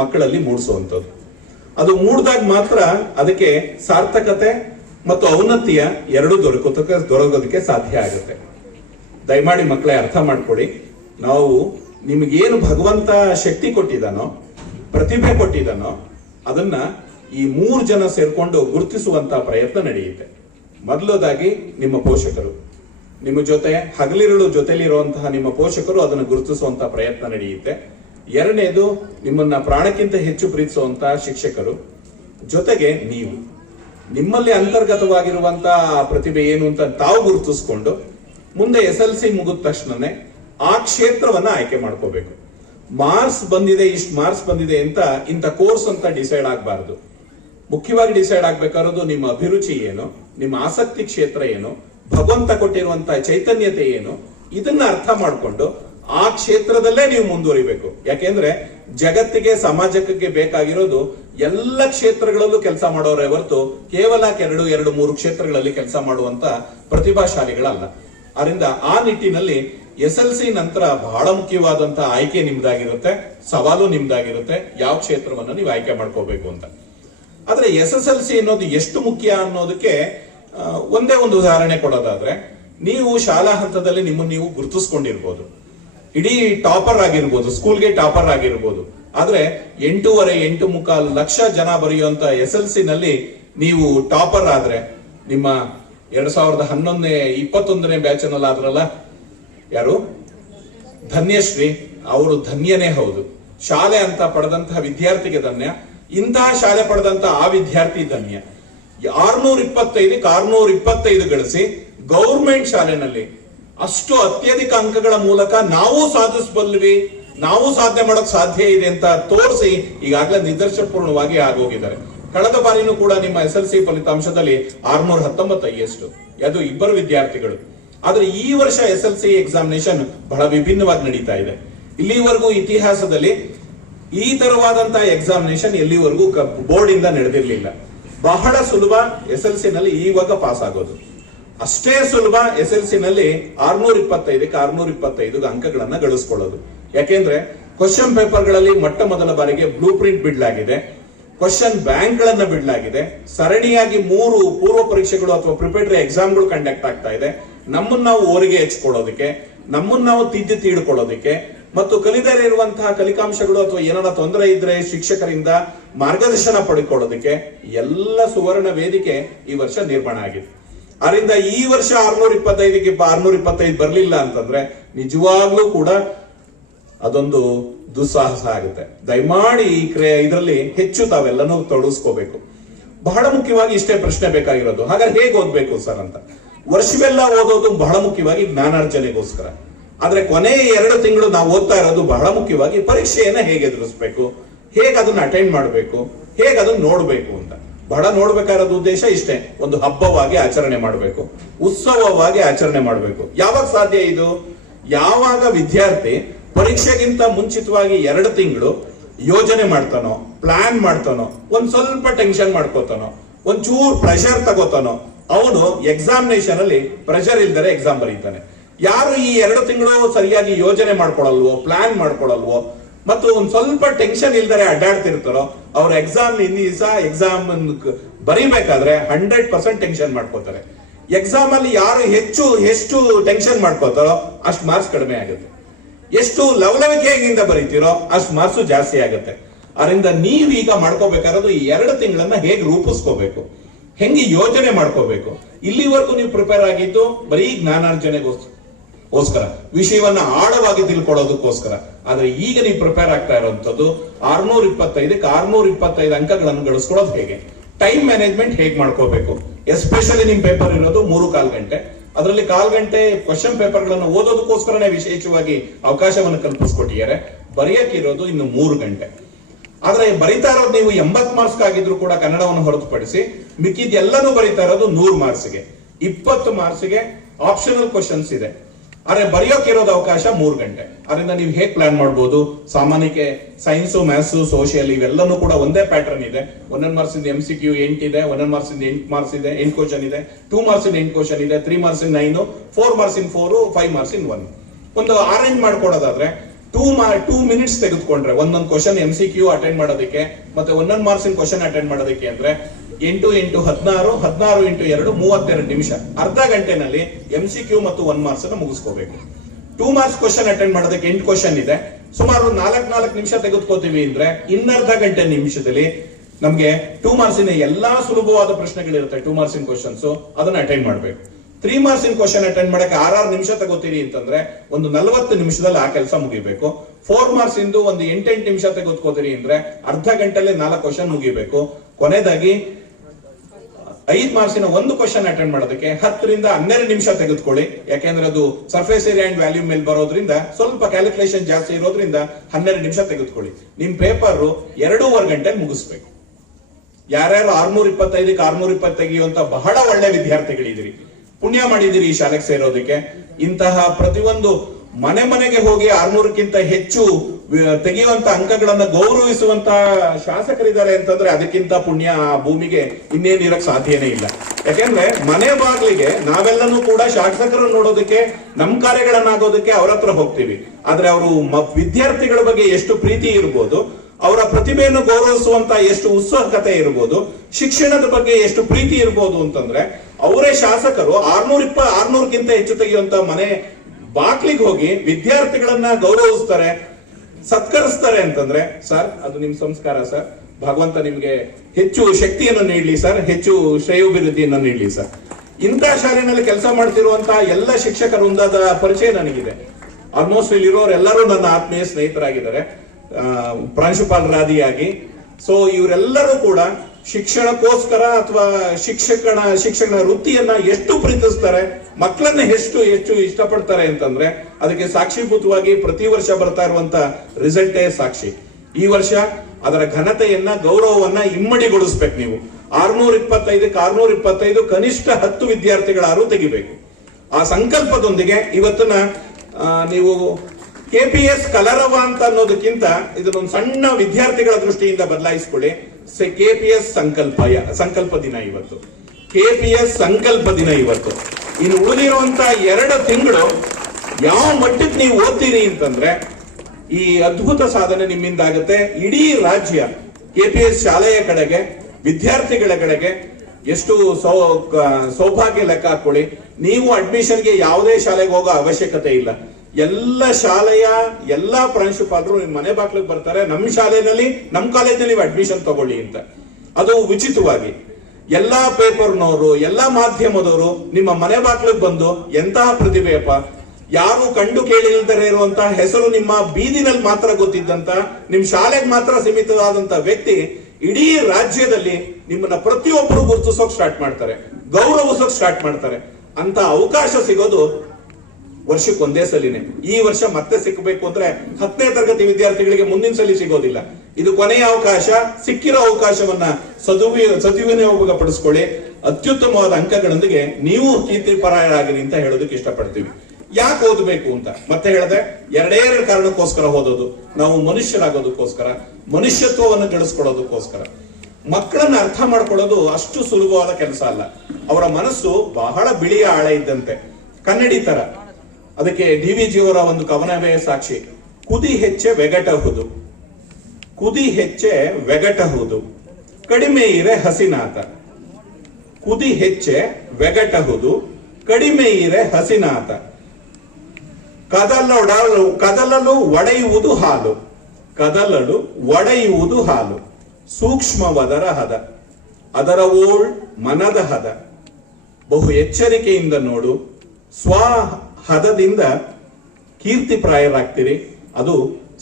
ಮಕ್ಕಳಲ್ಲಿ ಮೂಡಿಸುವಂಥದ್ದು. ಅದು ಮೂಡಿದಾಗ ಮಾತ್ರ ಅದಕ್ಕೆ ಸಾರ್ಥಕತೆ ಮತ್ತು ಔನ್ನತ್ಯ ಎರಡೂ ದೊರಕೋದಕ್ಕೆ ಸಾಧ್ಯ ಆಗುತ್ತೆ. ದಯಮಾಡಿ ಮಕ್ಕಳೇ ಅರ್ಥ ಮಾಡ್ಕೊಳ್ಳಿ, ನಾವು ನಿಮಗೇನು ಭಗವಂತ ಶಕ್ತಿ ಕೊಟ್ಟಿದ್ದಾನೋ, ಪ್ರತಿಭೆ ಕೊಟ್ಟಿದ್ದಾನೋ, ಅದನ್ನ ಈ 3 ಜನ ಸೇರ್ಕೊಂಡು ಗುರುತಿಸುವಂತ ಪ್ರಯತ್ನ ನಡೆಯುತ್ತೆ. ಮೊದಲದಾಗಿ ನಿಮ್ಮ ಪೋಷಕರು, ನಿಮ್ಮ ಜೊತೆ ಹಗಲಿರುಳು ಜೊತೆಲಿರುವಂತಹ ನಿಮ್ಮ ಪೋಷಕರು ಅದನ್ನು ಗುರುತಿಸುವಂತ ಪ್ರಯತ್ನ ನಡೆಯುತ್ತೆ. ಎರಡನೇದು ನಿಮ್ಮನ್ನ ಪ್ರಾಣಕ್ಕಿಂತ ಹೆಚ್ಚು ಪ್ರೀತಿಸುವಂತಹ ಶಿಕ್ಷಕರು, ಜೊತೆಗೆ ನೀವು ನಿಮ್ಮಲ್ಲಿ ಅಂತರ್ಗತವಾಗಿರುವಂತಹ ಪ್ರತಿಭೆ ಏನು ಅಂತ ತಾವು ಗುರುತಿಸ್ಕೊಂಡು ಮುಂದೆ SLC ಮುಗಿದ ತಕ್ಷಣನೇ ಆ ಕ್ಷೇತ್ರವನ್ನ ಆಯ್ಕೆ ಮಾಡ್ಕೋಬೇಕು. ಮಾರ್ಕ್ಸ್ ಬಂದಿದೆ, ಇಷ್ಟು ಮಾರ್ಕ್ಸ್ ಬಂದಿದೆ ಅಂತ ಇಂಥ ಕೋರ್ಸ್ ಅಂತ ಡಿಸೈಡ್ ಆಗಬಾರ್ದು. ಮುಖ್ಯವಾಗಿ ಡಿಸೈಡ್ ಆಗ್ಬೇಕಾರೋದು ನಿಮ್ಮ ಅಭಿರುಚಿ ಏನು, ನಿಮ್ಮ ಆಸಕ್ತಿ ಕ್ಷೇತ್ರ ಏನು, ಭಗವಂತ ಕೊಟ್ಟಿರುವಂತಹ ಚೈತನ್ಯತೆ ಏನು, ಇದನ್ನ ಅರ್ಥ ಮಾಡಿಕೊಂಡು ಆ ಕ್ಷೇತ್ರದಲ್ಲೇ ನೀವು ಮುಂದುವರಿಬೇಕು. ಯಾಕೆಂದ್ರೆ ಜಗತ್ತಿಗೆ ಸಮಾಜಕ್ಕೆ ಬೇಕಾಗಿರೋದು ಎಲ್ಲ ಕ್ಷೇತ್ರಗಳಲ್ಲೂ ಕೆಲಸ ಮಾಡೋರೇ ಹೊರತು ಕೇವಲ 2-3 ಕ್ಷೇತ್ರಗಳಲ್ಲಿ ಕೆಲಸ ಮಾಡುವಂತ ಪ್ರತಿಭಾಶಾಲಿಗಳಲ್ಲ. ಅದರಿಂದ ಆ ನಿಟ್ಟಿನಲ್ಲಿ SLC ನಂತರ ಬಹಳ ಮುಖ್ಯವಾದಂತಹ ಆಯ್ಕೆ ನಿಮ್ದಾಗಿರುತ್ತೆ, ಸವಾಲು ನಿಮ್ದಾಗಿರುತ್ತೆ, ಯಾವ ಕ್ಷೇತ್ರವನ್ನು ನೀವು ಆಯ್ಕೆ ಮಾಡ್ಕೋಬೇಕು ಅಂತ. ಆದ್ರೆ SSLC ಅನ್ನೋದು ಎಷ್ಟು ಮುಖ್ಯ ಅನ್ನೋದಕ್ಕೆ ಒಂದೇ ಒಂದು ಉದಾಹರಣೆ ಕೊಡೋದಾದ್ರೆ, ನೀವು ಶಾಲಾ ಹಂತದಲ್ಲಿ ನಿಮ್ಮನ್ನು ನೀವು ಗುರುತಿಸ್ಕೊಂಡಿರ್ಬೋದು, ಇಡೀ ಟಾಪರ್ ಆಗಿರ್ಬೋದು, ಸ್ಕೂಲ್ಗೆ ಟಾಪರ್ ಆಗಿರ್ಬೋದು. ಆದ್ರೆ 8.5 ಲಕ್ಷ ಜನ ಬರೆಯುವಂತ SLC ನಲ್ಲಿ ನೀವು ಟಾಪರ್ ಆದ್ರೆ, ನಿಮ್ಮ 2011-21ನೇ ಬ್ಯಾಚ್ ನಲ್ಲಿ ಆದ್ರಲ್ಲ ಯಾರು ಧನ್ಯಶ್ರೀ, ಅವರು ಧನ್ಯನೇ ಹೌದು. ಶಾಲೆ ಅಂತ ಪಡೆದಂತಹ ವಿದ್ಯಾರ್ಥಿಗೆ ಧನ್ಯ, ಇಂತಹ ಶಾಲೆ ಪಡೆದಂತಹ ಆ ವಿದ್ಯಾರ್ಥಿ ಧನ್ಯ. 625 ಗಳಿಸಿ ಗೌರ್ಮೆಂಟ್ ಶಾಲೆನಲ್ಲಿ ಅಷ್ಟು ಅತ್ಯಧಿಕ ಅಂಕಗಳ ಮೂಲಕ ನಾವು ಸಾಧಿಸಬಲ್ವಿ, ನಾವು ಸಾಧನೆ ಮಾಡೋಕ್ ಸಾಧ್ಯ ಇದೆ ಅಂತ ತೋರಿಸಿ ಈಗಾಗಲೇ ನಿದರ್ಶನಪೂರ್ಣವಾಗಿ ಆಗೋಗಿದ್ದಾರೆ. ಕಳೆದ ಬಾರಿನೂ ಕೂಡ ನಿಮ್ಮ SLC ಫಲಿತಾಂಶದಲ್ಲಿ 619 ಹೈಯೆಸ್ಟ್, ಅದು 2 ವಿದ್ಯಾರ್ಥಿಗಳು. ಆದ್ರೆ ಈ ವರ್ಷ SLC ಎಕ್ಸಾಮಿನೇಷನ್ ಬಹಳ ವಿಭಿನ್ನವಾಗಿ ನಡೀತಾ ಇದೆ. ಇಲ್ಲಿವರೆಗೂ ಇತಿಹಾಸದಲ್ಲಿ ಈ ತರವಾದಂತಹ ಎಕ್ಸಾಮಿನೇಷನ್ ಎಲ್ಲಿವರೆಗೂ ಬೋರ್ಡ್ ಇಂದ ನಡೆದಿರಲಿಲ್ಲ. ಬಹಳ ಸುಲಭ SLC ನಲ್ಲಿ ಇವಾಗ ಪಾಸ್ ಆಗೋದು, ಅಷ್ಟೇ ಸುಲಭ SLC ನಲ್ಲಿ 625 ಅಂಕಗಳನ್ನ ಗಳಿಸ್ಕೊಳ್ಳೋದು. ಯಾಕೆಂದ್ರೆ ಕ್ವಶನ್ ಪೇಪರ್ ಗಳಲ್ಲಿ ಮೊಟ್ಟ ಮೊದಲ ಬಾರಿಗೆ ಬ್ಲೂ ಪ್ರಿಂಟ್ ಬಿಡಲಾಗಿದೆ, ಕ್ವಶನ್ ಬ್ಯಾಂಕ್ ಗಳನ್ನ ಬಿಡಲಾಗಿದೆ, ಸರಣಿಯಾಗಿ 3 ಪೂರ್ವ ಪರೀಕ್ಷೆಗಳು ಅಥವಾ ಪ್ರಿಪರೇಟರಿ ಎಕ್ಸಾಮ್ಗಳು ಕಂಡಕ್ಟ್ ಆಗ್ತಾ ಇದೆ. ನಮ್ಮನ್ನ ನಾವು ಓರಿಗೆ ಹೆಚ್ಕೊಳ್ಳೋದಕ್ಕೆ, ನಮ್ಮನ್ನ ನಾವು ತೀಡ್ಕೊಳ್ಳೋದಕ್ಕೆ ಮತ್ತು ಕಲಿದರೆ ಇರುವಂತಹ ಕಲಿಕಾಂಶಗಳು ಅಥವಾ ಏನಾರ ತೊಂದರೆ ಇದ್ರೆ ಶಿಕ್ಷಕರಿಂದ ಮಾರ್ಗದರ್ಶನ ಪಡೆದುಕೊಳ್ಳೋದಕ್ಕೆ ಎಲ್ಲ ಸುವರ್ಣ ವೇದಿಕೆ ಈ ವರ್ಷ ನಿರ್ಮಾಣ ಆಗಿದೆ. ಅದರಿಂದ ಈ ವರ್ಷ 625ಕ್ಕೆ 625 ಬರಲಿಲ್ಲ ಅಂತಂದ್ರೆ ನಿಜವಾಗ್ಲೂ ಕೂಡ ಅದೊಂದು ದುಸ್ಸಾಹಸ ಆಗುತ್ತೆ. ದಯಮಾಡಿ ಇದರಲ್ಲಿ ಹೆಚ್ಚು ತಾವೆಲ್ಲನೂ ತೊಡಗಿಸ್ಕೋಬೇಕು. ಬಹಳ ಮುಖ್ಯವಾಗಿ ಇಷ್ಟೇ ಪ್ರಶ್ನೆ ಬೇಕಾಗಿರೋದು, ಹಾಗಾದ್ರೆ ಹೇಗೆ ಓದ್ಬೇಕು ಸರ್ ಅಂತ. ವರ್ಷವೆಲ್ಲ ಓದೋದು ಬಹಳ ಮುಖ್ಯವಾಗಿ ಜ್ಞಾನಾರ್ಜನೆಗೋಸ್ಕರ. ಆದ್ರೆ ಕೊನೆ 2 ತಿಂಗಳು ನಾವು ಓದ್ತಾ ಇರೋದು ಬಹಳ ಮುಖ್ಯವಾಗಿ ಪರೀಕ್ಷೆಯನ್ನ ಹೇಗೆ ಎದುರಿಸಬೇಕು, ಹೇಗೆ ಅದನ್ನ ಅಟೆಂಡ್ ಮಾಡಬೇಕು, ಹೇಗೆ ಅದನ್ನ ನೋಡ್ಬೇಕು ಅಂತ. ಬಹಳ ನೋಡ್ಬೇಕಾಗಿರೋದು ಉದ್ದೇಶ ಇಷ್ಟೇ, ಒಂದು ಹಬ್ಬವಾಗಿ ಆಚರಣೆ ಮಾಡಬೇಕು, ಉತ್ಸವವಾಗಿ ಆಚರಣೆ ಮಾಡಬೇಕು. ಯಾವಾಗ ಸಾಧ್ಯ ಇದು? ಯಾವಾಗ ವಿದ್ಯಾರ್ಥಿ ಪರೀಕ್ಷೆಗಿಂತ ಮುಂಚಿತವಾಗಿ 2 ತಿಂಗಳು ಯೋಜನೆ ಮಾಡ್ತಾನೋ, ಪ್ಲಾನ್ ಮಾಡ್ತಾನೋ, ಒಂದ್ ಸ್ವಲ್ಪ ಟೆನ್ಷನ್ ಮಾಡ್ಕೋತಾನೋ, ಒಂಚೂರು ಪ್ರೆಷರ್ ತಗೋತಾನೋ, ಅವನು ಎಕ್ಸಾಮಿನೇಷನ್ ಅಲ್ಲಿ ಪ್ರೆಷರ್ ಇಲ್ದರೆ ಎಕ್ಸಾಮ್ ಬರೀತಾನೆ. ಯಾರು ಈ 2 ತಿಂಗಳು ಸರಿಯಾಗಿ ಯೋಜನೆ ಮಾಡ್ಕೊಳಲ್ವೋ, ಪ್ಲಾನ್ ಮಾಡ್ಕೊಳಲ್ವೋ ಮತ್ತು ಒಂದ್ ಸ್ವಲ್ಪ ಟೆನ್ಷನ್ ಇಲ್ದರೆ ಅಡ್ಡಾಡ್ತಿರ್ತಾರೋ, ಅವ್ರ ಎಕ್ಸಾಮ್ ಎಕ್ಸಾಮ್ ಬರೀಬೇಕಾದ್ರೆ 100% ಟೆನ್ಷನ್ ಮಾಡ್ಕೋತಾರೆ. ಎಕ್ಸಾಮ್ ಅಲ್ಲಿ ಯಾರು ಎಷ್ಟು ಟೆನ್ಷನ್ ಮಾಡ್ಕೋತಾರೋ ಅಷ್ಟು ಮಾರ್ಕ್ಸ್ ಕಡಿಮೆ ಆಗುತ್ತೆ. ಎಷ್ಟು ಲವಲವಿಕೆಯಿಂದ ಬರೀತಿರೋ ಅಷ್ಟು ಮಾರ್ಕ್ಸ್ ಜಾಸ್ತಿ ಆಗುತ್ತೆ. ಅದರಿಂದ ನೀವೀಗ ಮಾಡ್ಕೋಬೇಕಾರೋದು ಈ 2 ತಿಂಗಳನ್ನ ಹೇಗೆ ರೂಪಿಸ್ಕೋಬೇಕು, ಹೆಂಗೆ ಯೋಜನೆ ಮಾಡ್ಕೋಬೇಕು. ಇಲ್ಲಿವರೆಗೂ ನೀವು ಪ್ರಿಪೇರ್ ಆಗಿದ್ದು ಬರೀ ಜ್ಞಾನಾರ್ಜನೆಗೋಸ್ಕರ, ವಿಷಯವನ್ನ ಆಳವಾಗಿ ತಿಳ್ಕೊಳ್ಳೋದಕ್ಕೋಸ್ಕರ. ಆದ್ರೆ ಈಗ ನೀವು ಪ್ರಿಪೇರ್ ಆಗ್ತಾ ಇರುವಂತದ್ದು 625 ಅಂಕಗಳನ್ನು ಗಳಿಸ್ಕೊಳ್ಳೋದು ಹೇಗೆ, ಟೈಮ್ ಮ್ಯಾನೇಜ್ಮೆಂಟ್ ಹೇಗೆ ಮಾಡ್ಕೋಬೇಕು. ಎಸ್ಪೆಷಲಿ ನಿಮ್ ಪೇಪರ್ ಇರೋದು 3.25 ಗಂಟೆ, ಅದರಲ್ಲಿ 1/4 ಗಂಟೆ ಕ್ವಶನ್ ಪೇಪರ್ ಗಳನ್ನು ಓದೋದಕ್ಕೋಸ್ಕರನೇ ವಿಶೇಷವಾಗಿ ಅವಕಾಶವನ್ನು ಕಲ್ಪಿಸ್ಕೊಟ್ಟಿದ್ದಾರೆ. ಬರೆಯಕ್ಕಿರೋದು ಇನ್ನು 3 ಗಂಟೆ. ಆದ್ರೆ ಬರಿತಾ ಇರೋದು ನೀವು 80 ಮಾರ್ಕ್ಸ್ ಆಗಿದ್ರು ಕೂಡ ಕನ್ನಡವನ್ನು ಹೊರತುಪಡಿಸಿ ಮಿಕ್ಕಿದ ಎಲ್ಲನೂ ಬರಿತಾ ಇರೋದು 100 ಮಾರ್ಕ್ಸ್ಗೆ. 20 ಮಾರ್ಕ್ಸ್ಗೆ ಆಪ್ಷನಲ್ ಕ್ವಶನ್ಸ್ ಇದೆ. ಆದ್ರೆ ಬರೆಯೋಕಿರೋದು ಅವಕಾಶ 3 ಗಂಟೆ. ಅದರಿಂದ ನೀವು ಹೇಗೆ ಪ್ಲಾನ್ ಮಾಡಬಹುದು? ಸಾಮಾನ್ಯಕ್ಕೆ ಸೈನ್ಸ್, ಮ್ಯಾಥ್ಸ್, ಸೋಷಿಯಲ್ ಇವೆಲ್ಲನೂ ಕೂಡ ಒಂದೇ ಪ್ಯಾಟರ್ನ್ ಇದೆ. 1 ಮಾರ್ಕ್ಸ್ ಇಂದ MCQ 8 ಇದೆ, 1 ಮಾರ್ಕ್ಸ್ ಇಂದ 8 ಮಾರ್ಕ್ಸ್ ಇದೆ, 8 ಕ್ವಶನ್ ಇದೆ, 2 ಮಾರ್ಕ್ಸ್ ಇಂದ 8 ಕ್ವಶನ್ ಇದೆ, 3 ಮಾರ್ಕ್ಸ್ ಇಂದ 9, 4 ಮಾರ್ಕ್ಸ್ ಇಂದ 4, 5 ಮಾರ್ಕ್ಸ್ ಇಂದ 1. ಒಂದು ಅರೇಂಜ್ ಮಾಡ್ಕೊಡೋದಾದ್ರೆ ಟೂ ಮಿನಿಟ್ಸ್ ತೆಗೆದುಕೊಂಡ್ರೆ ಒಂದೊಂದು ಕ್ವಶನ್ MCQ ಅಟೆಂಡ್ ಮಾಡೋದಕ್ಕೆ ಮತ್ತೆ 1 ಮಾರ್ಕ್ಸಿನ ಕ್ವಶನ್ ಅಟೆಂಡ್ ಮಾಡೋದಕ್ಕೆ ಅಂದ್ರೆ 8 × 16 16 × 2 32 ನಿಮಿಷ. ಅರ್ಧ ಗಂಟೆನಲ್ಲಿ MCQ ಮತ್ತು 1 ಮಾರ್ಕ್ಸ್ ಅನ್ನು ಮುಗಿಸ್ಕೋಬೇಕು. 2 ಮಾರ್ಕ್ಸ್ ಕ್ವಶನ್ ಅಟೆಂಡ್ ಮಾಡೋದಕ್ಕೆ 8 ಕ್ವಶನ್ ಇದೆ, ಸುಮಾರು 4 ನಿಮಿಷ ತೆಗೆದುಕೋತೀವಿ ಅಂದ್ರೆ ಇನ್ನರ್ಧ ಗಂಟೆ ನಿಮಿಷದಲ್ಲಿ ನಮ್ಗೆ 2 ಮಾರ್ಕ್ಸಿನ ಎಲ್ಲಾ ಸುಲಭವಾದ ಪ್ರಶ್ನೆಗಳಿರುತ್ತೆ. 2 ಮಾರ್ಕ್ಸಿನ ಕ್ವಶನ್ಸ್ ಅದನ್ನ ಅಟೆಂಡ್ ಮಾಡ್ಬೇಕು. 3 ಮಾರ್ಕ್ಸಿನ ಕ್ವಶನ್ ಅಟೆಂಡ್ ಮಾಡಕ್ಕೆ 6 ನಿಮಿಷ ತಗೋತೀರಿ ಅಂತಂದ್ರೆ ಒಂದು 40 ನಿಮಿಷದಲ್ಲಿ ಆ ಕೆಲಸ ಮುಗಿಬೇಕು. 4 ಮಾರ್ಕ್ಸ್ ಇಂದು ಒಂದು 8 ನಿಮಿಷ ತೆಗೆದುಕೋತೀರಿ ಅಂದ್ರೆ ಅರ್ಧ ಗಂಟೆಯಲ್ಲಿ 4 ಕ್ವಶನ್ ಮುಗಿಬೇಕು. ಕೊನೆಯದಾಗಿ 5 ಮಾರ್ಕ್ಸಿನ ಒಂದು ಕ್ವಶನ್ ಅಟೆಂಡ್ ಮಾಡೋದಕ್ಕೆ 10 ರಿಂದ 12 ನಿಮಿಷ ತೆಗೆದುಕೊಳ್ಳಿ. ಯಾಕೆಂದ್ರೆ ಅದು ಸರ್ಫೇಸ್ ಏರಿಯಾ ಅಂಡ್ ವ್ಯಾಲ್ಯೂ ಮೇಲೆ ಬರೋದ್ರಿಂದ ಸ್ವಲ್ಪ ಕ್ಯಾಲ್ಕುಲೇಷನ್ ಜಾಸ್ತಿ ಇರೋದ್ರಿಂದ 12 ನಿಮಿಷ ತೆಗೆದುಕೊಳ್ಳಿ. ನಿಮ್ ಪೇಪರ್ 2.5 ಗಂಟೆ ಮುಗಿಸ್ಬೇಕು. ಯಾರ್ಯಾರು 625ಕ್ಕೆ 620 ತೆಗೆಯುವಂತ ಬಹಳ ಒಳ್ಳೆ ವಿದ್ಯಾರ್ಥಿಗಳಿದ್ದೀರಿ, ಪುಣ್ಯ ಮಾಡಿದಿರಿ ಈ ಶಾಲೆಗೆ ಸೇರೋದಕ್ಕೆ. ಇಂತಹ ಪ್ರತಿಯೊಂದು ಮನೆಗೆ ಹೋಗಿ 600ಕ್ಕಿಂತ ಹೆಚ್ಚು ತೆಗೆಯುವಂತ ಅಂಕಗಳನ್ನ ಗೌರವಿಸುವಂತ ಶಾಸಕರಿದ್ದಾರೆ ಅಂತಂದ್ರೆ ಅದಕ್ಕಿಂತ ಪುಣ್ಯ ಆ ಭೂಮಿಗೆ ಇನ್ನೇನಿರಕ್ ಸಾಧ್ಯನೇ ಇಲ್ಲ. ಯಾಕೆಂದ್ರೆ ಮನೆ ಬಾಗ್ಲಿಗೆ ನಾವೆಲ್ಲನೂ ಕೂಡ ಶಾಸಕರು ನೋಡೋದಕ್ಕೆ ನಮ್ ಕಾರ್ಯಗಳನ್ನಾಗೋದಕ್ಕೆ ಅವ್ರ ಹತ್ರ ಹೋಗ್ತೀವಿ. ಆದ್ರೆ ಅವರು ವಿದ್ಯಾರ್ಥಿಗಳ ಬಗ್ಗೆ ಎಷ್ಟು ಪ್ರೀತಿ ಇರ್ಬೋದು, ಅವರ ಪ್ರತಿಭೆಯನ್ನು ಗೌರವಿಸುವಂತ ಎಷ್ಟು ಉತ್ಸುಕತೆ ಇರ್ಬೋದು, ಶಿಕ್ಷಣದ ಬಗ್ಗೆ ಎಷ್ಟು ಪ್ರೀತಿ ಇರ್ಬೋದು ಅಂತಂದ್ರೆ ಅವರೇ ಶಾಸಕರು 600ಕ್ಕಿಂತ ಹೆಚ್ಚು ತೆಗೆಯುವಂತ ಮನೆ ಬಾಕ್ಲಿಗೆ ಹೋಗಿ ವಿದ್ಯಾರ್ಥಿಗಳನ್ನ ಗೌರವಿಸ್ತಾರೆ, ಸತ್ಕರಿಸ್ತಾರೆ ಅಂತಂದ್ರೆ ಸರ್ ಅದು ನಿಮ್ ಸಂಸ್ಕಾರ ಸರ್, ಭಗವಂತ ನಿಮ್ಗೆ ಹೆಚ್ಚು ಶಕ್ತಿಯನ್ನು ನೀಡ್ಲಿ ಸರ್, ಹೆಚ್ಚು ಶ್ರೇಯೋಭಿವೃದ್ಧಿಯನ್ನು ನೀಡ್ಲಿ ಸರ್. ಇಂಥ ಶಾಲೆಯಲ್ಲಿ ಕೆಲಸ ಮಾಡ್ತಿರುವಂತಹ ಎಲ್ಲ ಶಿಕ್ಷಕರ ವೃಂದದ ಪರಿಚಯ ನನಗಿದೆ. ಆಲ್ಮೋಸ್ಟ್ ಇಲ್ಲಿರೋರೆಲ್ಲರೂ ನನ್ನ ಆತ್ಮೀಯ ಸ್ನೇಹಿತರಾಗಿದ್ದಾರೆ ಪ್ರಾಂಶುಪಾಲರಾದಿಯಾಗಿ. ಸೊ ಇವರೆಲ್ಲರೂ ಕೂಡ ಶಿಕ್ಷಣಕ್ಕೋಸ್ಕರ ಅಥವಾ ಶಿಕ್ಷಣ ವೃತ್ತಿಯನ್ನ ಎಷ್ಟು ಪ್ರೀತಿಸ್ತಾರೆ, ಮಕ್ಕಳನ್ನ ಎಷ್ಟು ಇಷ್ಟಪಡ್ತಾರೆ ಅಂತಂದ್ರೆ ಅದಕ್ಕೆ ಸಾಕ್ಷೀಭೂತವಾಗಿ ಪ್ರತಿ ವರ್ಷ ಬರ್ತಾ ಇರುವಂತ ರಿಸಲ್ಟೇ ಸಾಕ್ಷಿ. ಈ ವರ್ಷ ಅದರ ಘನತೆಯನ್ನ ಗೌರವವನ್ನ ಇಮ್ಮಡಿಗೊಳಿಸ್ಬೇಕು. ನೀವು 625ಕ್ಕೆ 625 ಕನಿಷ್ಠ 10 ವಿದ್ಯಾರ್ಥಿಗಳಾರು ತೆಗಿಬೇಕು. ಆ ಸಂಕಲ್ಪದೊಂದಿಗೆ ಇವತ್ತನ್ನ ನೀವು KPS ಕಲರವ ಅಂತ ಅನ್ನೋದಕ್ಕಿಂತ ಇದನ್ನೊಂದು ಸಣ್ಣ ವಿದ್ಯಾರ್ಥಿಗಳ ದೃಷ್ಟಿಯಿಂದ ಬದಲಾಯಿಸಿಕೊಳ್ಳಿ. KPS ಸಂಕಲ್ಪ ದಿನ ಇವತ್ತು, KPS ಸಂಕಲ್ಪ ದಿನ ಇವತ್ತು. ಇನ್ನು ಉಳಿದಿರುವಂತ 2 ತಿಂಗಳು ಯಾವ ಮಟ್ಟಕ್ಕೆ ನೀವು ಓದ್ತೀರಿ ಅಂತಂದ್ರೆ ಈ ಅದ್ಭುತ ಸಾಧನೆ ನಿಮ್ಮಿಂದ ಆಗುತ್ತೆ. ಇಡೀ ರಾಜ್ಯ KPS ಶಾಲೆಯ ಕಡೆಗೆ, ವಿದ್ಯಾರ್ಥಿಗಳ ಕಡೆಗೆ ಎಷ್ಟು ಸೌಭಾಗ್ಯ ಲೆಕ್ಕ ಹಾಕೊಳ್ಳಿ. ನೀವು ಅಡ್ಮಿಷನ್ಗೆ ಯಾವುದೇ ಶಾಲೆಗೆ ಹೋಗೋ ಅವಶ್ಯಕತೆ ಇಲ್ಲ. ಎಲ್ಲ ಶಾಲೆಯ ಎಲ್ಲಾ ಪ್ರಾಂಶುಪಾಲರು ನಿಮ್ಮ ಮನೆ ಬಾಗ್ಲಿಗೆ ಬರ್ತಾರೆ, ನಮ್ಮ ಶಾಲೆಯಲ್ಲಿ ನಮ್ಮ ಕಾಲೇಜಲ್ಲಿ ನೀವು ಅಡ್ಮಿಷನ್ ತಗೊಳ್ಳಿ ಅಂತ. ಅದು ಉಚಿತವಾಗಿ ಎಲ್ಲಾ ಪೇಪರ್ನವರು ಎಲ್ಲಾ ಮಾಧ್ಯಮದವರು ನಿಮ್ಮ ಮನೆ ಬಾಗ್ಲಿಗೆ ಬಂದು ಎಂತಹ ಪ್ರತಿಭೆಯಪ್ಪ, ಯಾರು ಕಂಡು ಕೇಳಿಲ್ದರೆ ಇರುವಂತಹ ಹೆಸರು ನಿಮ್ಮ ಬೀದಿನಲ್ಲಿ ಮಾತ್ರ ಗೊತ್ತಿದ್ದಂತ, ನಿಮ್ ಶಾಲೆಗೆ ಮಾತ್ರ ಸೀಮಿತವಾದಂತ ವ್ಯಕ್ತಿ ಇಡೀ ರಾಜ್ಯದಲ್ಲಿ ನಿಮ್ಮನ್ನ ಪ್ರತಿಯೊಬ್ಬರು ಗುರುತಿಸೋಕ್ ಸ್ಟಾರ್ಟ್ ಮಾಡ್ತಾರೆ, ಗೌರವಿಸೋಕ್ ಸ್ಟಾರ್ಟ್ ಮಾಡ್ತಾರೆ. ಅಂತ ಅವಕಾಶ ಸಿಗೋದು ವರ್ಷಕ್ಕೊಂದೇ ಸಲಿನೇ. ಈ ವರ್ಷ ಮತ್ತೆ ಸಿಕ್ಕಬೇಕು ಅಂದ್ರೆ 10ನೇ ತರಗತಿ ವಿದ್ಯಾರ್ಥಿಗಳಿಗೆ ಮುಂದಿನ ಸಲ ಸಿಗೋದಿಲ್ಲ. ಇದು ಕೊನೆಯ ಅವಕಾಶ. ಸಿಕ್ಕಿರೋ ಅವಕಾಶವನ್ನ ಸದ್ವಿನಿಯೋಗ ಪಡಿಸ್ಕೊಳ್ಳಿ. ಅತ್ಯುತ್ತಮವಾದ ಅಂಕಗಳೊಂದಿಗೆ ನೀವು ಕೀರ್ತಿಪರಾಯರಾಗಿರಿ ಅಂತ ಹೇಳೋದಕ್ಕೆ ಇಷ್ಟಪಡ್ತೀವಿ. ಯಾಕೆ ಓದಬೇಕು ಅಂತ ಮತ್ತೆ ಹೇಳಿದೆ, 2 ಕಾರಣಕ್ಕೋಸ್ಕರ ಓದೋದು. ನಾವು ಮನುಷ್ಯರಾಗೋದಕ್ಕೋಸ್ಕರ, ಮನುಷ್ಯತ್ವವನ್ನು ಗಳಿಸ್ಕೊಳ್ಳೋದಕ್ಕೋಸ್ಕರ. ಮಕ್ಕಳನ್ನ ಅರ್ಥ ಮಾಡ್ಕೊಳ್ಳೋದು ಅಷ್ಟು ಸುಲಭವಾದ ಕೆಲಸ ಅಲ್ಲ. ಅವರ ಮನಸ್ಸು ಬಹಳ ಬಿಳಿಯ ಆಳೆ ಇದ್ದಂತೆ, ಕನ್ನಡಿ ತರ. ಅದಕ್ಕೆ DVG ಅವರ ಒಂದು ಕವನವೇ ಸಾಕ್ಷಿ. ಕುದಿ ಹೆಚ್ಚೆ ವೆಗಟಹುದು, ಕುದಿ ಹೆಚ್ಚೆ ವೆಗಟಹುದು, ಕಡಿಮೆ ಇರೆ ಹಸಿನಾತ. ಕುದಿ ಹೆಚ್ಚೆ ವೆಗಟಹುದು, ಕಡಿಮೆ ಇರೆ ಹಸಿನಾತ. ಕದಲಲು ಒಡೆಯುವುದು ಹಾಲು, ಕದಲಲು ಒಡೆಯುವುದು ಹಾಲು. ಸೂಕ್ಷ್ಮವದರ ಹದ, ಅದರ ಓಳ್ ಮನದ ಹದ. ಬಹು ಎಚ್ಚರಿಕೆಯಿಂದ ನೋಡು, ಸ್ವ ಹದದಿಂದ ಕೀರ್ತಿಪ್ರಾಯರಾಗ್ತೀರಿ. ಅದು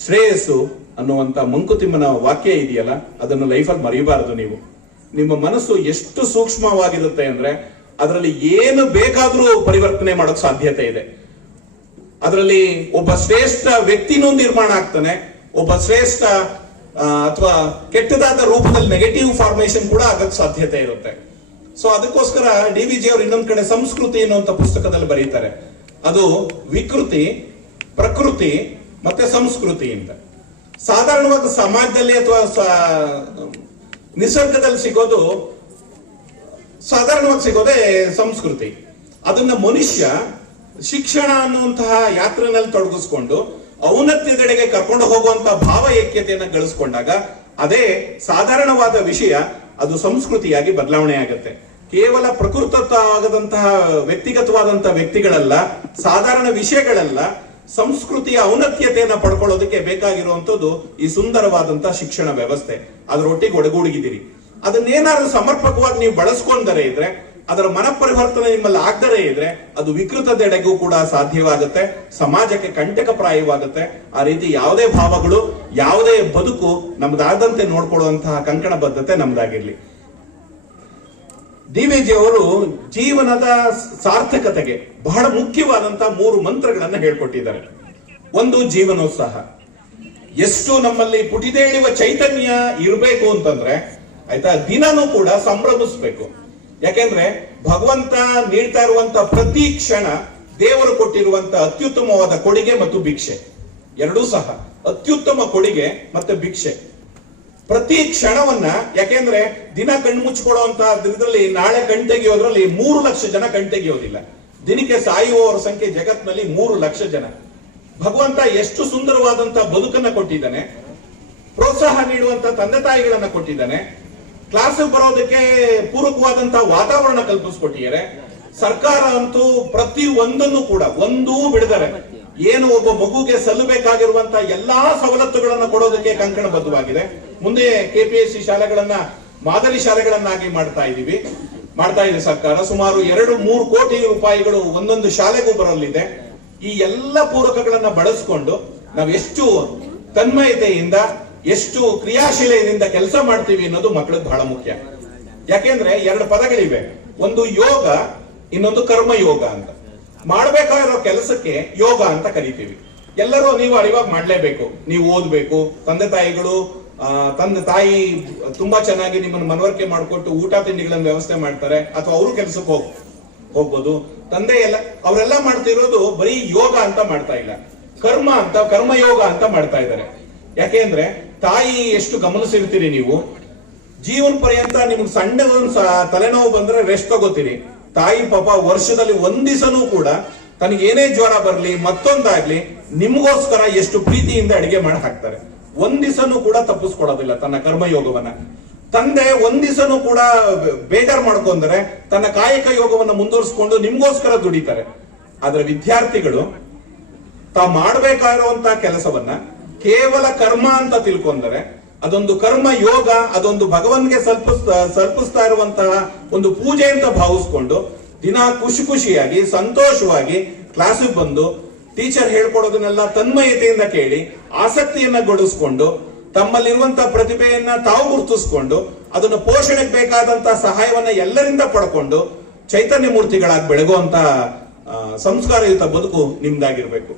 ಶ್ರೇಯಸ್ಸು ಅನ್ನುವಂತ ಮಂಕುತಿಮ್ಮನ ವಾಕ್ಯ ಇದೆಯಲ್ಲ, ಅದನ್ನು ಲೈಫಲ್ಲಿ ಮರೆಯಬಾರದು. ನೀವು ನಿಮ್ಮ ಮನಸ್ಸು ಎಷ್ಟು ಸೂಕ್ಷ್ಮವಾಗಿರುತ್ತೆ ಅಂದ್ರೆ ಅದರಲ್ಲಿ ಏನು ಬೇಕಾದ್ರೂ ಪರಿವರ್ತನೆ ಮಾಡೋಕ್ ಸಾಧ್ಯತೆ ಇದೆ. ಅದರಲ್ಲಿ ಒಬ್ಬ ಶ್ರೇಷ್ಠ ವ್ಯಕ್ತಿನೂ ನಿರ್ಮಾಣ ಆಗ್ತಾನೆ, ಒಬ್ಬ ಶ್ರೇಷ್ಠ ಅಥವಾ ಕೆಟ್ಟದಾದ ರೂಪದಲ್ಲಿ ನೆಗೆಟಿವ್ ಫಾರ್ಮೇಶನ್ ಕೂಡ ಆಗಕ್ ಸಾಧ್ಯತೆ ಇರುತ್ತೆ. ಸೊ ಅದಕ್ಕೋಸ್ಕರ DVG ಅವರು ಇನ್ನೊಂದ್ ಕಡೆ ಸಂಸ್ಕೃತಿ ಅನ್ನುವಂತ ಪುಸ್ತಕದಲ್ಲಿ ಬರೀತಾರೆ. ಅದು ವಿಕೃತಿ, ಪ್ರಕೃತಿ ಮತ್ತೆ ಸಂಸ್ಕೃತಿ ಅಂತ. ಸಾಧಾರಣವಾಗಿ ಸಮಾಜದಲ್ಲಿ ಅಥವಾ ನಿಸರ್ಗದಲ್ಲಿ ಸಿಗೋದು, ಸಾಧಾರಣವಾಗಿ ಸಿಗೋದೇ ಸಂಸ್ಕೃತಿ. ಅದನ್ನ ಮನುಷ್ಯ ಶಿಕ್ಷಣ ಅನ್ನುವಂತಹ ಯಾತ್ರೆನಲ್ಲಿ ತೊಡಗಿಸ್ಕೊಂಡು ಔನ್ನತ್ಯದೆಡೆಗೆ ಕರ್ಕೊಂಡು ಹೋಗುವಂತ ಭಾವ ಏಕ್ಯತೆಯನ್ನು ಗಳಿಸ್ಕೊಂಡಾಗ ಅದೇ ಸಾಧಾರಣವಾದ ವಿಷಯ ಅದು ಸಂಸ್ಕೃತಿಯಾಗಿ ಬದಲಾವಣೆ ಆಗುತ್ತೆ. ಕೇವಲ ಪ್ರಕೃತವಾಗದಂತಹ ವ್ಯಕ್ತಿಗತವಾದಂತಹ ವ್ಯಕ್ತಿಗಳಲ್ಲ, ಸಾಧಾರಣ ವಿಷಯಗಳಲ್ಲ, ಸಂಸ್ಕೃತಿಯ ಔನ್ನತ್ಯತೆಯನ್ನ ಪಡ್ಕೊಳ್ಳೋದಕ್ಕೆ ಬೇಕಾಗಿರುವಂತದ್ದು ಈ ಸುಂದರವಾದಂತಹ ಶಿಕ್ಷಣ ವ್ಯವಸ್ಥೆ. ಅದರೊಟ್ಟಿಗೆ ಒಡಗೂಡಿಗಿದ್ದೀರಿ. ಅದನ್ನೇನಾದ್ರೂ ಸಮರ್ಪಕವಾಗಿ ನೀವು ಬಳಸ್ಕೊಂಡರೆ ಇದ್ರೆ, ಅದರ ಮನಪರಿವರ್ತನೆ ನಿಮ್ಮಲ್ಲಿ ಆಗದರೆ ಇದ್ರೆ, ಅದು ವಿಕೃತದೆಡೆಗೂ ಕೂಡ ಸಾಧ್ಯವಾಗುತ್ತೆ, ಸಮಾಜಕ್ಕೆ ಕಂಟಕಪ್ರಾಯವಾಗುತ್ತೆ. ಆ ರೀತಿ ಯಾವುದೇ ಭಾವಗಳು, ಯಾವುದೇ ಬದುಕು ನಮ್ದಾದಂತೆ ನೋಡ್ಕೊಳ್ಳುವಂತಹ ಕಂಕಣ ಬದ್ಧತೆ ನಮ್ದಾಗಿರ್ಲಿ. ಡಿ.ವಿ.ಜಿ ಅವರು ಜೀವನದ ಸಾರ್ಥಕತೆಗೆ ಬಹಳ ಮುಖ್ಯವಾದಂತಹ 3 ಮಂತ್ರಗಳನ್ನ ಹೇಳ್ಕೊಟ್ಟಿದ್ದಾರೆ. ಒಂದು, ಜೀವನೋತ್ಸಾಹ. ಎಷ್ಟು ನಮ್ಮಲ್ಲಿ ಪುಟಿದೇಳುವ ಚೈತನ್ಯ ಇರಬೇಕು ಅಂತಂದ್ರೆ ಆಯ್ತಾ, ದಿನನೂ ಕೂಡ ಸಂಭ್ರಮಿಸ್ಬೇಕು. ಯಾಕೆಂದ್ರೆ ಭಗವಂತ ನೀಡ್ತಾ ಇರುವಂತ ಪ್ರತಿ ಕ್ಷಣ ದೇವರು ಕೊಟ್ಟಿರುವಂತ ಅತ್ಯುತ್ತಮವಾದ ಕೊಡುಗೆ ಮತ್ತು ಭಿಕ್ಷೆ, ಎರಡೂ ಸಹ ಅತ್ಯುತ್ತಮ ಕೊಡುಗೆ ಮತ್ತೆ ಭಿಕ್ಷೆ. ಪ್ರತಿ ಕ್ಷಣವನ್ನ, ಯಾಕೆಂದ್ರೆ ದಿನ ಕಣ್ಣು ಮುಚ್ಚಿಕೊಳ್ಳುವಂತ ಇದರಲ್ಲಿ ನಾಳೆ ಕಣ್ತೆಗೆಯೋದ್ರಲ್ಲಿ 3 ಲಕ್ಷ ಜನ ಕಣ್ತೆಗೆಯೋದಿಲ್ಲ. ದಿನಕ್ಕೆ ಸಾಯುವವರ ಸಂಖ್ಯೆ ಜಗತ್ನಲ್ಲಿ 3 ಲಕ್ಷ ಜನ. ಭಗವಂತ ಎಷ್ಟು ಸುಂದರವಾದಂತಹ ಬದುಕನ್ನ ಕೊಟ್ಟಿದ್ದಾನೆ, ಪ್ರೋತ್ಸಾಹ ನೀಡುವಂತ ತಂದೆ ತಾಯಿಗಳನ್ನ ಕೊಟ್ಟಿದ್ದಾನೆ, ಕ್ಲಾಸ್ ಬರೋದಕ್ಕೆ ಪೂರಕವಾದಂತಹ ವಾತಾವರಣ ಕಲ್ಪಿಸ್ಕೊಟ್ಟಿದ್ದಾರೆ. ಸರ್ಕಾರ ಅಂತೂ ಪ್ರತಿ ಒಂದನ್ನು ಕೂಡ ಒಂದೂ ಬಿಡದರೆ ಏನು ಒಬ್ಬ ಮಗುಗೆ ಸಲ್ಲಬೇಕಾಗಿರುವಂತಹ ಎಲ್ಲಾ ಸವಲತ್ತುಗಳನ್ನ ಕೊಡೋದಕ್ಕೆ ಕಂಕಣಬದ್ಧವಾಗಿದೆ. ಮುಂದೆ KPSC ಶಾಲೆಗಳನ್ನ ಮಾದರಿ ಶಾಲೆಗಳನ್ನಾಗಿ ಮಾಡ್ತಾ ಇದೆ ಸರ್ಕಾರ. ಸುಮಾರು 2-3 ಕೋಟಿ ರೂಪಾಯಿಗಳು ಒಂದೊಂದು ಶಾಲೆಗೂ ಬರಲಿದೆ. ಈ ಎಲ್ಲ ಪೂರಕಗಳನ್ನ ಬಳಸ್ಕೊಂಡು ನಾವು ಎಷ್ಟು ತನ್ಮಯತೆಯಿಂದ, ಎಷ್ಟು ಕ್ರಿಯಾಶೀಲೆಯಿಂದ ಕೆಲಸ ಮಾಡ್ತೀವಿ ಅನ್ನೋದು ಮಕ್ಕಳಿಗೆ ಬಹಳ ಮುಖ್ಯ. ಯಾಕೆಂದ್ರೆ 2 ಪದಗಳಿವೆ, ಒಂದು ಯೋಗ, ಇನ್ನೊಂದು ಕರ್ಮಯೋಗ ಅಂತ. ಮಾಡ್ಬೇಕಾಗಿರೋ ಕೆಲಸಕ್ಕೆ ಯೋಗ ಅಂತ ಕರಿತೀವಿ. ಎಲ್ಲರೂ ನೀವು ಇವಾಗ ಮಾಡ್ಲೇಬೇಕು, ನೀವು ಓದ್ಬೇಕು, ತಂದೆ ತಾಯಿ ತುಂಬಾ ಚೆನ್ನಾಗಿ ನಿಮ್ಮನ್ನು ಮನವರಿಕೆ ಮಾಡಿಕೊಟ್ಟು ಊಟ ತಿಂಡಿಗಳನ್ನ ವ್ಯವಸ್ಥೆ ಮಾಡ್ತಾರೆ, ಅಥವಾ ಅವರು ಕೆಲಸಕ್ಕೆ ಹೋಗ್ಬೋದು. ತಂದೆ ಅವರೆಲ್ಲ ಮಾಡ್ತಿರೋದು ಬರೀ ಯೋಗ ಅಂತ ಮಾಡ್ತಾ ಇಲ್ಲ, ಕರ್ಮಯೋಗ ಅಂತ ಮಾಡ್ತಾ ಇದ್ದಾರೆ. ಯಾಕೆಂದ್ರೆ ತಾಯಿ ಎಷ್ಟು ಗಮನಿಸಿರ್ತೀರಿ ನೀವು, ಜೀವನ ಪರ್ಯಂತ ನಿಮ್ಗೆ ಸಣ್ಣ ತಲೆನೋವು ಬಂದ್ರೆ ರೆಸ್ಟ್ ತಗೋತೀರಿ. ತಾಯಿ ಪಾಪ ವರ್ಷದಲ್ಲಿ ಒಂದ್ ದಿವಸನೂ ಕೂಡ ತನಗೆ ಏನೇ ಜ್ವರ ಬರ್ಲಿ ಮತ್ತೊಂದಾಗ್ಲಿ ನಿಮ್ಗೋಸ್ಕರ ಎಷ್ಟು ಪ್ರೀತಿಯಿಂದ ಅಡಿಗೆ ಮಾಡಿ ಹಾಕ್ತಾರೆ. ಒಂದ್ ದಿವಸನೂ ಕೂಡ ತಪ್ಪಿಸ್ಕೊಡೋದಿಲ್ಲ ತನ್ನ ಕರ್ಮಯೋಗವನ್ನ. ತಂದೆ ಒಂದ್ ದಿವಸನೂ ಕೂಡ ಬೇಜಾರ್ ಮಾಡ್ಕೊಂಡ್ರೆ ತನ್ನ ಕಾಯಕ ಯೋಗವನ್ನ ಮುಂದುವರಿಸಿಕೊಂಡು ನಿಮ್ಗೋಸ್ಕರ ದುಡಿತಾರೆ. ಆದ್ರೆ ವಿದ್ಯಾರ್ಥಿಗಳು ತಾವು ಮಾಡ್ಬೇಕಾಗಿರುವಂತಹ ಕೆಲಸವನ್ನ ಕೇವಲ ಕರ್ಮ ಅಂತ ತಿಳ್ಕೊಂಡರೆ, ಅದೊಂದು ಕರ್ಮ ಯೋಗ, ಅದೊಂದು ಭಗವನ್ಗೆ ಸಲ್ಪಿಸ್ತಾ ಇರುವಂತಹ ಒಂದು ಪೂಜೆ ಅಂತ ಭಾವಿಸ್ಕೊಂಡು ದಿನ ಖುಷಿಯಾಗಿ ಸಂತೋಷವಾಗಿ ಕ್ಲಾಸಿಗೆ ಬಂದು ಟೀಚರ್ ಹೇಳ್ಕೊಡೋದನ್ನೆಲ್ಲ ತನ್ಮಯತೆಯಿಂದ ಕೇಳಿ ಆಸಕ್ತಿಯನ್ನ ಗೊಳಿಸ್ಕೊಂಡು ತಮ್ಮಲ್ಲಿರುವಂತಹ ಪ್ರತಿಭೆಯನ್ನ ತಾವು ಗುರುತಿಸ್ಕೊಂಡು ಅದನ್ನು ಪೋಷಣೆಗೆ ಬೇಕಾದಂತಹ ಸಹಾಯವನ್ನ ಎಲ್ಲರಿಂದ ಪಡ್ಕೊಂಡು ಚೈತನ್ಯ ಮೂರ್ತಿಗಳಾಗಿ ಬೆಳಗುವಂತಹ ಸಂಸ್ಕಾರಯುತ ಬದುಕು ನಿಮ್ದಾಗಿರ್ಬೇಕು.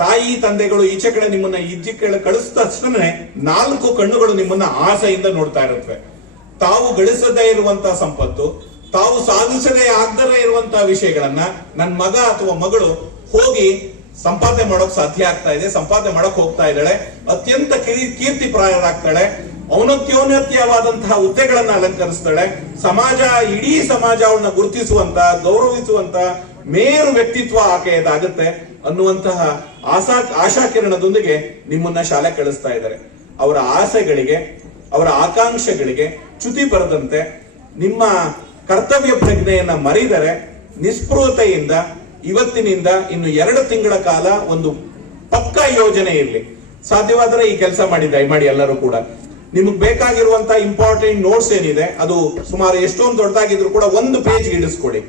ತಾಯಿ ತಂದೆಗಳು ಈಚೆ ಕಡೆ ನಿಮ್ಮನ್ನ ಈಚೆ ಕಡೆ ಕಳಿಸಿದ ತಕ್ಷಣ 4 ಕಣ್ಣುಗಳು ನಿಮ್ಮನ್ನ ಆಸೆಯಿಂದ ನೋಡ್ತಾ ಇರುತ್ತವೆ. ತಾವು ಗಳಿಸದೇ ಇರುವಂತಹ ಸಂಪತ್ತು, ತಾವು ಸಾಧಿಸದೇ ಆಗದೇ ಇರುವಂತಹ ವಿಷಯಗಳನ್ನ ನನ್ನ ಮಗ ಅಥವಾ ಮಗಳು ಹೋಗಿ ಸಂಪಾದನೆ ಮಾಡೋಕ್ ಸಾಧ್ಯ ಆಗ್ತಾ ಇದೆ, ಸಂಪಾದನೆ ಮಾಡಕ್ ಹೋಗ್ತಾ ಇದ್ದಾಳೆ, ಅತ್ಯಂತ ಕೀರ್ತಿ ಪ್ರಾಯರಾಗ್ತಾಳೆ, ಔನ್ನತ್ಯೋನ್ನತ್ಯವಾದಂತಹ ಹುದ್ದೆಗಳನ್ನ ಅಲಂಕರಿಸ್ತಾಳೆ, ಇಡೀ ಸಮಾಜ ಅವಳನ್ನ ಗುರುತಿಸುವಂತ, ಗೌರವಿಸುವಂತ ಮೇರು ವ್ಯಕ್ತಿತ್ವ ಆಕೆಯದಾಗುತ್ತೆ ಅನ್ನುವಂತಹ ಆಶಾಕಿರಣದೊಂದಿಗೆ ನಿಮ್ಮನ್ನ ಶಾಲೆ ಕಳಿಸ್ತಾ ಇದ್ದಾರೆ. ಅವರ ಆಸೆಗಳಿಗೆ, ಅವರ ಆಕಾಂಕ್ಷೆಗಳಿಗೆ ಚ್ಯುತಿ ಬರದಂತೆ ನಿಮ್ಮ ಕರ್ತವ್ಯ ಪ್ರಜ್ಞೆಯನ್ನ ಮರಿದರೆ ನಿಸ್ಪೃಹತೆಯಿಂದ ಇವತ್ತಿನಿಂದ ಇನ್ನು 2 ತಿಂಗಳ ಕಾಲ ಒಂದು ಪಕ್ಕಾ ಯೋಜನೆ ಇರಲಿ. ಸಾಧ್ಯವಾದರೆ ಈ ಕೆಲಸ ದಯಮಾಡಿ ಎಲ್ಲರೂ ಕೂಡ ನಿಮಗೆ ಬೇಕಾಗಿರುವಂತಹ ಇಂಪಾರ್ಟೆಂಟ್ ನೋಟ್ಸ್ ಏನಿದೆ ಅದು ಸುಮಾರು ಎಷ್ಟೊಂದು ದೊಡ್ಡದಾಗಿದ್ರು ಕೂಡ 1 ಪೇಜ್ ಇಡಿಸ್ಕೊಡಿ,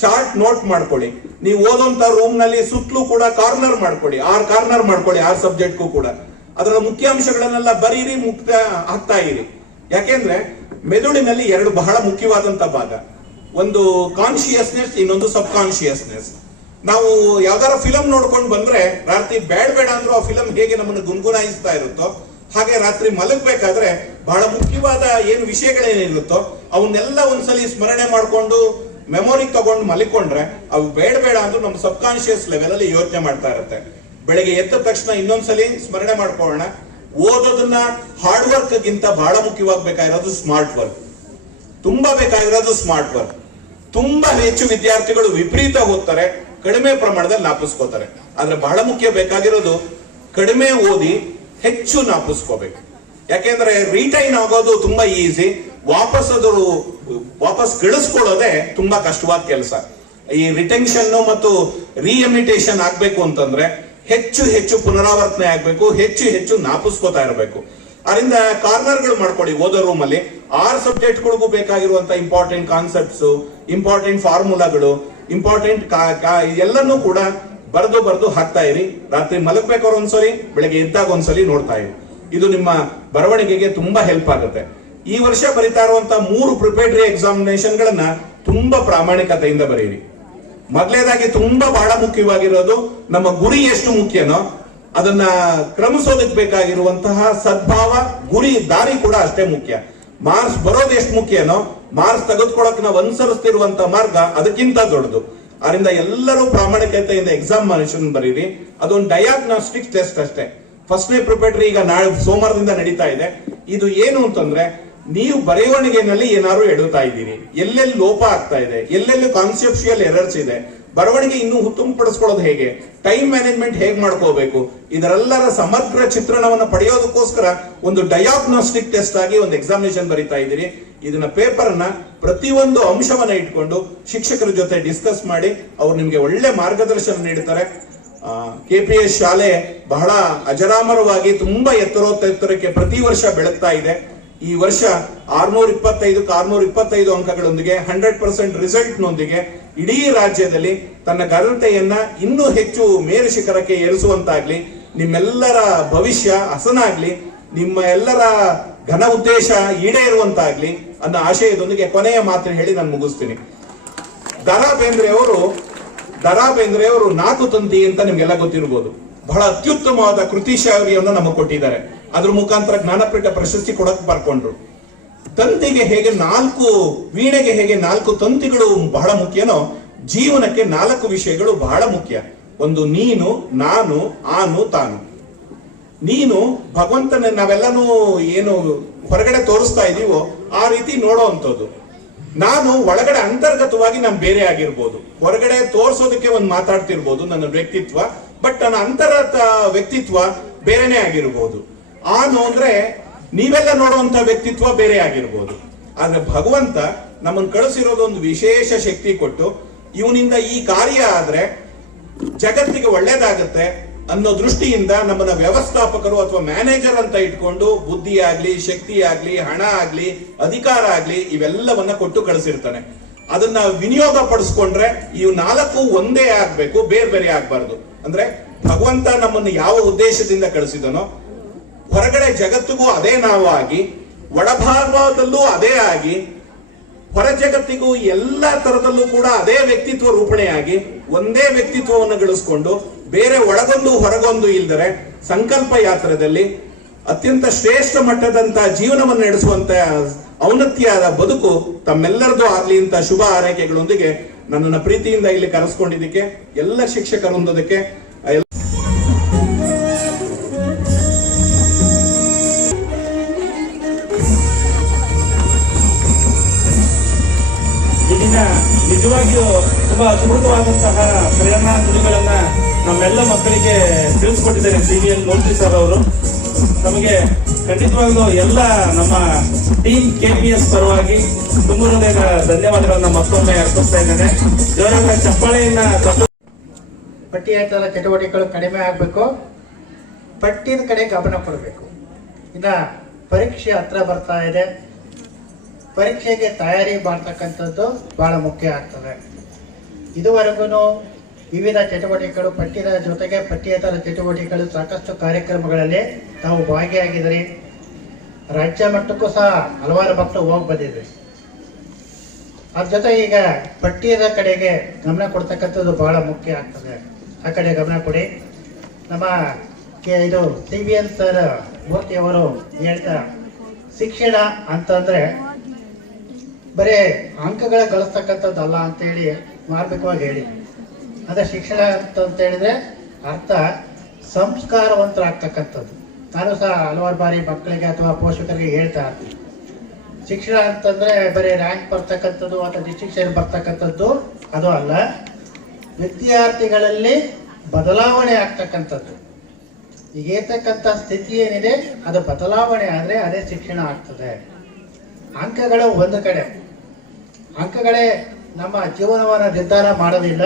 ಶಾರ್ಟ್ ನೋಟ್ ಮಾಡ್ಕೊಳ್ಳಿ. ನೀವು ಓದುವಂತ ರೂಮ್ ನಲ್ಲಿ ಸುತ್ತಲೂ ಕೂಡ ಕಾರ್ನರ್ ಮಾಡ್ಕೊಳ್ಳಿ, 6 ಕಾರ್ನರ್ ಮಾಡ್ಕೊಳ್ಳಿ, 6 ಸಬ್ಜೆಕ್ಟ್ಗೂ ಕೂಡ. ಅದರ ಮುಖ್ಯಾಂಶಗಳನ್ನೆಲ್ಲ ಬರೀರಿ, ಮುಕ್ತ ಆಗ್ತಾ ಇರಿ. ಯಾಕೆಂದ್ರೆ ಮೆದುಳಿನಲ್ಲಿ 2 ಬಹಳ ಮುಖ್ಯವಾದಂತ ಭಾಗ, ಒಂದು ಕಾನ್ಶಿಯಸ್ನೆಸ್, ಇನ್ನೊಂದು ಸಬ್ ಕಾನ್ಶಿಯಸ್ನೆಸ್. ನಾವು ಯಾವ್ದಾರ ಫಿಲಂ ನೋಡ್ಕೊಂಡು ಬಂದ್ರೆ ರಾತ್ರಿ ಬೇಡ ಅಂದ್ರೂ ಆ ಫಿಲಂ ಹೇಗೆ ನಮ್ಮನ್ನು ಗುನ್ಗುನಾಯಿಸ್ತಾ ಇರುತ್ತೋ ಹಾಗೆ ರಾತ್ರಿ ಮಲಗಬೇಕಾದ್ರೆ ಬಹಳ ಮುಖ್ಯವಾದ ಏನು ವಿಷಯಗಳೇನಿರುತ್ತೋ ಅವನ್ನೆಲ್ಲ ಒಂದ್ಸಲಿ ಸ್ಮರಣೆ ಮಾಡ್ಕೊಂಡು ಮೆಮೊರಿಗೆ ತಗೊಂಡು ಮಲಿಕೊಂಡ್ರೆ ಅವು ಬೇಡ ಅಂದ್ರೂ ನಮ್ಮ ಸಬ್ ಕಾನ್ಶಿಯಸ್ ಲೆವೆಲ್ ಅಲ್ಲಿ ಯೋಚನೆ ಮಾಡ್ತಾ ಇರುತ್ತೆ. ಬೆಳಗ್ಗೆ ಎದ್ದ ತಕ್ಷಣ ಇನ್ನೊಂದ್ಸಲಿ ಸ್ಮರಣೆ ಮಾಡ್ಕೊಳ್ಳೋಣ. ಓದೋದನ್ನ ಹಾರ್ಡ್ ವರ್ಕ್ ಗಿಂತ ಬಹಳ ಮುಖ್ಯವಾಗಿ ಬೇಕಾಗಿರೋದು ಸ್ಮಾರ್ಟ್ ವರ್ಕ್, ತುಂಬಾ ಬೇಕಾಗಿರೋದು ಸ್ಮಾರ್ಟ್ ವರ್ಕ್. ತುಂಬಾ ಹೆಚ್ಚು ವಿದ್ಯಾರ್ಥಿಗಳು ವಿಪರೀತ ಓದ್ತಾರೆ, ಕಡಿಮೆ ಪ್ರಮಾಣದಲ್ಲಿ ನಾಪಿಸ್ಕೋತಾರೆ. ಆದ್ರೆ ಬಹಳ ಮುಖ್ಯ ಬೇಕಾಗಿರೋದು ಕಡಿಮೆ ಓದಿ ಹೆಚ್ಚು ಜ್ಞಾಪಿಸ್ಕೋಬೇಕು. ಯಾಕೆಂದ್ರೆ ರಿಟೈನ್ ಆಗೋದು ತುಂಬಾ ಈಸಿ, ವಾಪಸ್ ಗಳಿಸ್ಕೊಳ್ಳೋದೇ ತುಂಬಾ ಕಷ್ಟವಾದ ಕೆಲಸ. ಈ ರಿಟೆನ್ಷನ್ ಮತ್ತು ರಿಎಮಿಟೇಷನ್ ಆಗ್ಬೇಕು ಅಂತಂದ್ರೆ ಹೆಚ್ಚು ಹೆಚ್ಚು ಪುನರಾವರ್ತನೆ ಆಗ್ಬೇಕು, ಹೆಚ್ಚು ಹೆಚ್ಚು ಜ್ಞಾಪಿಸ್ಕೋತಾ ಇರಬೇಕು. ಅದರಿಂದ ಕಾರ್ನರ್ಗಳು ಮಾಡ್ಕೊಳ್ಳಿ ಓದೋ ರೂಮ್ ಅಲ್ಲಿ. 6 ಸಬ್ಜೆಕ್ಟ್ಗಳಿಗೂ ಬೇಕಾಗಿರುವಂತ ಇಂಪಾರ್ಟೆಂಟ್ ಕಾನ್ಸೆಪ್ಟ್ಸ್, ಇಂಪಾರ್ಟೆಂಟ್ ಫಾರ್ಮುಲಾಗಳು, ಇಂಪಾರ್ಟೆಂಟ್ ಎಲ್ಲನೂ ಕೂಡ ಬರೆದು ಹಾಕ್ತಾ ಇರಿ. ರಾತ್ರಿ ಮಲಗಬೇಕಾದ್ರೆ ಒಂದ್ಸಲಿ, ಬೆಳಗ್ಗೆ ಎದ್ದಾಗ ಒಂದ್ಸಲಿ ನೋಡ್ತಾ ಇರಿ. ಇದು ನಿಮ್ಮ ಬರವಣಿಗೆಗೆ ತುಂಬಾ ಹೆಲ್ಪ್ ಆಗುತ್ತೆ. ಈ ವರ್ಷ ಬರಿತಾ ಇರುವಂತಹ 3 ಪ್ರಿಪೇಟರಿ ಎಕ್ಸಾಮಿನೇಷನ್ ಗಳನ್ನ ತುಂಬಾ ಪ್ರಾಮಾಣಿಕತೆಯಿಂದ ಬರೀರಿ. ಮೊದಲನೇದಾಗಿ ತುಂಬಾ ಬಹಳ ಮುಖ್ಯವಾಗಿರೋದು, ನಮ್ಮ ಗುರಿ ಎಷ್ಟು ಮುಖ್ಯನೋ ಅದನ್ನ ಕ್ರಮಿಸೋದಕ್ಕೆ ಬೇಕಾಗಿರುವಂತಹ ಸದ್ಭಾವ, ಗುರಿ, ದಾರಿ ಕೂಡ ಅಷ್ಟೇ ಮುಖ್ಯ. ಮಾರ್ಕ್ಸ್ ಬರೋದು ಎಷ್ಟು ಮುಖ್ಯನೋ ಮಾರ್ಕ್ಸ್ ತೆಗೆದುಕೊಳ್ಳಕ್ ನಾವು ಅನುಸರಿಸ್ತಿರುವಂತಹ ಮಾರ್ಗ ಅದಕ್ಕಿಂತ ದೊಡ್ಡದು. ಅದರಿಂದ ಎಲ್ಲರೂ ಪ್ರಾಮಾಣಿಕತೆಯಿಂದ ಎಕ್ಸಾಮಿನೇಷನ್ ಬರೀರಿ. ಅದೊಂದು ಡಯಾಗ್ನಾಸ್ಟಿಕ್ ಟೆಸ್ಟ್ ಅಷ್ಟೇ. ಫಸ್ಟ್ನೇ ಪ್ರಿಪೇಟರಿ ಈಗ ನಾಳೆ ಸೋಮವಾರದಿಂದ ನಡೀತಾ ಇದೆ. ಇದು ಏನು ಅಂತಂದ್ರೆ, ನೀವು ಬರವಣಿಗೆನಲ್ಲಿ ಏನಾದ್ರು ಎಡುತ್ತಾ ಇದ್ದೀರಿ, ಎಲ್ಲೆಲ್ಲಿ ಲೋಪ ಆಗ್ತಾ ಇದೆ, ಎಲ್ಲೆಲ್ಲಿ ಕಾನ್ಸೆಪ್ಚುಯಲ್ ಎರರ್ಸ್ ಇದೆ, ಬರವಣಿಗೆ ಇನ್ನೂ ಉತ್ತಮಪಡಿಸ್ಕೊಳ್ಳೋದು ಹೇಗೆ, ಟೈಮ್ ಮ್ಯಾನೇಜ್ಮೆಂಟ್ ಹೇಗೆ ಮಾಡ್ಕೋಬೇಕು, ಇದರೆಲ್ಲರ ಸಮಗ್ರ ಚಿತ್ರಣವನ್ನು ಪಡೆಯೋದಕ್ಕೋಸ್ಕರ ಒಂದು ಡಯಾಗ್ನಾಸ್ಟಿಕ್ ಟೆಸ್ಟ್ ಆಗಿ ಒಂದು ಎಕ್ಸಾಮಿನೇಷನ್ ಬರೀತಾ ಇದ್ದೀರಿ. ಇದನ್ನ ಪೇಪರ್ ಅನ್ನ ಪ್ರತಿಯೊಂದು ಅಂಶವನ್ನ ಇಟ್ಕೊಂಡು ಶಿಕ್ಷಕರ ಜೊತೆ ಡಿಸ್ಕಸ್ ಮಾಡಿ ಅವ್ರು ನಿಮ್ಗೆ ಒಳ್ಳೆ ಮಾರ್ಗದರ್ಶನ ನೀಡ್ತಾರೆ. KPS ಶಾಲೆ ಬಹಳ ಅಜರಾಮರವಾಗಿ ತುಂಬಾ ಎತ್ತರಕ್ಕೆ ಪ್ರತಿ ವರ್ಷ ಬೆಳಗ್ತಾ ಇದೆ. ಈ ವರ್ಷ 625 ಅಂಕಗಳೊಂದಿಗೆ 100% ರಿಸಲ್ಟ್ ನೊಂದಿಗೆ ಇಡೀ ರಾಜ್ಯದಲ್ಲಿ ತನ್ನ ಘನತೆಯನ್ನ ಇನ್ನೂ ಹೆಚ್ಚು ಮೇರು ಶಿಖರಕ್ಕೆ ಏರಿಸುವಂತಾಗ್ಲಿ, ನಿಮ್ಮೆಲ್ಲರ ಭವಿಷ್ಯ ಹಸನಾಗ್ಲಿ, ನಿಮ್ಮ ಎಲ್ಲರ ಘನ ಉದ್ದೇಶ ಈಡೇರುವಂತಾಗ್ಲಿ ಅನ್ನೋ ಆಶಯದೊಂದಿಗೆ ಕೊನೆಯ ಮಾತು ಹೇಳಿ ನಾನು ಮುಗಿಸ್ತೀನಿ. ದ.ರಾ ಬೇಂದ್ರೆ ಅವರು 4 ತಂತಿ ಅಂತ ನಿಮ್ಗೆಲ್ಲ ಗೊತ್ತಿರಬಹುದು. ಬಹಳ ಅತ್ಯುತ್ತಮವಾದ ಕೃತಿ ಶೈಲಿಯನ್ನು ನಮಗೆ ಕೊಟ್ಟಿದ್ದಾರೆ. ಅದ್ರ ಮುಖಾಂತರ ಜ್ಞಾನಪೀಠ ಪ್ರಶಸ್ತಿ ಕೊಡಕ್ ಬರ್ಕೊಂಡ್ರು. ತಂತಿಗೆ ಹೇಗೆ 4 ವೀಣೆಗೆ ಹೇಗೆ 4 ತಂತಿಗಳು ಬಹಳ ಮುಖ್ಯನೋ, ಜೀವನಕ್ಕೆ 4 ವಿಷಯಗಳು ಬಹಳ ಮುಖ್ಯ. ಒಂದು ನೀನು, ನಾನು, ಆನು, ತಾನು. ನೀನು ಭಗವಂತನ ನಾವೆಲ್ಲನೂ ಏನು ಹೊರಗಡೆ ತೋರಿಸ್ತಾ ಇದೀವೋ ಆ ರೀತಿ ನೋಡೋ ಅಂಥದ್ದು. ನಾನು ಒಳಗಡೆ ಅಂತರ್ಗತವಾಗಿ ನಾನು ಬೇರೆ ಆಗಿರ್ಬೋದು, ಹೊರಗಡೆ ತೋರಿಸೋದಕ್ಕೆ ಒಂದು ಮಾತಾಡ್ತಿರ್ಬೋದು ನನ್ನ ವ್ಯಕ್ತಿತ್ವ, ಬಟ್ ನನ್ನ ಅಂತರ್ಗತ ವ್ಯಕ್ತಿತ್ವ ಬೇರೆನೆ ಆಗಿರ್ಬೋದು. ಆನು ಅಂದ್ರೆ ನೀವೆಲ್ಲ ನೋಡುವಂತ ವ್ಯಕ್ತಿತ್ವ ಬೇರೆ ಆಗಿರ್ಬೋದು. ಆದ್ರೆ ಭಗವಂತ ನಮ್ಮನ್ನು ಕಳಿಸಿರೋದು ಒಂದು ವಿಶೇಷ ಶಕ್ತಿ ಕೊಟ್ಟು, ಇವನಿಂದ ಈ ಕಾರ್ಯ ಆದ್ರೆ ಜಗತ್ತಿಗೆ ಒಳ್ಳೇದಾಗತ್ತೆ ಅನ್ನೋ ದೃಷ್ಟಿಯಿಂದ ನಮ್ಮನ್ನ ವ್ಯವಸ್ಥಾಪಕರು ಅಥವಾ ಮ್ಯಾನೇಜರ್ ಅಂತ ಇಟ್ಕೊಂಡು ಬುದ್ಧಿ ಆಗ್ಲಿ, ಶಕ್ತಿ ಆಗ್ಲಿ, ಹಣ ಆಗ್ಲಿ, ಅಧಿಕಾರ ಆಗ್ಲಿ ಇವೆಲ್ಲವನ್ನ ಕೊಟ್ಟು ಕಳಿಸಿರ್ತಾನೆ. ಅದನ್ನ ವಿನಿಯೋಗ ಪಡಿಸ್ಕೊಂಡ್ರೆ ಇವು 4 ಒಂದೇ ಆಗ್ಬೇಕು, ಬೇರೆ ಬೇರೆ ಆಗ್ಬಾರ್ದು. ಅಂದ್ರೆ ಭಗವಂತ ನಮ್ಮನ್ನು ಯಾವ ಉದ್ದೇಶದಿಂದ ಕಳಿಸಿದನೋ ಹೊರಗಡೆ ಜಗತ್ತಿಗೂ ಅದೇ ನಾವು ಆಗಿ, ಒಳಭಾಗದಲ್ಲೂ ಅದೇ ಆಗಿ, ಹೊರ ಜಗತ್ತಿಗೂ ಎಲ್ಲಾ ತರದಲ್ಲೂ ಕೂಡ ಅದೇ ವ್ಯಕ್ತಿತ್ವ ರೂಪಣೆಯಾಗಿ ಒಂದೇ ವ್ಯಕ್ತಿತ್ವವನ್ನು ಗಳಿಸ್ಕೊಂಡು ಬೇರೆ ಒಳಗೊಂದು ಹೊರಗೊಂದು ಇಲ್ದರೆ ಸಂಕಲ್ಪ ಯಾತ್ರದಲ್ಲಿ ಅತ್ಯಂತ ಶ್ರೇಷ್ಠ ಮಟ್ಟದಂತ ಜೀವನವನ್ನು ನಡೆಸುವಂತ ಔನ್ನತ್ಯದ ಬದುಕು ತಮ್ಮೆಲ್ಲರದು ಆಗ್ಲಿ ಅಂತ ಶುಭ ಹಾರೈಕೆಗಳೊಂದಿಗೆ ನನ್ನನ್ನು ಪ್ರೀತಿಯಿಂದ ಇಲ್ಲಿ ಕರೆಸ್ಕೊಂಡಿದ್ದಕ್ಕೆ ಎಲ್ಲ ಶಿಕ್ಷಕರೊಂದಕ್ಕೆ ನಿಜವಾಗಿಯೂ ತುಂಬಾ ಅದ್ಭುತವಾದಂತಹ ಪ್ರೇರಣಾ ನುಡಿಗಳನ್ನ ನಮ್ಮೆಲ್ಲ ಮಕ್ಕಳಿಗೆ ತಿಳಿಸ್ಕೊಟ್ಟಿದ್ದಾರೆ CVL ಮೂರ್ತಿ ಸರ್ ಅವರು. ನಮಗೆ ಖಂಡಿತವಾಗ್ಲೂ ಎಲ್ಲ ನಮ್ಮ ಟೀಮ್ KPS ಪರವಾಗಿ ತುಂಬ ಹೃದಯದ ಧನ್ಯವಾದಗಳನ್ನ ಮತ್ತೊಮ್ಮೆ ಅರ್ಪಿಸ್ತಾ ಇದ್ದೇನೆ. ಜೋರಾದ ಚಪ್ಪಾಳೆಯನ್ನ ಪಠ್ಯೇತರ ಚಟುವಟಿಕೆಗಳು ಕಡಿಮೆ ಆಗಬೇಕು, ಪಠ್ಯದ ಕಡೆ ಗಮನ ಕೊಡಬೇಕು. ಇನ್ನ ಪರೀಕ್ಷೆ ಹತ್ರ ಬರ್ತಾ ಇದೆ, ಪರೀಕ್ಷೆಗೆ ತಯಾರಿ ಮಾಡ್ತಕ್ಕಂಥದ್ದು ಬಹಳ ಮುಖ್ಯ ಆಗ್ತದೆ. ಇದುವರೆಗೂ ವಿವಿಧ ಚಟುವಟಿಕೆಗಳು, ಪಠ್ಯದ ಜೊತೆಗೆ ಪಠ್ಯೇತರ ಚಟುವಟಿಕೆಗಳು ಸಾಕಷ್ಟು ಕಾರ್ಯಕ್ರಮಗಳಲ್ಲಿ ನಾವು ಭಾಗಿಯಾಗಿದ್ರಿ. ರಾಜ್ಯ ಮಟ್ಟಕ್ಕೂ ಸಹ ಹಲವಾರು ಮಕ್ಕಳು ಹೋಗಿ ಬಂದಿದ್ರಿ. ಅದ್ರ ಜೊತೆ ಈಗ ಪಠ್ಯದ ಕಡೆಗೆ ಗಮನ ಕೊಡ್ತಕ್ಕಂಥದ್ದು ಬಹಳ ಮುಖ್ಯ ಆಗ್ತದೆ. ಆ ಕಡೆ ಗಮನ ಕೊಡಿ. ನಮ್ಮ ಇದು CVL ಸರ್ ಮೂರ್ತಿಯವರು ಹೇಳ್ತಾ, ಶಿಕ್ಷಣ ಅಂತಂದ್ರೆ ಬರೀ ಅಂಕಗಳ ಗಳಿಸ್ತಕ್ಕಂಥದ್ದಲ್ಲ ಅಂತೇಳಿ ಮಾರ್ಮಿಕವಾಗಿ ಹೇಳಿ. ಅದೇ ಶಿಕ್ಷಣ ಅಂತ ಹೇಳಿದ್ರೆ ಅರ್ಥ ಸಂಸ್ಕಾರವಂತರಾಗ್ತಕ್ಕಂಥದ್ದು. ನಾನು ಸಹ ಹಲವಾರು ಬಾರಿ ಮಕ್ಕಳಿಗೆ ಅಥವಾ ಪೋಷಕರಿಗೆ ಹೇಳ್ತಾ ಇರ್ತೀನಿ, ಶಿಕ್ಷಣ ಅಂತಂದ್ರೆ ಬರೀ ರ್ಯಾಂಕ್ ಬರ್ತಕ್ಕಂಥದ್ದು ಅಥವಾ ಡಿಸ್ಟಿಂಕ್ಷನ್ ಬರ್ತಕ್ಕಂಥದ್ದು ಅದು ಅಲ್ಲ, ವಿದ್ಯಾರ್ಥಿಗಳಲ್ಲಿ ಬದಲಾವಣೆ ಆಗ್ತಕ್ಕಂಥದ್ದು. ಈಗ ಇರ್ತಕ್ಕಂಥ ಸ್ಥಿತಿ ಏನಿದೆ ಅದು ಬದಲಾವಣೆ ಆದರೆ ಅದೇ ಶಿಕ್ಷಣ ಆಗ್ತದೆ. ಅಂಕಗಳು ಒಂದು ಕಡೆ, ಅಂಕಗಳೇ ನಮ್ಮ ಜೀವನವನ್ನು ನಿರ್ಧಾರ ಮಾಡೋದಿಲ್ಲ.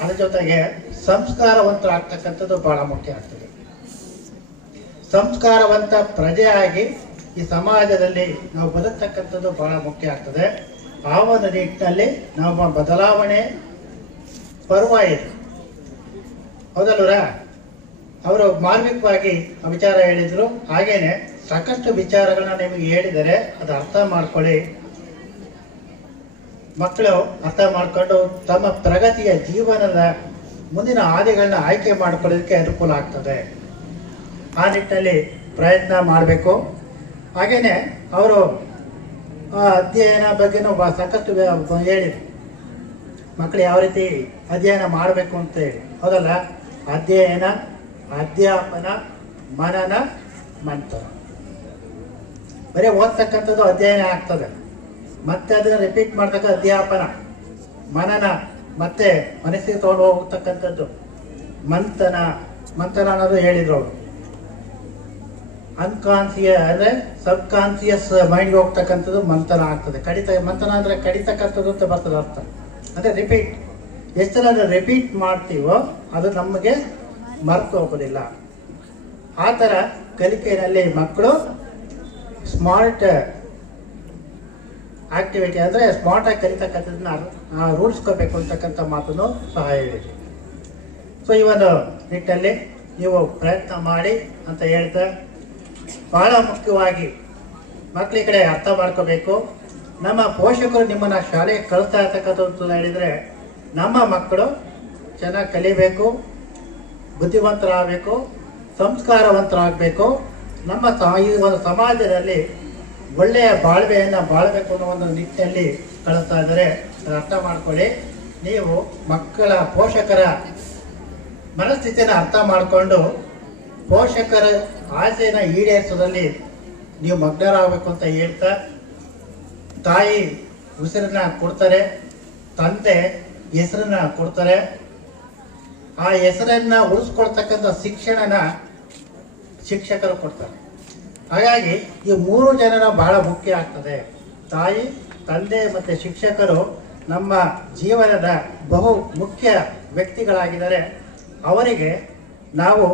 ಅದ್ರ ಜೊತೆಗೆ ಸಂಸ್ಕಾರವಂತರಾಗ್ತಕ್ಕಂಥದ್ದು ಬಹಳ ಮುಖ್ಯ ಆಗ್ತದೆ. ಸಂಸ್ಕಾರವಂತ ಪ್ರಜೆಯಾಗಿ ಈ ಸಮಾಜದಲ್ಲಿ ನಾವು ಬದುಕ್ತಕ್ಕಂಥದ್ದು ಬಹಳ ಮುಖ್ಯ ಆಗ್ತದೆ. ಆ ಒಂದು ನಿಟ್ಟಿನಲ್ಲಿ ನಮ್ಮ ಬದಲಾವಣೆ ಪರ್ವ ಇದೆ, ಹೌದಲ್ವರ? ಅವರು ಮಾರ್ಮಿಕವಾಗಿ ವಿಚಾರ ಹೇಳಿದ್ರು. ಹಾಗೇನೆ ಸಾಕಷ್ಟು ವಿಚಾರಗಳನ್ನ ನಿಮಗೆ ಹೇಳಿದರೆ ಅದು ಅರ್ಥ ಮಾಡ್ಕೊಳ್ಳಿ. ಮಕ್ಕಳು ಅರ್ಥ ಮಾಡ್ಕೊಂಡು ತಮ್ಮ ಪ್ರಗತಿಯ ಜೀವನದ ಮುಂದಿನ ಹಾದಿಗಳನ್ನ ಆಯ್ಕೆ ಮಾಡ್ಕೊಳ್ಳೋದಕ್ಕೆ ಅನುಕೂಲ ಆಗ್ತದೆ. ಆ ನಿಟ್ಟಿನಲ್ಲಿ ಪ್ರಯತ್ನ ಮಾಡಬೇಕು. ಹಾಗೇನೆ ಅವರು ಅಧ್ಯಯನ ಬಗ್ಗೆನೂ ಸಾಕಷ್ಟು ಹೇಳಿದ್ರು. ಮಕ್ಕಳು ಯಾವ ರೀತಿ ಅಧ್ಯಯನ ಮಾಡಬೇಕು ಅಂತ ಹೇಳಿ, ಹೌದಲ್ಲ? ಅಧ್ಯಯನ, ಅಧ್ಯಾಪನ, ಮನನ, ಮಂಥನ. ಬರೀ ಓದ್ತಕ್ಕಂಥದ್ದು ಅಧ್ಯಯನ ಆಗ್ತದೆ, ಮತ್ತೆ ಅದನ್ನು ರಿಪೀಟ್ ಮಾಡ್ತಕ್ಕ ಅಧ್ಯಾಪನ, ಮನನ, ಮತ್ತೆ ಮನಸ್ಸಿಗೆ ತಗೊಂಡು ಹೋಗ್ತಕ್ಕಂಥದ್ದು ಮಂಥನ. ಮಂಥನ ಅನ್ನೋದು ಹೇಳಿದ್ರು ಅವರು. ಅಂದ್ರೆ ಸಬ್ ಕಾನ್ಸಿಯಸ್ ಮೈಂಡ್ಗೆ ಹೋಗ್ತಕ್ಕಂಥದ್ದು ಮಂಥನ ಆಗ್ತದೆ. ಮಂಥನ ಅಂದ್ರೆ ಕಡಿತಕ್ಕಂಥದ್ದು ಅಂತ ಬರ್ತದೆ ಅರ್ಥ. ಅಂದ್ರೆ ರಿಪೀಟ್. ಎಷ್ಟು ಜನ ರಿಪೀಟ್ ಮಾಡ್ತೀವೋ ಅದು ನಮಗೆ ಮರೆತು ಹೋಗೋದಿಲ್ಲ. ಆ ಥರ ಕಲಿಕೆಯಲ್ಲಿ ಮಕ್ಕಳು ಸ್ಮಾರ್ಟ್ ಆಕ್ಟಿವಿಟಿ ಅಂದರೆ ಸ್ಮಾರ್ಟಾಗಿ ಕಲಿತಕ್ಕಂಥದ್ದನ್ನ ರೂಢಿಸ್ಕೋಬೇಕು ಅಂತಕ್ಕಂಥ ಮಾತನ್ನು ಸಹ ಹೇಳಿದೆ. ಸೊ ಈ ಒಂದು ನಿಟ್ಟಲ್ಲಿ ನೀವು ಪ್ರಯತ್ನ ಮಾಡಿ ಅಂತ ಹೇಳ್ತಾ, ಬಹಳ ಮುಖ್ಯವಾಗಿ ಮಕ್ಕಳ ಕಡೆ ಅರ್ಥ ಮಾಡ್ಕೋಬೇಕು. ನಮ್ಮ ಪೋಷಕರು ನಿಮ್ಮನ್ನು ಶಾಲೆಗೆ ಕಳಿಸ್ತಾ ಇರ್ತಕ್ಕಂಥದ್ದು ಹೇಳಿದರೆ, ನಮ್ಮ ಮಕ್ಕಳು ಚೆನ್ನಾಗಿ ಕಲಿಬೇಕು, ಬುದ್ಧಿವಂತರಾಗಬೇಕು, ಸಂಸ್ಕಾರವಂತರಾಗಬೇಕು, ನಮ್ಮ ಈ ಒಂದು ಸಮಾಜದಲ್ಲಿ ಒಳ್ಳೆಯ ಬಾಳ್ವೆಯನ್ನು ಬಾಳ್ಬೇಕು ಅನ್ನೋ ಒಂದು ನಿಟ್ಟಿನಲ್ಲಿ ಕಳಿಸ್ತಾ ಇದ್ದಾರೆ. ಅರ್ಥ ಮಾಡ್ಕೊಳ್ಳಿ. ನೀವು ಮಕ್ಕಳ ಪೋಷಕರ ಮನಸ್ಥಿತಿಯನ್ನು ಅರ್ಥ ಮಾಡಿಕೊಂಡು ಪೋಷಕರ ಆಸೆಯನ್ನು ಈಡೇರಿಸೋದಲ್ಲಿ ನೀವು ಮಗ್ನರಾಗಬೇಕು ಅಂತ ಹೇಳ್ತಾ, ತಾಯಿ ಉಸಿರನ್ನ ಕೊಡ್ತಾರೆ, ತಂದೆ ಹೆಸರನ್ನ ಕೊಡ್ತಾರೆ. ಆ ಹೆಸರನ್ನ ಉಳಿಸ್ಕೊಳ್ತಕ್ಕಂಥ ಶಿಕ್ಷಣನ ಶಿಕ್ಷಕರು ಕೊಡ್ತಾರೆ. ಹಾಗಾಗಿ ಈ ಮೂರು ಜನರ ಬಹಳ ಮುಖ್ಯ ಆಗ್ತದೆ. ತಾಯಿ, ತಂದೆ ಮತ್ತು ಶಿಕ್ಷಕರು ನಮ್ಮ ಜೀವನದ ಬಹು ಮುಖ್ಯ ವ್ಯಕ್ತಿಗಳಾಗಿದ್ದಾರೆ. ಅವರಿಗೆ ನಾವು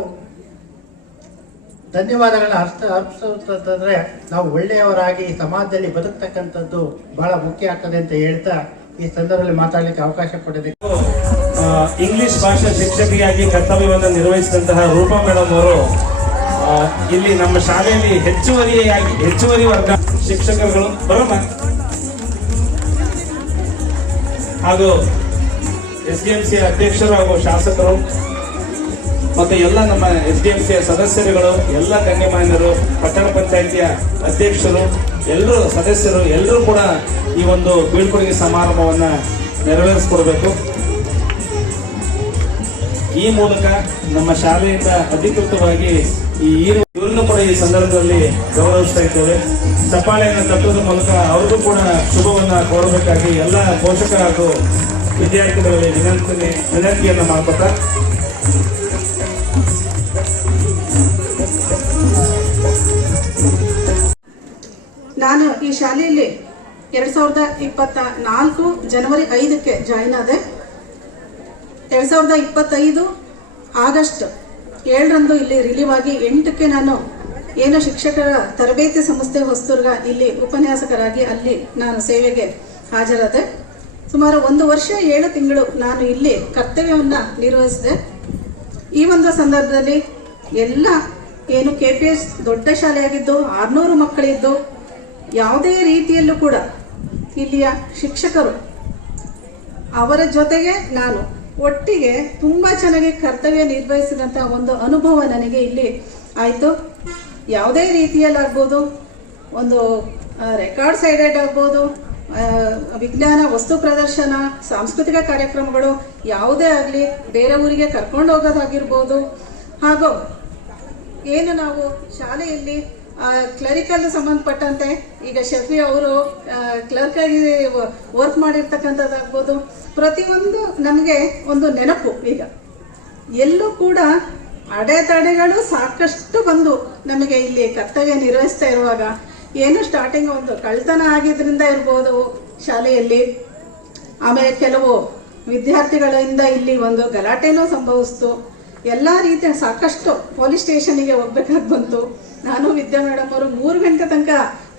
ಧನ್ಯವಾದಗಳನ್ನ ಅರ್ಪಿಸುತ್ತಂದ್ರೆ ನಾವು ಒಳ್ಳೆಯವರಾಗಿ ಸಮಾಜದಲ್ಲಿ ಬದುಕ್ತಕ್ಕಂಥದ್ದು ಬಹಳ ಮುಖ್ಯ ಆಗ್ತದೆ ಅಂತ ಹೇಳ್ತಾ ಈ ಸಂದರ್ಭದಲ್ಲಿ ಮಾತಾಡಲಿಕ್ಕೆ ಅವಕಾಶ ಕೊಟ್ಟಿದೆ. ಇಂಗ್ಲಿಷ್ ಭಾಷಾ ಶಿಕ್ಷಕಿಯಾಗಿ ಕರ್ತವ್ಯವನ್ನು ನಿರ್ವಹಿಸಿದಂತಹ ರೂಪಾ ಮೇಡಮ್ ಅವರು ಇಲ್ಲಿ ನಮ್ಮ ಶಾಲೆಯಲ್ಲಿ ಹೆಚ್ಚುವರಿ ವರ್ಗ ಶಿಕ್ಷಕರುಗಳು ಬರೋಣ ಹಾಗೂ SDMC ಅಧ್ಯಕ್ಷರು ಹಾಗೂ ಶಾಸಕರು ಮತ್ತೆ ಎಲ್ಲ ನಮ್ಮ SDMC ಸದಸ್ಯರುಗಳು, ಎಲ್ಲ ಗಣ್ಯಮಾನ್ಯರು, ಪಟ್ಟಣ ಪಂಚಾಯಿತಿಯ ಅಧ್ಯಕ್ಷರು, ಎಲ್ಲರೂ ಸದಸ್ಯರು ಎಲ್ಲರೂ ಕೂಡ ಈ ಒಂದು ಬೀಳ್ಕೊಡುಗೆ ಸಮಾರಂಭವನ್ನ ನೆರವೇರಿಸಿಕೊಡ್ಬೇಕು. ಈ ಮೂಲಕ ನಮ್ಮ ಶಾಲೆಯಿಂದ ಅಧಿಕೃತವಾಗಿ ಇವ್ರನ್ನು ಕೂಡ ಈ ಸಂದರ್ಭದಲ್ಲಿ ಗೌರವಿಸ್ತಾ ಇದ್ದೇವೆ. ಚಪ್ಪಾಳೆಯನ್ನು ತಟ್ಟುವುದರ ಮೂಲಕ ಅವ್ರಿಗೂ ಕೂಡ ಶುಭವನ್ನ ಕೋರಬೇಕಾಗಿ ಎಲ್ಲ ಪೋಷಕ ಹಾಗೂ ವಿದ್ಯಾರ್ಥಿಗಳಲ್ಲಿ ವಿನಂತಿಯನ್ನು ಮಾಡ್ಕೊತಾ, ನಾನು ಈ ಶಾಲೆಯಲ್ಲಿ 2024 ಜನವರಿ 5ಕ್ಕೆ ಜಾಯಿನ್ ಆದೆ. 2025 ಆಗಸ್ಟ್ 7ರಂದು ಇಲ್ಲಿ ರಿಲೀವ್ ಆಗಿ 8ಕ್ಕೆ ನಾನು ಏನು ಶಿಕ್ಷಕರ ತರಬೇತಿ ಸಂಸ್ಥೆ ಹೊಸದುರ್ಗ ಇಲ್ಲಿ ಉಪನ್ಯಾಸಕರಾಗಿ ಅಲ್ಲಿ ನಾನು ಸೇವೆಗೆ ಹಾಜರಾದೆ. ಸುಮಾರು 1 ವರ್ಷ 7 ತಿಂಗಳು ನಾನು ಇಲ್ಲಿ ಕರ್ತವ್ಯವನ್ನು ನಿರ್ವಹಿಸಿದೆ. ಈ ಒಂದು ಸಂದರ್ಭದಲ್ಲಿ ಎಲ್ಲ ಏನು KPS ದೊಡ್ಡ ಶಾಲೆಯಾಗಿದ್ದು 600 ಮಕ್ಕಳಿದ್ದು, ಯಾವುದೇ ರೀತಿಯಲ್ಲೂ ಕೂಡ ಇಲ್ಲಿಯ ಶಿಕ್ಷಕರು ಅವರ ಜೊತೆಗೆ ನಾನು ಒಟ್ಟಿಗೆ ತುಂಬ ಚೆನ್ನಾಗಿ ಕರ್ತವ್ಯ ನಿರ್ವಹಿಸಿದಂಥ ಒಂದು ಅನುಭವ ನನಗೆ ಇಲ್ಲಿ ಆಯಿತು. ಯಾವುದೇ ರೀತಿಯಲ್ಲಾಗ್ಬೋದು, ಒಂದು ರೆಕಾರ್ಡ್ ಸೈಡೆಡ್ ಆಗ್ಬೋದು, ವಿಜ್ಞಾನ ವಸ್ತು ಪ್ರದರ್ಶನ, ಸಾಂಸ್ಕೃತಿಕ ಕಾರ್ಯಕ್ರಮಗಳು ಯಾವುದೇ ಆಗಲಿ, ಬೇರೆ ಊರಿಗೆ ಕರ್ಕೊಂಡು ಹೋಗೋದಾಗಿರ್ಬೋದು, ಹಾಗೂ ಏನು ನಾವು ಶಾಲೆಯಲ್ಲಿ ಕ್ಲರಿಕಲ್ ಸಂಬಂಧಪಟ್ಟಂತೆ ಈಗ ಶಫಿ ಅವರು ಕ್ಲರ್ಕ್ ಆಗಿ ವರ್ಕ್ ಮಾಡಿರ್ತಕ್ಕಂಥದ್ದಾಗ್ಬೋದು, ಪ್ರತಿಯೊಂದು ನಮಗೆ ಒಂದು ನೆನಪು. ಈಗ ಎಲ್ಲೂ ಕೂಡ ಅಡೆತಡೆಗಳು ಸಾಕಷ್ಟು ಬಂದು ನಮಗೆ ಇಲ್ಲಿ ಕರ್ತವ್ಯ ನಿರ್ವಹಿಸ್ತಾ ಇರುವಾಗ ಏನು ಸ್ಟಾರ್ಟಿಂಗ್ ಒಂದು ಕಳ್ತನ ಆಗಿದ್ರಿಂದ ಇರ್ಬೋದು ಶಾಲೆಯಲ್ಲಿ, ಆಮೇಲೆ ಕೆಲವು ವಿದ್ಯಾರ್ಥಿಗಳಿಂದ ಇಲ್ಲಿ ಒಂದು ಗಲಾಟೆನೂ ಸಂಭವಿಸ್ತು. ಎಲ್ಲ ರೀತಿಯ ಸಾಕಷ್ಟು ಪೊಲೀಸ್ ಸ್ಟೇಷನ್ಗೆ ಹೋಗ್ಬೇಕಾಗಿ ಬಂತು. ನಾನು ವಿದ್ಯಾ ಮೇಡಮ್ ಅವರು 3 ಗಂಟೆ ತನಕ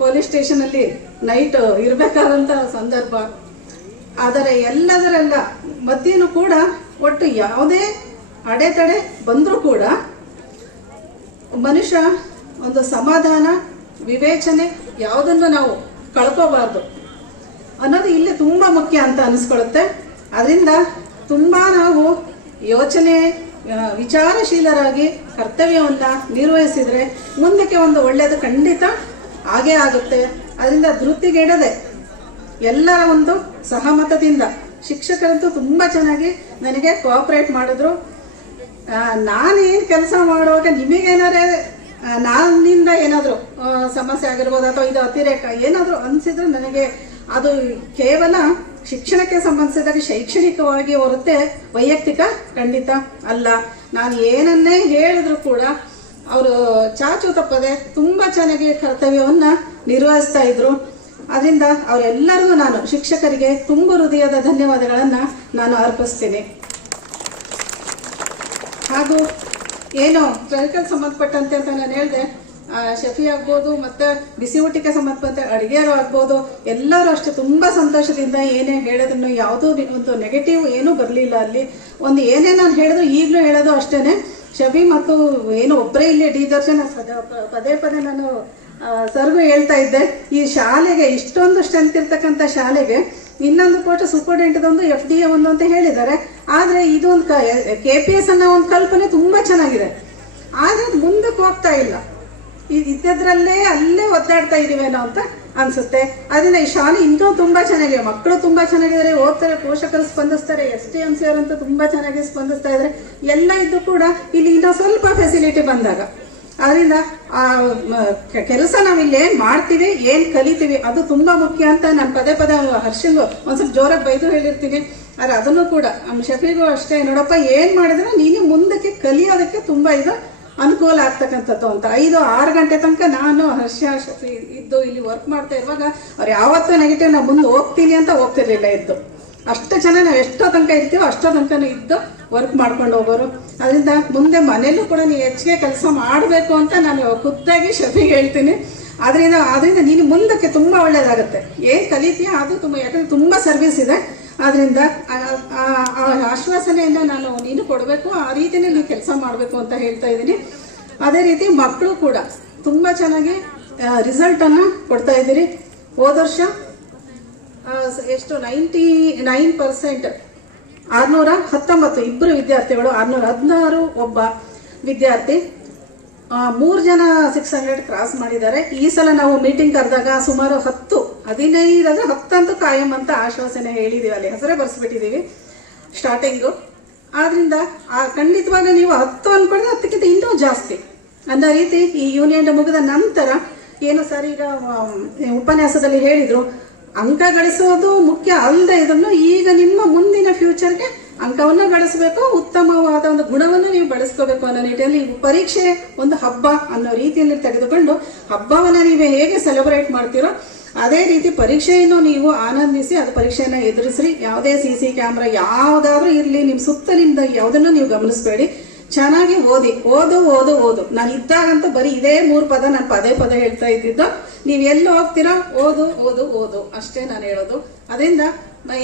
ಪೊಲೀಸ್ ಸ್ಟೇಷನ್ ಅಲ್ಲಿ ನೈಟ್ ಇರಬೇಕಾದಂತ ಸಂದರ್ಭ. ಆದರೆ ಎಲ್ಲದರೆಲ್ಲ ಮಧ್ಯೆನೂ ಕೂಡ ಒಟ್ಟು ಯಾವುದೇ ಅಡೆತಡೆ ಬಂದರೂ ಕೂಡ ಮನುಷ್ಯ ಒಂದು ಸಮಾಧಾನ, ವಿವೇಚನೆ ಯಾವುದನ್ನು ನಾವು ಕಳ್ಕೋಬಾರ್ದು ಅನ್ನೋದು ಇಲ್ಲಿ ತುಂಬಾ ಮುಖ್ಯ ಅಂತ ಅನಿಸ್ಕೊಳ್ಳುತ್ತೆ. ಅದರಿಂದ ತುಂಬಾ ನಾವು ಯೋಚನೆ ವಿಚಾರಶೀಲರಾಗಿ ಕರ್ತವ್ಯವನ್ನ ನಿರ್ವಹಿಸಿದ್ರೆ ಮುಂದಕ್ಕೆ ಒಂದು ಒಳ್ಳೆಯದು ಖಂಡಿತ ಆಗೇ ಆಗುತ್ತೆ. ಅದರಿಂದ ಧೃತಿಗೆಡದೆ ಎಲ್ಲರ ಒಂದು ಸಹಮತದಿಂದ ಶಿಕ್ಷಕರಂತೂ ತುಂಬಾ ಚೆನ್ನಾಗಿ ನನಗೆ ಕೋಆಪರೇಟ್ ಮಾಡಿದ್ರು. ನಾನೇನು ಕೆಲಸ ಮಾಡುವಾಗ ನಿಮಗೇನಾರೇ ನನ್ನಿಂದ ಏನಾದರೂ ಸಮಸ್ಯೆ ಆಗಿರ್ಬೋದು ಅಥವಾ ಇದು ಅತಿರೇಕ ಏನಾದರೂ ಅನಿಸಿದ್ರೆ ನನಗೆ ಅದು ಕೇವಲ ಶಿಕ್ಷಣಕ್ಕೆ ಸಂಬಂಧಿಸಿದಾಗ ಶೈಕ್ಷಣಿಕವಾಗಿ ಹೊರತೆ ವೈಯಕ್ತಿಕ ಖಂಡಿತ ಅಲ್ಲ. ನಾನು ಏನನ್ನೇ ಹೇಳಿದ್ರು ಕೂಡ ಅವರು ಚಾಚು ತಪ್ಪದೆ ತುಂಬಾ ಚೆನ್ನಾಗಿ ಕರ್ತವ್ಯವನ್ನ ನಿರ್ವಹಿಸ್ತಾ ಇದ್ರು. ಅದರಿಂದ ಅವರೆಲ್ಲರಿಗೂ ನಾನು ಶಿಕ್ಷಕರಿಗೆ ತುಂಬ ಹೃದಯದ ಧನ್ಯವಾದಗಳನ್ನ ನಾನು ಅರ್ಪಿಸ್ತೀನಿ. ಹಾಗೂ ಏನು ಕ್ಲರಿಕಲ್ ಸಂಬಂಧಪಟ್ಟಂತೆ ಅಂತ ನಾನು ಹೇಳಿದೆ, ಶಫಿ ಆಗ್ಬೋದು ಮತ್ತೆ ಬಿಸಿ ಊಟಕ್ಕೆ ಸಂಬಂಧಪಟ್ಟ ಅಡುಗೆಯರು ಆಗ್ಬೋದು, ಎಲ್ಲರೂ ಅಷ್ಟೇ ತುಂಬಾ ಸಂತೋಷದಿಂದ ಏನೇ ಹೇಳೋದನ್ನು ಯಾವುದೂ ಒಂದು ನೆಗೆಟಿವ್ ಏನೂ ಬರಲಿಲ್ಲ. ಅಲ್ಲಿ ಒಂದು ಏನೇ ನಾನು ಹೇಳಿದ್ರು ಈಗಲೂ ಹೇಳೋದು ಅಷ್ಟೇನೆ. ಶಫಿ ಮತ್ತು ಏನು ಒಬ್ಬರೇ ಇಲ್ಲಿ ಡಿ ದರ್ಶನ ಪದೇ ಪದೇ ನಾನು ಸರ್ಗೂ ಹೇಳ್ತಾ ಇದ್ದೆ, ಈ ಶಾಲೆಗೆ ಇಷ್ಟೊಂದು ಸ್ಟ್ರೆಂತ್ ಇರ್ತಕ್ಕಂಥ ಶಾಲೆಗೆ ಇನ್ನೊಂದು ಕೋಟ ಸೂಪರ್ಡೆಂಟ್ದೊಂದು FDA ಒಂದು ಅಂತ ಹೇಳಿದ್ದಾರೆ. ಆದ್ರೆ ಇದೊಂದು KPS ಅನ್ನೋ ಒಂದು ಕಲ್ಪನೆ ತುಂಬಾ ಚೆನ್ನಾಗಿದೆ. ಆದ್ರೆ ಅದು ಮುಂದಕ್ಕೆ ಹೋಗ್ತಾ ಇಲ್ಲ. ಇದ್ದದ್ರಲ್ಲೇ ಅಲ್ಲೇ ಒದ್ದಾಡ್ತಾ ಇದೀವೇನೋ ಅಂತ ಅನ್ಸುತ್ತೆ. ಅದರಿಂದ ಈ ಶಾಲೆ ಇನ್ನೂ ತುಂಬಾ ಚೆನ್ನಾಗಿದೆ, ಮಕ್ಕಳು ತುಂಬಾ ಚೆನ್ನಾಗಿದ್ದಾರೆ, ಓದ್ತಾರೆ, ಪೋಷಕರು ಸ್ಪಂದಿಸ್ತಾರೆ, STMC ಅವರಂತೂ ತುಂಬಾ ಚೆನ್ನಾಗಿ ಸ್ಪಂದಿಸ್ತಾ ಇದ್ದಾರೆ. ಎಲ್ಲ ಇದ್ದು ಕೂಡ ಇಲ್ಲಿ ಇನ್ನೂ ಸ್ವಲ್ಪ ಫೆಸಿಲಿಟಿ ಬಂದಾಗ ಅದರಿಂದ ಆ ಕೆಲಸ ನಾವಿಲ್ಲಿ ಏನ್ ಮಾಡ್ತೀವಿ, ಏನ್ ಕಲಿತೀವಿ ಅದು ತುಂಬಾ ಮುಖ್ಯ ಅಂತ ನಾನು ಪದೇ ಪದೇ ಹರ್ಷಂಗು ಒಂದ್ಸಲ ಜೋರಾಗಿ ಬೈದು ಹೇಳಿರ್ತೀನಿ. ಆದ್ರೆ ಅದನ್ನು ಕೂಡ ಶಫಿಗೂ ಅಷ್ಟೇ, ನೋಡಪ್ಪ ಏನ್ ಮಾಡಿದ್ರೆ ನೀನು ಮುಂದಕ್ಕೆ ಕಲಿಯೋದಕ್ಕೆ ತುಂಬಾ ಇದು ಅನುಕೂಲ ಆಗ್ತಕ್ಕಂಥದ್ದು ಅಂತ. 5-6 ಗಂಟೆ ತನಕ ನಾನು ಹರ್ಷ ಶಫಿ ಇದ್ದು ಇಲ್ಲಿ ವರ್ಕ್ ಮಾಡ್ತಾ ಇರುವಾಗ ಅವ್ರು ಯಾವತ್ತೂ ನೆಗೆಟಿವ್ ನಾವು ಮುಂದೆ ಹೋಗ್ತೀನಿ ಅಂತ ಹೋಗ್ತಿರ್ಲಿಲ್ಲ ಇದ್ದು. ಅಷ್ಟು ಚೆನ್ನಾಗಿ ನಾವು ಎಷ್ಟೋ ತನಕ ಇರ್ತೀವೋ ಅಷ್ಟೋ ತನಕ ಇದ್ದು ವರ್ಕ್ ಮಾಡ್ಕೊಂಡು ಹೋಗೋರು. ಅದರಿಂದ ಮುಂದೆ ಮನೇಲೂ ಕೂಡ ನೀವು ಹೆಚ್ಚಿಗೆ ಕೆಲಸ ಮಾಡಬೇಕು ಅಂತ ನಾನು ಖುದ್ದಾಗಿ ಶಫಿಗೆ ಹೇಳ್ತೀನಿ. ಅದರಿಂದ ನೀನು ಮುಂದಕ್ಕೆ ತುಂಬಾ ಒಳ್ಳೇದಾಗುತ್ತೆ. ಏನ್ ಕಲಿತೀಯ ಅದು ತುಂಬಾ, ಯಾಕಂದ್ರೆ ತುಂಬಾ ಸರ್ವಿಸ್ ಇದೆ. ಆದ್ರಿಂದ ಆ ಆಶ್ವಾಸನೆಯನ್ನ ನಾನು ನೀನು ಕೊಡಬೇಕು, ಆ ರೀತಿನೇ ನೀವು ಕೆಲಸ ಮಾಡಬೇಕು ಅಂತ ಹೇಳ್ತಾ ಇದ್ದೀನಿ. ಅದೇ ರೀತಿ ಮಕ್ಕಳು ಕೂಡ ತುಂಬಾ ಚೆನ್ನಾಗಿ ರಿಸಲ್ಟ್ ಅನ್ನ ಕೊಡ್ತಾ ಇದ್ದೀರಿ. ಹೋದ ವರ್ಷ ಎಷ್ಟು 99%, 619 ಇಬ್ಬರು ವಿದ್ಯಾರ್ಥಿಗಳು, 616 ಒಬ್ಬ ವಿದ್ಯಾರ್ಥಿ, 3 ಜನ 600 ಕ್ರಾಸ್ ಮಾಡಿದ್ದಾರೆ. ಈ ಸಲ ನಾವು ಮೀಟಿಂಗ್ ಕರೆದಾಗ ಸುಮಾರು 10 ಅಂತೂ ಕಾಯಂ ಅಂತ ಆಶ್ವಾಸನೆ ಹೇಳಿದೀವಿ, ಅಲ್ಲಿ ಹೆಸರೇ ಬರ್ಸ್ಬಿಟ್ಟಿದೀವಿ ಸ್ಟಾರ್ಟಿಂಗು. ಆದ್ರಿಂದ ಖಂಡಿತವಾಗ ನೀವು 10 ಅನ್ಕೊಂಡ್ರೆ 10ಕ್ಕಿಂತ ಇನ್ನೂ ಜಾಸ್ತಿ ಅನ್ನೋ ರೀತಿ ಈ ಯೂನಿಯನ್ ಮುಗಿದ ನಂತರ ಏನು ಸರ್ ಈಗ ಉಪನ್ಯಾಸದಲ್ಲಿ ಹೇಳಿದ್ರು, ಅಂಕ ಗಳಿಸೋದು ಮುಖ್ಯ ಅಲ್ಲದೆ ಇದನ್ನು ಈಗ ನಿಮ್ಮ ಮುಂದಿನ ಫ್ಯೂಚರ್ಗೆ ಅಂಕವನ್ನು ಗಳಿಸಬೇಕು, ಉತ್ತಮವಾದ ಒಂದು ಗುಣವನ್ನು ನೀವು ಬೆಳೆಸ್ಕೋಬೇಕು ಅನ್ನೋ ನಿಟ್ಟಿನಲ್ಲಿ ಪರೀಕ್ಷೆ ಒಂದು ಹಬ್ಬ ಅನ್ನೋ ರೀತಿಯಲ್ಲಿ ತೆಗೆದುಕೊಂಡು ಹಬ್ಬವನ್ನ ನೀವು ಹೇಗೆ ಸೆಲೆಬ್ರೇಟ್ ಮಾಡ್ತೀರೋ ಅದೇ ರೀತಿ ಪರೀಕ್ಷೆಯನ್ನು ನೀವು ಆನಂದಿಸಿ ಅದು ಪರೀಕ್ಷೆಯನ್ನ ಎದುರಿಸ್ರಿ. ಯಾವುದೇ CC ಕ್ಯಾಮ್ರಾ ಯಾವ್ದಾದ್ರೂ ಇರ್ಲಿ, ನಿಮ್ ಸುತ್ತಲಿಂದ ಯಾವುದನ್ನು ನೀವು ಗಮನಿಸಬೇಡಿ. ಚೆನ್ನಾಗಿ ಓದು. ನಾನು ಇದ್ದಾಗಂತೂ ಬರೀ ಇದೇ 3 ಪದ ನಾನು ಪದೇ ಹೇಳ್ತಾ ಇದ್ದಿದ್ದು. ನೀವು ಎಲ್ಲಿ ಹೋಗ್ತೀರಾ ಓದು ಅಷ್ಟೇ ನಾನು ಹೇಳೋದು. ಅದರಿಂದ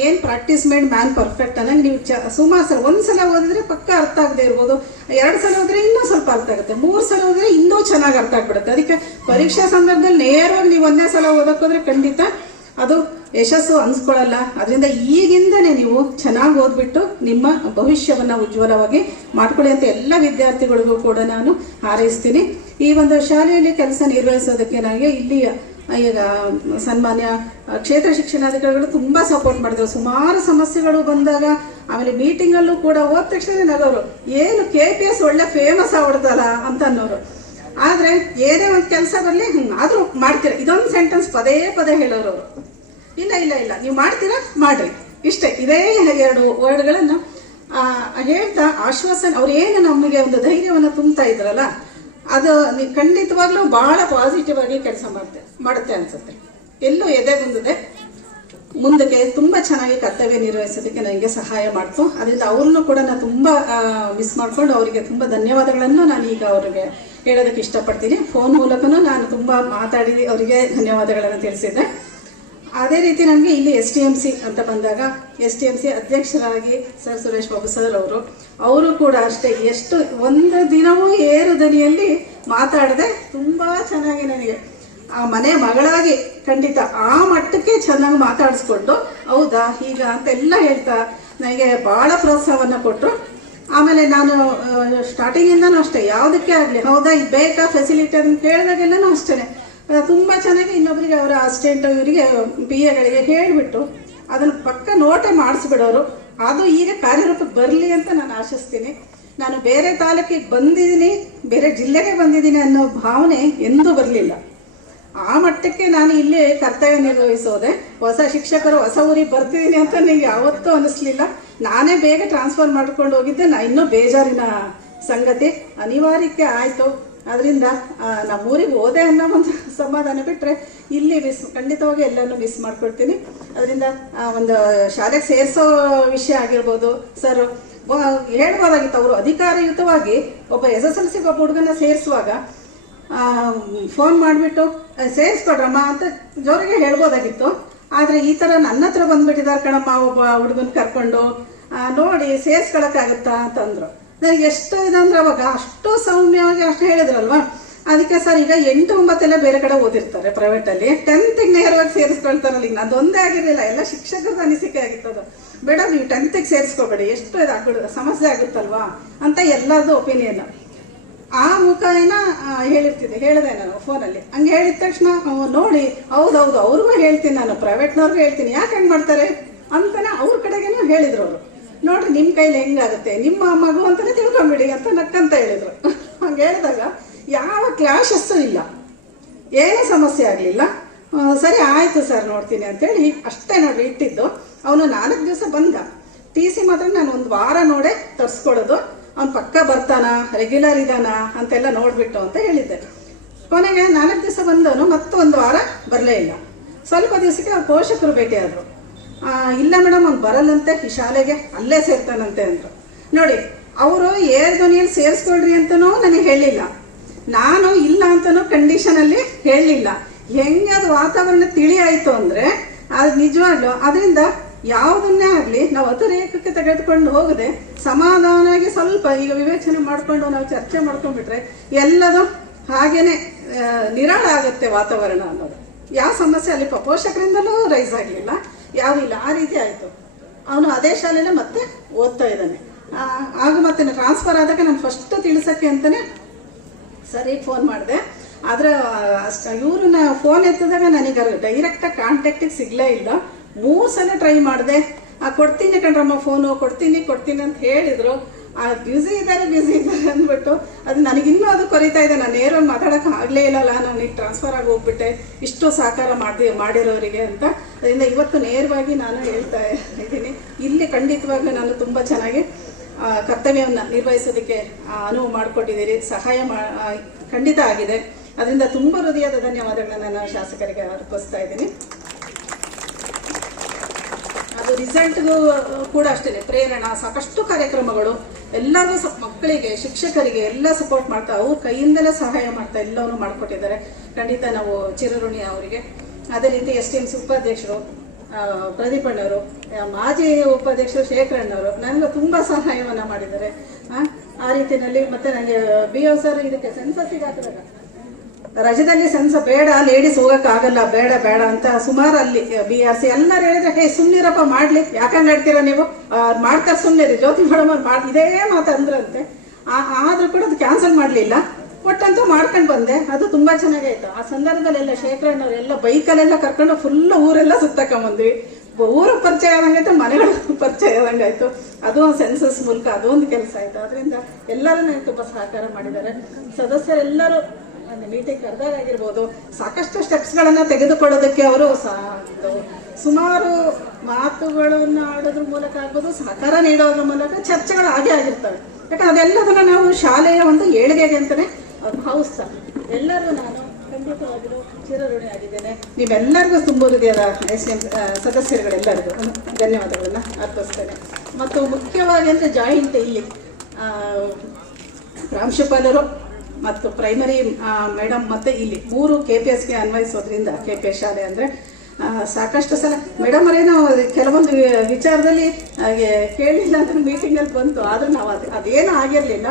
ಏನ್ ಪ್ರಾಕ್ಟೀಸ್ ಮೇಡ್ ಮ್ಯಾನ್ ಪರ್ಫೆಕ್ಟ್ ಅನ್ನಂಗೆ ನೀವು ಸುಮಾರು ಸಲ, ಒಂದ್ಸಲ ಓದಿದ್ರೆ ಪಕ್ಕ ಅರ್ಥ ಆಗದೆ ಇರ್ಬೋದು, 2 ಸಲ ಓದಿದ್ರೆ ಇನ್ನೂ ಸ್ವಲ್ಪ ಅರ್ಥ ಆಗುತ್ತೆ, 3 ಸಲ ಓದಿದ್ರೆ ಇನ್ನೂ ಚೆನ್ನಾಗಿ ಅರ್ಥ ಆಗ್ಬಿಡುತ್ತೆ. ಅದಕ್ಕೆ ಪರೀಕ್ಷಾ ಸಂದರ್ಭದಲ್ಲಿ ನೇರವಾಗಿ ನೀವು 1ನೇ ಸಲ ಓದಕ್ಕೋದ್ರೆ ಖಂಡಿತ ಅದು ಯಶಸ್ಸು ಅನ್ಸ್ಕೊಳ್ಳಲ್ಲ. ಅದರಿಂದ ಈಗಿಂದನೇ ನೀವು ಚೆನ್ನಾಗಿ ಓದ್ಬಿಟ್ಟು ನಿಮ್ಮ ಭವಿಷ್ಯವನ್ನ ಉಜ್ವಲವಾಗಿ ಮಾಡ್ಕೊಳ್ಳಿ ಅಂತ ಎಲ್ಲ ವಿದ್ಯಾರ್ಥಿಗಳಿಗೂ ಕೂಡ ನಾನು ಹಾರೈಸ್ತೀನಿ. ಈ ಒಂದು ಶಾಲೆಯಲ್ಲಿ ಕೆಲಸ ನಿರ್ವಹಿಸೋದಕ್ಕೆ ನನಗೆ ಇಲ್ಲಿ ಈಗ ಸನ್ಮಾನ್ಯ ಕ್ಷೇತ್ರ ಶಿಕ್ಷಣಾಧಿಕಾರಿಗಳು ತುಂಬಾ ಸಪೋರ್ಟ್ ಮಾಡಿದ್ರು. ಸುಮಾರು ಸಮಸ್ಯೆಗಳು ಬಂದಾಗ ಆಮೇಲೆ ಮೀಟಿಂಗ್ ಅಲ್ಲೂ ಕೂಡ ಹೋದ ತಕ್ಷಣ ನಗೋರು, ಏನು KPS ಒಳ್ಳೆ ಫೇಮಸ್ ಆಗ್ಬಿಡ್ತಲ್ಲ ಅಂತ ಅನ್ನೋರು. ಆದ್ರೆ ಏನೇ ಒಂದು ಕೆಲಸ ಬರ್ಲಿ ಆದ್ರೂ ಮಾಡ್ತೀರಾ, ಇದೊಂದು ಸೆಂಟೆನ್ಸ್ ಪದೇ ಹೇಳೋರು ಅವರು. ಇಲ್ಲ ನೀವು ಮಾಡ್ತೀರಾ ಮಾಡ್ರಿ, ಇಷ್ಟೇ, ಇದೇ 2 ವರ್ಡ್ಗಳನ್ನ ಹೇಳ್ತಾ ಆಶ್ವಾಸನೆ ಅವ್ರು ಏನು ನಮಗೆ ಒಂದು ಧೈರ್ಯವನ್ನು ತುಂಬ್ತಾ ಇದ್ರಲ್ಲ, ಅದು ಖಂಡಿತವಾಗ್ಲೂ ಬಹಳ ಪಾಸಿಟಿವ್ ಆಗಿ ಕೆಲಸ ಮಾಡುತ್ತೆ ಅನ್ಸುತ್ತೆ. ಎಲ್ಲೂ ಎದೆಗುಂದಿದೆ ಮುಂದಕ್ಕೆ ತುಂಬಾ ಚೆನ್ನಾಗಿ ಕರ್ತವ್ಯ ನಿರ್ವಹಿಸೋದಕ್ಕೆ ನನಗೆ ಸಹಾಯ ಮಾಡ್ತು. ಅದರಿಂದ ಅವ್ರನ್ನೂ ಕೂಡ ನಾನು ತುಂಬಾ ಮಿಸ್ ಮಾಡ್ಕೊಂಡು ಅವರಿಗೆ ತುಂಬಾ ಧನ್ಯವಾದಗಳನ್ನು ನಾನು ಈಗ ಅವರಿಗೆ ಹೇಳೋದಕ್ಕೆ ಇಷ್ಟಪಡ್ತೀನಿ. ಫೋನ್ ಮೂಲಕನೂ ನಾನು ತುಂಬಾ ಮಾತಾಡಿ ಅವರಿಗೆ ಧನ್ಯವಾದಗಳನ್ನು ತಿಳಿಸಿದ್ದೆ. ಅದೇ ರೀತಿ ನನಗೆ ಇಲ್ಲಿ STMC ಅಂತ ಬಂದಾಗ STMC ಅಧ್ಯಕ್ಷರಾಗಿ ಸರ್ ಸುರೇಶ್ ಬಾಬು ಸರ್ ಅವರು ಕೂಡ ಅಷ್ಟೇ, ಎಷ್ಟು ಒಂದು ದಿನವೂ ಏರು ದನಿಯಲ್ಲಿ ಮಾತಾಡದೆ ತುಂಬಾ ಚೆನ್ನಾಗಿ ನನಗೆ ಆ ಮನೆ ಮಗಳಾಗಿ ಖಂಡಿತ ಆ ಮಟ್ಟಕ್ಕೆ ಚೆನ್ನಾಗಿ ಮಾತಾಡಿಸ್ಕೊಂಡು ಹೌದಾ ಹೀಗ ಅಂತೆಲ್ಲ ಹೇಳ್ತಾ ನನಗೆ ಬಹಳ ಪ್ರೋತ್ಸಾಹವನ್ನು ಕೊಟ್ಟರು. ಆಮೇಲೆ ನಾನು ಸ್ಟಾರ್ಟಿಂಗಿಂದನೂ ಅಷ್ಟೇ ಯಾವುದಕ್ಕೆ ಆಗಲಿ ಹೌದಾ ಇದು ಬೇಕಾ ಫೆಸಿಲಿಟಿ ಅಂತ ಕೇಳಿದಾಗೆಲ್ಲನೂ ಅಷ್ಟೇ ತುಂಬ ಚೆನ್ನಾಗಿ ಇನ್ನೊಬ್ಬರಿಗೆ ಅವರ ಅಸಿಸ್ಟೆಂಟ್ ಇವರಿಗೆ PAಗಳಿಗೆ ಹೇಳಿಬಿಟ್ಟು ಅದನ್ನು ಪಕ್ಕ ನೋಟೆ ಮಾಡಿಸ್ಬಿಡೋರು. ಅದು ಈಗ ಕಾರ್ಯರೂಪಕ್ಕೆ ಬರಲಿ ಅಂತ ನಾನು ಆಶಿಸ್ತೀನಿ. ನಾನು ಬೇರೆ ತಾಲೂಕಿಗೆ ಬಂದಿದ್ದೀನಿ, ಬೇರೆ ಜಿಲ್ಲೆಗೆ ಬಂದಿದ್ದೀನಿ ಅನ್ನೋ ಭಾವನೆ ಎಂದೂ ಬರಲಿಲ್ಲ. ಆ ಮಟ್ಟಕ್ಕೆ ನಾನು ಇಲ್ಲಿ ಕರ್ತವ್ಯ ನಿರ್ವಹಿಸೋದೆ. ಹೊಸ ಶಿಕ್ಷಕರು ಹೊಸ ಊರಿಗೆ ಬರ್ತಿದ್ದೀನಿ ಅಂತ ನನಗೆ ಯಾವತ್ತೂ ಅನ್ನಿಸ್ಲಿಲ್ಲ. ನಾನೇ ಬೇಗ ಟ್ರಾನ್ಸ್ಫರ್ ಮಾಡ್ಕೊಂಡು ಹೋಗಿದ್ದೆ. ಇನ್ನೂ ಬೇಜಾರಿನ ಸಂಗತಿ ಅನಿವಾರ್ಯಕ್ಕೆ ಆಯಿತು. ಅದರಿಂದ ನಮ್ಮೂರಿಗೆ ಹೋದೆ ಅನ್ನೋ ಒಂದು ಸಮಾಧಾನ ಬಿಟ್ಟರೆ ಇಲ್ಲಿ ಖಂಡಿತವಾಗಿ ಎಲ್ಲನೂ ಮಿಸ್ ಮಾಡ್ಕೊಳ್ತೀನಿ. ಅದರಿಂದ ಒಂದು ಶಾಲೆಗೆ ಸೇರಿಸೋ ವಿಷಯ ಆಗಿರ್ಬೋದು, ಸರ್ ಹೇಳ್ಬೋದಾಗಿತ್ತು. ಅವರು ಅಧಿಕಾರಯುತವಾಗಿ ಒಬ್ಬ SSLC ಒಬ್ಬ ಹುಡುಗನ ಸೇರಿಸುವಾಗ ಫೋನ್ ಮಾಡಿಬಿಟ್ಟು ಸೇರಿಸ್ಕೊಡ್ರಮ್ಮ ಅಂತ ಜೋರಿಗೆ ಹೇಳ್ಬೋದಾಗಿತ್ತು. ಆದರೆ ಈ ಥರ ನನ್ನ ಹತ್ರ ಬಂದ್ಬಿಟ್ಟಿದ್ದಾರೆ ಕಣಮ್ಮ ಒಬ್ಬ ಹುಡುಗನ ಕರ್ಕೊಂಡು ನೋಡಿ ಸೇರಿಸ್ಕೊಳಕ್ಕಾಗತ್ತಾ ಅಂತಂದ್ರು. ನನಗೆ ಎಷ್ಟು ಇದಂದ್ರೆ ಅವಾಗ ಅಷ್ಟು ಸೌಮ್ಯವಾಗಿ ಅಷ್ಟು ಹೇಳಿದ್ರಲ್ವಾ. ಅದಕ್ಕೆ ಸರ್ ಈಗ 8, 9 ಬೇರೆ ಕಡೆ ಓದಿರ್ತಾರೆ ಪ್ರೈವೇಟಲ್ಲಿ, 10th ನೇರವಾಗಿ ಸೇರಿಸ್ಕೊಳ್ತಾರಲ್ಲ. ಈಗ ನಂದೊಂದೇ ಆಗಿರಲಿಲ್ಲ, ಎಲ್ಲ ಶಿಕ್ಷಕರದ ಅನಿಸಿಕೆ ಆಗಿತ್ತದು. ಬೇಡ ನೀವು 10th ಸೇರಿಸ್ಕೋಬೇಡಿ, ಎಷ್ಟು ಇದಾಗ್ಬಿಡುತ್ತೆ ಸಮಸ್ಯೆ ಆಗುತ್ತಲ್ವಾ ಅಂತ ಎಲ್ಲರದ್ದು ಒಪಿನಿಯನ್. ಆ ಮುಖೇನ ಹೇಳಿದೆ ನಾನು ಫೋನಲ್ಲಿ. ಹಂಗೆ ಹೇಳಿದ ತಕ್ಷಣ ನೋಡಿ ಹೌದೌದು ಅವ್ರಿಗೂ ಹೇಳ್ತೀನಿ, ನಾನು ಪ್ರೈವೇಟ್ನವ್ರಿಗೂ ಹೇಳ್ತೀನಿ, ಯಾಕೆ ಹಂಗೆ ಮಾಡ್ತಾರೆ ಅಂತಾನೆ ಅವ್ರ ಕಡೆಗೇನು ಹೇಳಿದ್ರು ಅವರು. ನೋಡ್ರಿ ನಿಮ್ಮ ಕೈಲಿ ಹೆಂಗಾಗುತ್ತೆ, ನಿಮ್ಮ ಮಗು ಅಂತಾನೆ ತಿಳ್ಕೊಂಬಿಡಿ ಅಂತ ನಕ್ಕಂತ ಹೇಳಿದ್ರು. ಹಂಗೆ ಹೇಳಿದಾಗ ಯಾವ ಕ್ಲಾಶಸ್ಸು ಇಲ್ಲ, ಏನೂ ಸಮಸ್ಯೆ ಆಗಲಿಲ್ಲ. ಸರಿ ಆಯಿತು ಸರ್ ನೋಡ್ತೀನಿ ಅಂತೇಳಿ ಅಷ್ಟೇ ನೋಡ್ರಿ ಇಟ್ಟಿದ್ದು. ಅವನು 4 ದಿವಸ ಬಂದ. TC ಮಾತ್ರ ನಾನು 1 ವಾರ ನೋಡೇ ತರಿಸ್ಕೊಳ್ಳೋದು. ಅವ್ನು ಪಕ್ಕ ಬರ್ತಾನ, ರೆಗ್ಯುಲರ್ ಇದಾನ ಅಂತೆಲ್ಲ ನೋಡ್ಬಿಟ್ಟು ಅಂತ ಹೇಳಿದ್ದೆ. ಕೊನೆಗೆ 4 ದಿವಸ ಬಂದವನು ಮತ್ತೆ 1 ವಾರ ಬರಲೇ ಇಲ್ಲ. ಸ್ವಲ್ಪ ದಿವಸಕ್ಕೆ ಅವ್ರ ಪೋಷಕರು ಭೇಟಿಯಾದರು. ಇಲ್ಲ ಮೇಡಮ್ ಅವ್ನು ಬರಲ್ಲಂತೆ ಈ ಶಾಲೆಗೆ, ಅಲ್ಲೇ ಸೇರ್ತಾನಂತೆ ಅಂದರು. ನೋಡಿ ಅವರು ಧ್ವನಿಯಲ್ಲಿ ಸೇರಿಸ್ಕೊಳ್ರಿ ಅಂತನೂ ನನಗೆ ಹೇಳಿಲ್ಲ, ನಾನು ಇಲ್ಲ ಅಂತನೂ ಕಂಡೀಷನಲ್ಲಿ ಹೇಳಲಿಲ್ಲ. ಹೆಂಗೆ ಅದು ವಾತಾವರಣ ತಿಳಿಯಾಯಿತು ಅಂದರೆ ಅದು ನಿಜವಾಗ್ಲೂ ಅದರಿಂದ ಯಾವುದನ್ನೇ ಆಗಲಿ ನಾವು ಅತಿರೇಕಕ್ಕೆ ತೆಗೆದುಕೊಂಡು ಹೋಗದೆ ಸಮಾಧಾನವಾಗಿ ಸ್ವಲ್ಪ ಈಗ ವಿವೇಚನೆ ಮಾಡಿಕೊಂಡು ನಾವು ಚರ್ಚೆ ಮಾಡ್ಕೊಂಡ್ಬಿಟ್ರೆ ಎಲ್ಲದೂ ಹಾಗೇನೆ ನಿರಾಳ ಆಗುತ್ತೆ ವಾತಾವರಣ ಅನ್ನೋದು. ಯಾವ ಸಮಸ್ಯೆ ಅಲ್ಲಿ ಪೋಷಕರಿಂದಲೂ ರೈಸ್ ಆಗಲಿಲ್ಲ, ಯಾವುದಿಲ್ಲ. ಆ ರೀತಿ ಆಯಿತು. ಅವನು ಅದೇ ಶಾಲೆಯಲ್ಲೇ ಮತ್ತೆ ಓದ್ತಾ ಇದ್ದಾನೆ. ಆಗ ಮತ್ತೆ ಟ್ರಾನ್ಸ್ಫರ್ ಆದಾಗ ನಾನು ಫಸ್ಟ್ ತಿಳಿಸೋಕ್ಕೆ ಅಂತಲೇ ಸರಿ ಫೋನ್ ಮಾಡಿದೆ. ಆದರೆ ಇವ್ರನ್ನ ಫೋನ್ ಎತ್ತಿದಾಗ ನನಗೆ ಡೈರೆಕ್ಟಾಗಿ ಕಾಂಟ್ಯಾಕ್ಟಿಗೆ ಸಿಗಲೇ ಇಲ್ಲ. 3 ಸಲ ಟ್ರೈ ಮಾಡಿದೆ. ಕೊಡ್ತೀನಿ ಕಣ್ರಮ್ಮ ಫೋನು, ಕೊಡ್ತೀನಿ ಅಂತ ಹೇಳಿದರು. ಬ್ಯುಸಿ ಇದ್ದಾರೆ ಅಂದ್ಬಿಟ್ಟು ಅದು ನನಗಿನ್ನೂ ಅದು ಕೊರಿತಾ ಇದೆ. ನಾನು ನೇರವಾಗಿ ಮಾತಾಡೋಕೆ ಆಗಲೇ ಇಲ್ಲಲ್ಲ, ನಾನು ಈಗ ಟ್ರಾನ್ಸ್ಫರ್ ಆಗಿ ಹೋಗ್ಬಿಟ್ಟೆ ಇಷ್ಟು ಸಹಕಾರ ಮಾಡಿರೋರಿಗೆ ಅಂತ. ಅದರಿಂದ ಇವತ್ತು ನೇರವಾಗಿ ನಾನು ಹೇಳ್ತಾ ಇದ್ದೀನಿ, ಇಲ್ಲಿ ಖಂಡಿತವಾಗ್ಲೂ ನಾನು ತುಂಬ ಚೆನ್ನಾಗಿ ಕರ್ತವ್ಯವನ್ನು ನಿರ್ವಹಿಸೋದಕ್ಕೆ ಅನುವು ಮಾಡಿಕೊಟ್ಟಿದ್ದೀರಿ, ಸಹಾಯ ಖಂಡಿತ ಆಗಿದೆ. ಅದರಿಂದ ತುಂಬ ಹೃದಯದ ಧನ್ಯವಾದಗಳನ್ನು ನಾನು ಶಾಸಕರಿಗೆ ಅರ್ಪಿಸ್ತಾ ಇದ್ದೀನಿ. ಅದು ರಿಸಲ್ಟ್ಗೂ ಕೂಡ ಅಷ್ಟೇ ಪ್ರೇರಣಾ, ಸಾಕಷ್ಟು ಕಾರ್ಯಕ್ರಮಗಳು ಎಲ್ಲರಿಗೂ ಮಕ್ಕಳಿಗೆ ಶಿಕ್ಷಕರಿಗೆ ಎಲ್ಲ ಸಪೋರ್ಟ್ ಮಾಡ್ತಾ ಅವ್ರ ಕೈಯಿಂದಲೇ ಸಹಾಯ ಮಾಡ್ತಾ ಎಲ್ಲವನ್ನೂ ಮಾಡಿಕೊಟ್ಟಿದ್ದಾರೆ. ಖಂಡಿತ ನಾವು ಚಿರಋಣಿ ಅವರಿಗೆ. ಅದೇ ರೀತಿ STMC ಉಪಾಧ್ಯಕ್ಷರು ಪ್ರದೀಪ್ ಅಣ್ಣವರು, ಮಾಜಿ ಉಪಾಧ್ಯಕ್ಷರು ಶೇಖರ್ ಅಣ್ಣವರು ನನಗೆ ತುಂಬ ಸಹಾಯವನ್ನು ಮಾಡಿದ್ದಾರೆ. ಆ ರೀತಿಯಲ್ಲಿ ಮತ್ತೆ ನನಗೆ BO ಸರ್ ಇದಕ್ಕೆ ಸೆನ್ಸಸ್ಸಿಗೆ ಹಾಕಿದಾಗ ರಜದಲ್ಲಿ ಸೆನ್ಸ ಬೇಡ, ಲೇಡೀಸ್ ಹೋಗೋಕ್ಕಾಗಲ್ಲ, ಬೇಡ ಅಂತ ಸುಮಾರು ಅಲ್ಲಿ BRC ಎಲ್ಲರೂ ಹೇಳಿದ್ರೆ ಹೇ ಸುಮ್ಮನಿರಪ್ಪ ಮಾಡಲಿ, ಯಾಕಂಗೆ ಹೇಳ್ತೀರಾ ನೀವು, ಮಾಡ್ತಾರೆ ಸುಮ್ಮನೆ ಜ್ಯೋತಿ ಮೇಡಮ್ ಅವ್ರು ಇದೇ ಮಾತಂದ್ರಂತೆ. ಆದರೂ ಕೂಡ ಅದು ಕ್ಯಾನ್ಸಲ್ ಮಾಡಲಿಲ್ಲ, ಒಟ್ಟಂತೂ ಮಾಡ್ಕೊಂಡು ಬಂದೆ. ಅದು ತುಂಬ ಚೆನ್ನಾಗಾಯ್ತು. ಆ ಸಂದರ್ಭದಲ್ಲೆಲ್ಲ ಶೇಖರಣ್ಣವರೆಲ್ಲ ಬೈಕಲ್ಲೆಲ್ಲ ಕರ್ಕೊಂಡು ಫುಲ್ ಊರೆಲ್ಲ ಸುತ್ತಕೊಂಬಂದ್ವಿ. ಊರು ಪರಿಚಯ ಆದಂಗಾಯ್ತು, ಮನೆಗಳು ಪರಿಚಯ ಆದಂಗಾಯ್ತು. ಅದು ಸೆನ್ಸಸ್ ಮೂಲಕ ಅದೊಂದು ಕೆಲಸ ಆಯಿತು. ಅದರಿಂದ ಎಲ್ಲರೂ ನನಗೆ ತುಂಬ ಸಹಕಾರ ಮಾಡಿದ್ದಾರೆ. ಸದಸ್ಯರೆಲ್ಲರೂ ಮೀಟಿಂಗ್ ಕರೆದಾಗಿರ್ಬೋದು, ಸಾಕಷ್ಟು ಸ್ಟೆಪ್ಸ್ಗಳನ್ನು ತೆಗೆದುಕೊಳ್ಳೋದಕ್ಕೆ ಅವರು ಸುಮಾರು ಮಾತುಗಳನ್ನು ಆಡೋದ್ರ ಮೂಲಕ ಆಗ್ಬೋದು, ಸಹಕಾರ ನೀಡೋದ್ರ ಮೂಲಕ ಚರ್ಚೆಗಳು ಆಗೇ ಆಗಿರ್ತವೆ. ಯಾಕಂದ್ರೆ ಅದೆಲ್ಲದನ್ನ ನಾವು ಶಾಲೆಯ ಒಂದು ಏಳಿಗೆಗೆ ಅಂತಲೇ ಭಾವಿಸ್ತಾರೆ. ಎಲ್ಲರೂ ನಾನು ಖಂಡಿತವಾಗಿಯೂ ಚಿರಋಣಿಯಾಗಿದ್ದೇನೆ. ನೀವೆಲ್ಲರಿಗೂ ತುಂಬ ಹೃದಯದ SDM ಸದಸ್ಯರುಗಳೆಲ್ಲರಿಗೂ ಧನ್ಯವಾದಗಳನ್ನು ಅರ್ಪಿಸ್ತೇನೆ. ಮತ್ತು ಮುಖ್ಯವಾಗಿ ಅಂದರೆ ಜಾಯಿಂಟ್ ಇಲ್ಲಿ ಪ್ರಾಂಶುಪಾಲರು ಮತ್ತು ಪ್ರೈಮರಿ ಮೇಡಮ್ ಮತ್ತು ಇಲ್ಲಿ 3 KPSಗೆ ಅನ್ವಯಿಸೋದ್ರಿಂದ KPS ಶಾಲೆ ಅಂದರೆ ಸಾಕಷ್ಟು ಸಲ ಮೇಡಮ್ ಅವರೇನೋ ಕೆಲವೊಂದು ವಿಚಾರದಲ್ಲಿ ಕೇಳಿಲ್ಲ ಅಂದ್ರೆ ಮೀಟಿಂಗಲ್ಲಿ ಬಂತು, ಆದರೆ ನಾವು ಅದೇನೂ ಆಗಿರಲಿಲ್ಲ.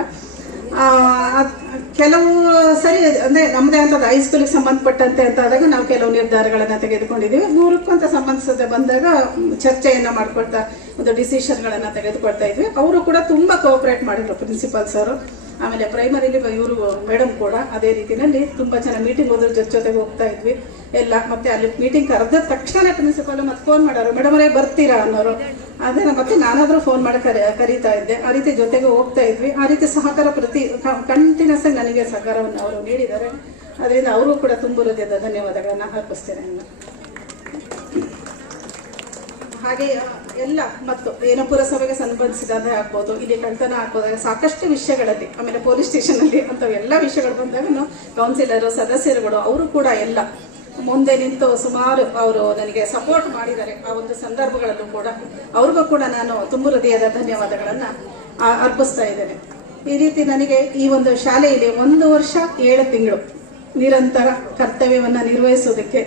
ಕೆಲವು ಸರಿ ಅಂದರೆ ನಮ್ಮದೇ ಅಂತದ್ದು ಹೈಸ್ಕೂಲಿಗೆ ಸಂಬಂಧಪಟ್ಟಂತೆ ಅಂತ ಆದಾಗ ನಾವು ಕೆಲವು ನಿರ್ಧಾರಗಳನ್ನು ತೆಗೆದುಕೊಂಡಿದ್ದೀವಿ. 3ಕ್ಕೂ ಅಂತ ಸಂಬಂಧಿಸದೆ ಬಂದಾಗ ಚರ್ಚೆಯನ್ನು ಮಾಡ್ಕೊಳ್ತಾ ಒಂದು ಡಿಸಿಷನ್ಗಳನ್ನು ತೆಗೆದುಕೊಳ್ತಾ ಇದ್ವಿ. ಅವರು ಕೂಡ ತುಂಬ ಕೋಆಪರೇಟ್ ಮಾಡಿದ್ರು, ಪ್ರಿನ್ಸಿಪಾಲ್ಸ್ ಅವರು. ಆಮೇಲೆ ಪ್ರೈಮರಿಲಿ ಇವರು ಮೇಡಮ್ ಕೂಡ ಅದೇ ರೀತಿಯಲ್ಲಿ ತುಂಬ ಚೆನ್ನಾಗಿ ಮೀಟಿಂಗ್ ಹೋದ್ರ ಜೊತೆಗೆ ಹೋಗ್ತಾ ಇದ್ವಿ ಎಲ್ಲ. ಮತ್ತೆ ಅಲ್ಲಿ ಮೀಟಿಂಗ್ ಕರೆದ ತಕ್ಷಣ ಪ್ರಿನ್ಸಿಪಾಲ್ ಮತ್ತೆ ಫೋನ್ ಮಾಡೋರು, ಮೇಡಮ್ ಅವರೇ ಬರ್ತೀರಾ ಅನ್ನೋರು. ಅದೇ ಮತ್ತೆ ನಾನಾದರೂ ಫೋನ್ ಮಾಡಿ ಕರೀತಾ ಇದ್ದೆ. ಆ ರೀತಿ ಜೊತೆಗೆ ಹೋಗ್ತಾ ಇದ್ವಿ. ಆ ರೀತಿ ಸಹಕಾರ ಕಂಟಿನ್ಯೂಸ್ ಆಗಿ ನನಗೆ ಸಹಕಾರವನ್ನು ಅವರು ನೀಡಿದ್ದಾರೆ. ಅದರಿಂದ ಅವರು ಕೂಡ ತುಂಬ ಹೃದಯದ ಧನ್ಯವಾದಗಳನ್ನು ಅರ್ಪಿಸ್ತೇನೆ. ಹಾಗೆ ಎಲ್ಲ ಮತ್ತು ಏನೋ ಪುರಸಭೆಗೆ ಸಂಬಂಧಿಸಿದಂತೆ ಆಗ್ಬೋದು, ಇಲ್ಲಿ ಕಳ್ತನ ಆಗ್ಬೋದು, ಸಾಕಷ್ಟು ವಿಷಯಗಳಲ್ಲಿ, ಆಮೇಲೆ ಪೊಲೀಸ್ ಸ್ಟೇಷನಲ್ಲಿ ಅಂತ ಎಲ್ಲ ವಿಷಯಗಳು ಬಂದಾಗ ಕೌನ್ಸಿಲರು ಸದಸ್ಯರುಗಳು ಅವರು ಕೂಡ ಎಲ್ಲ ಮುಂದೆ ನಿಂತು ಸುಮಾರು ಅವರು ನನಗೆ ಸಪೋರ್ಟ್ ಮಾಡಿದ್ದಾರೆ. ಆ ಒಂದು ಸಂದರ್ಭಗಳಲ್ಲೂ ಕೂಡ ಅವ್ರಿಗೂ ಕೂಡ ನಾನು ತುಂಬ ಹೃದಯದ ಧನ್ಯವಾದಗಳನ್ನು ಅರ್ಪಿಸ್ತಾ ಇದ್ದೇನೆ. ಈ ರೀತಿ ನನಗೆ ಈ ಒಂದು ಶಾಲೆಯಲ್ಲಿ 1 ವರ್ಷ 7 ತಿಂಗಳು ನಿರಂತರ ಕರ್ತವ್ಯವನ್ನು ನಿರ್ವಹಿಸೋದಕ್ಕೆ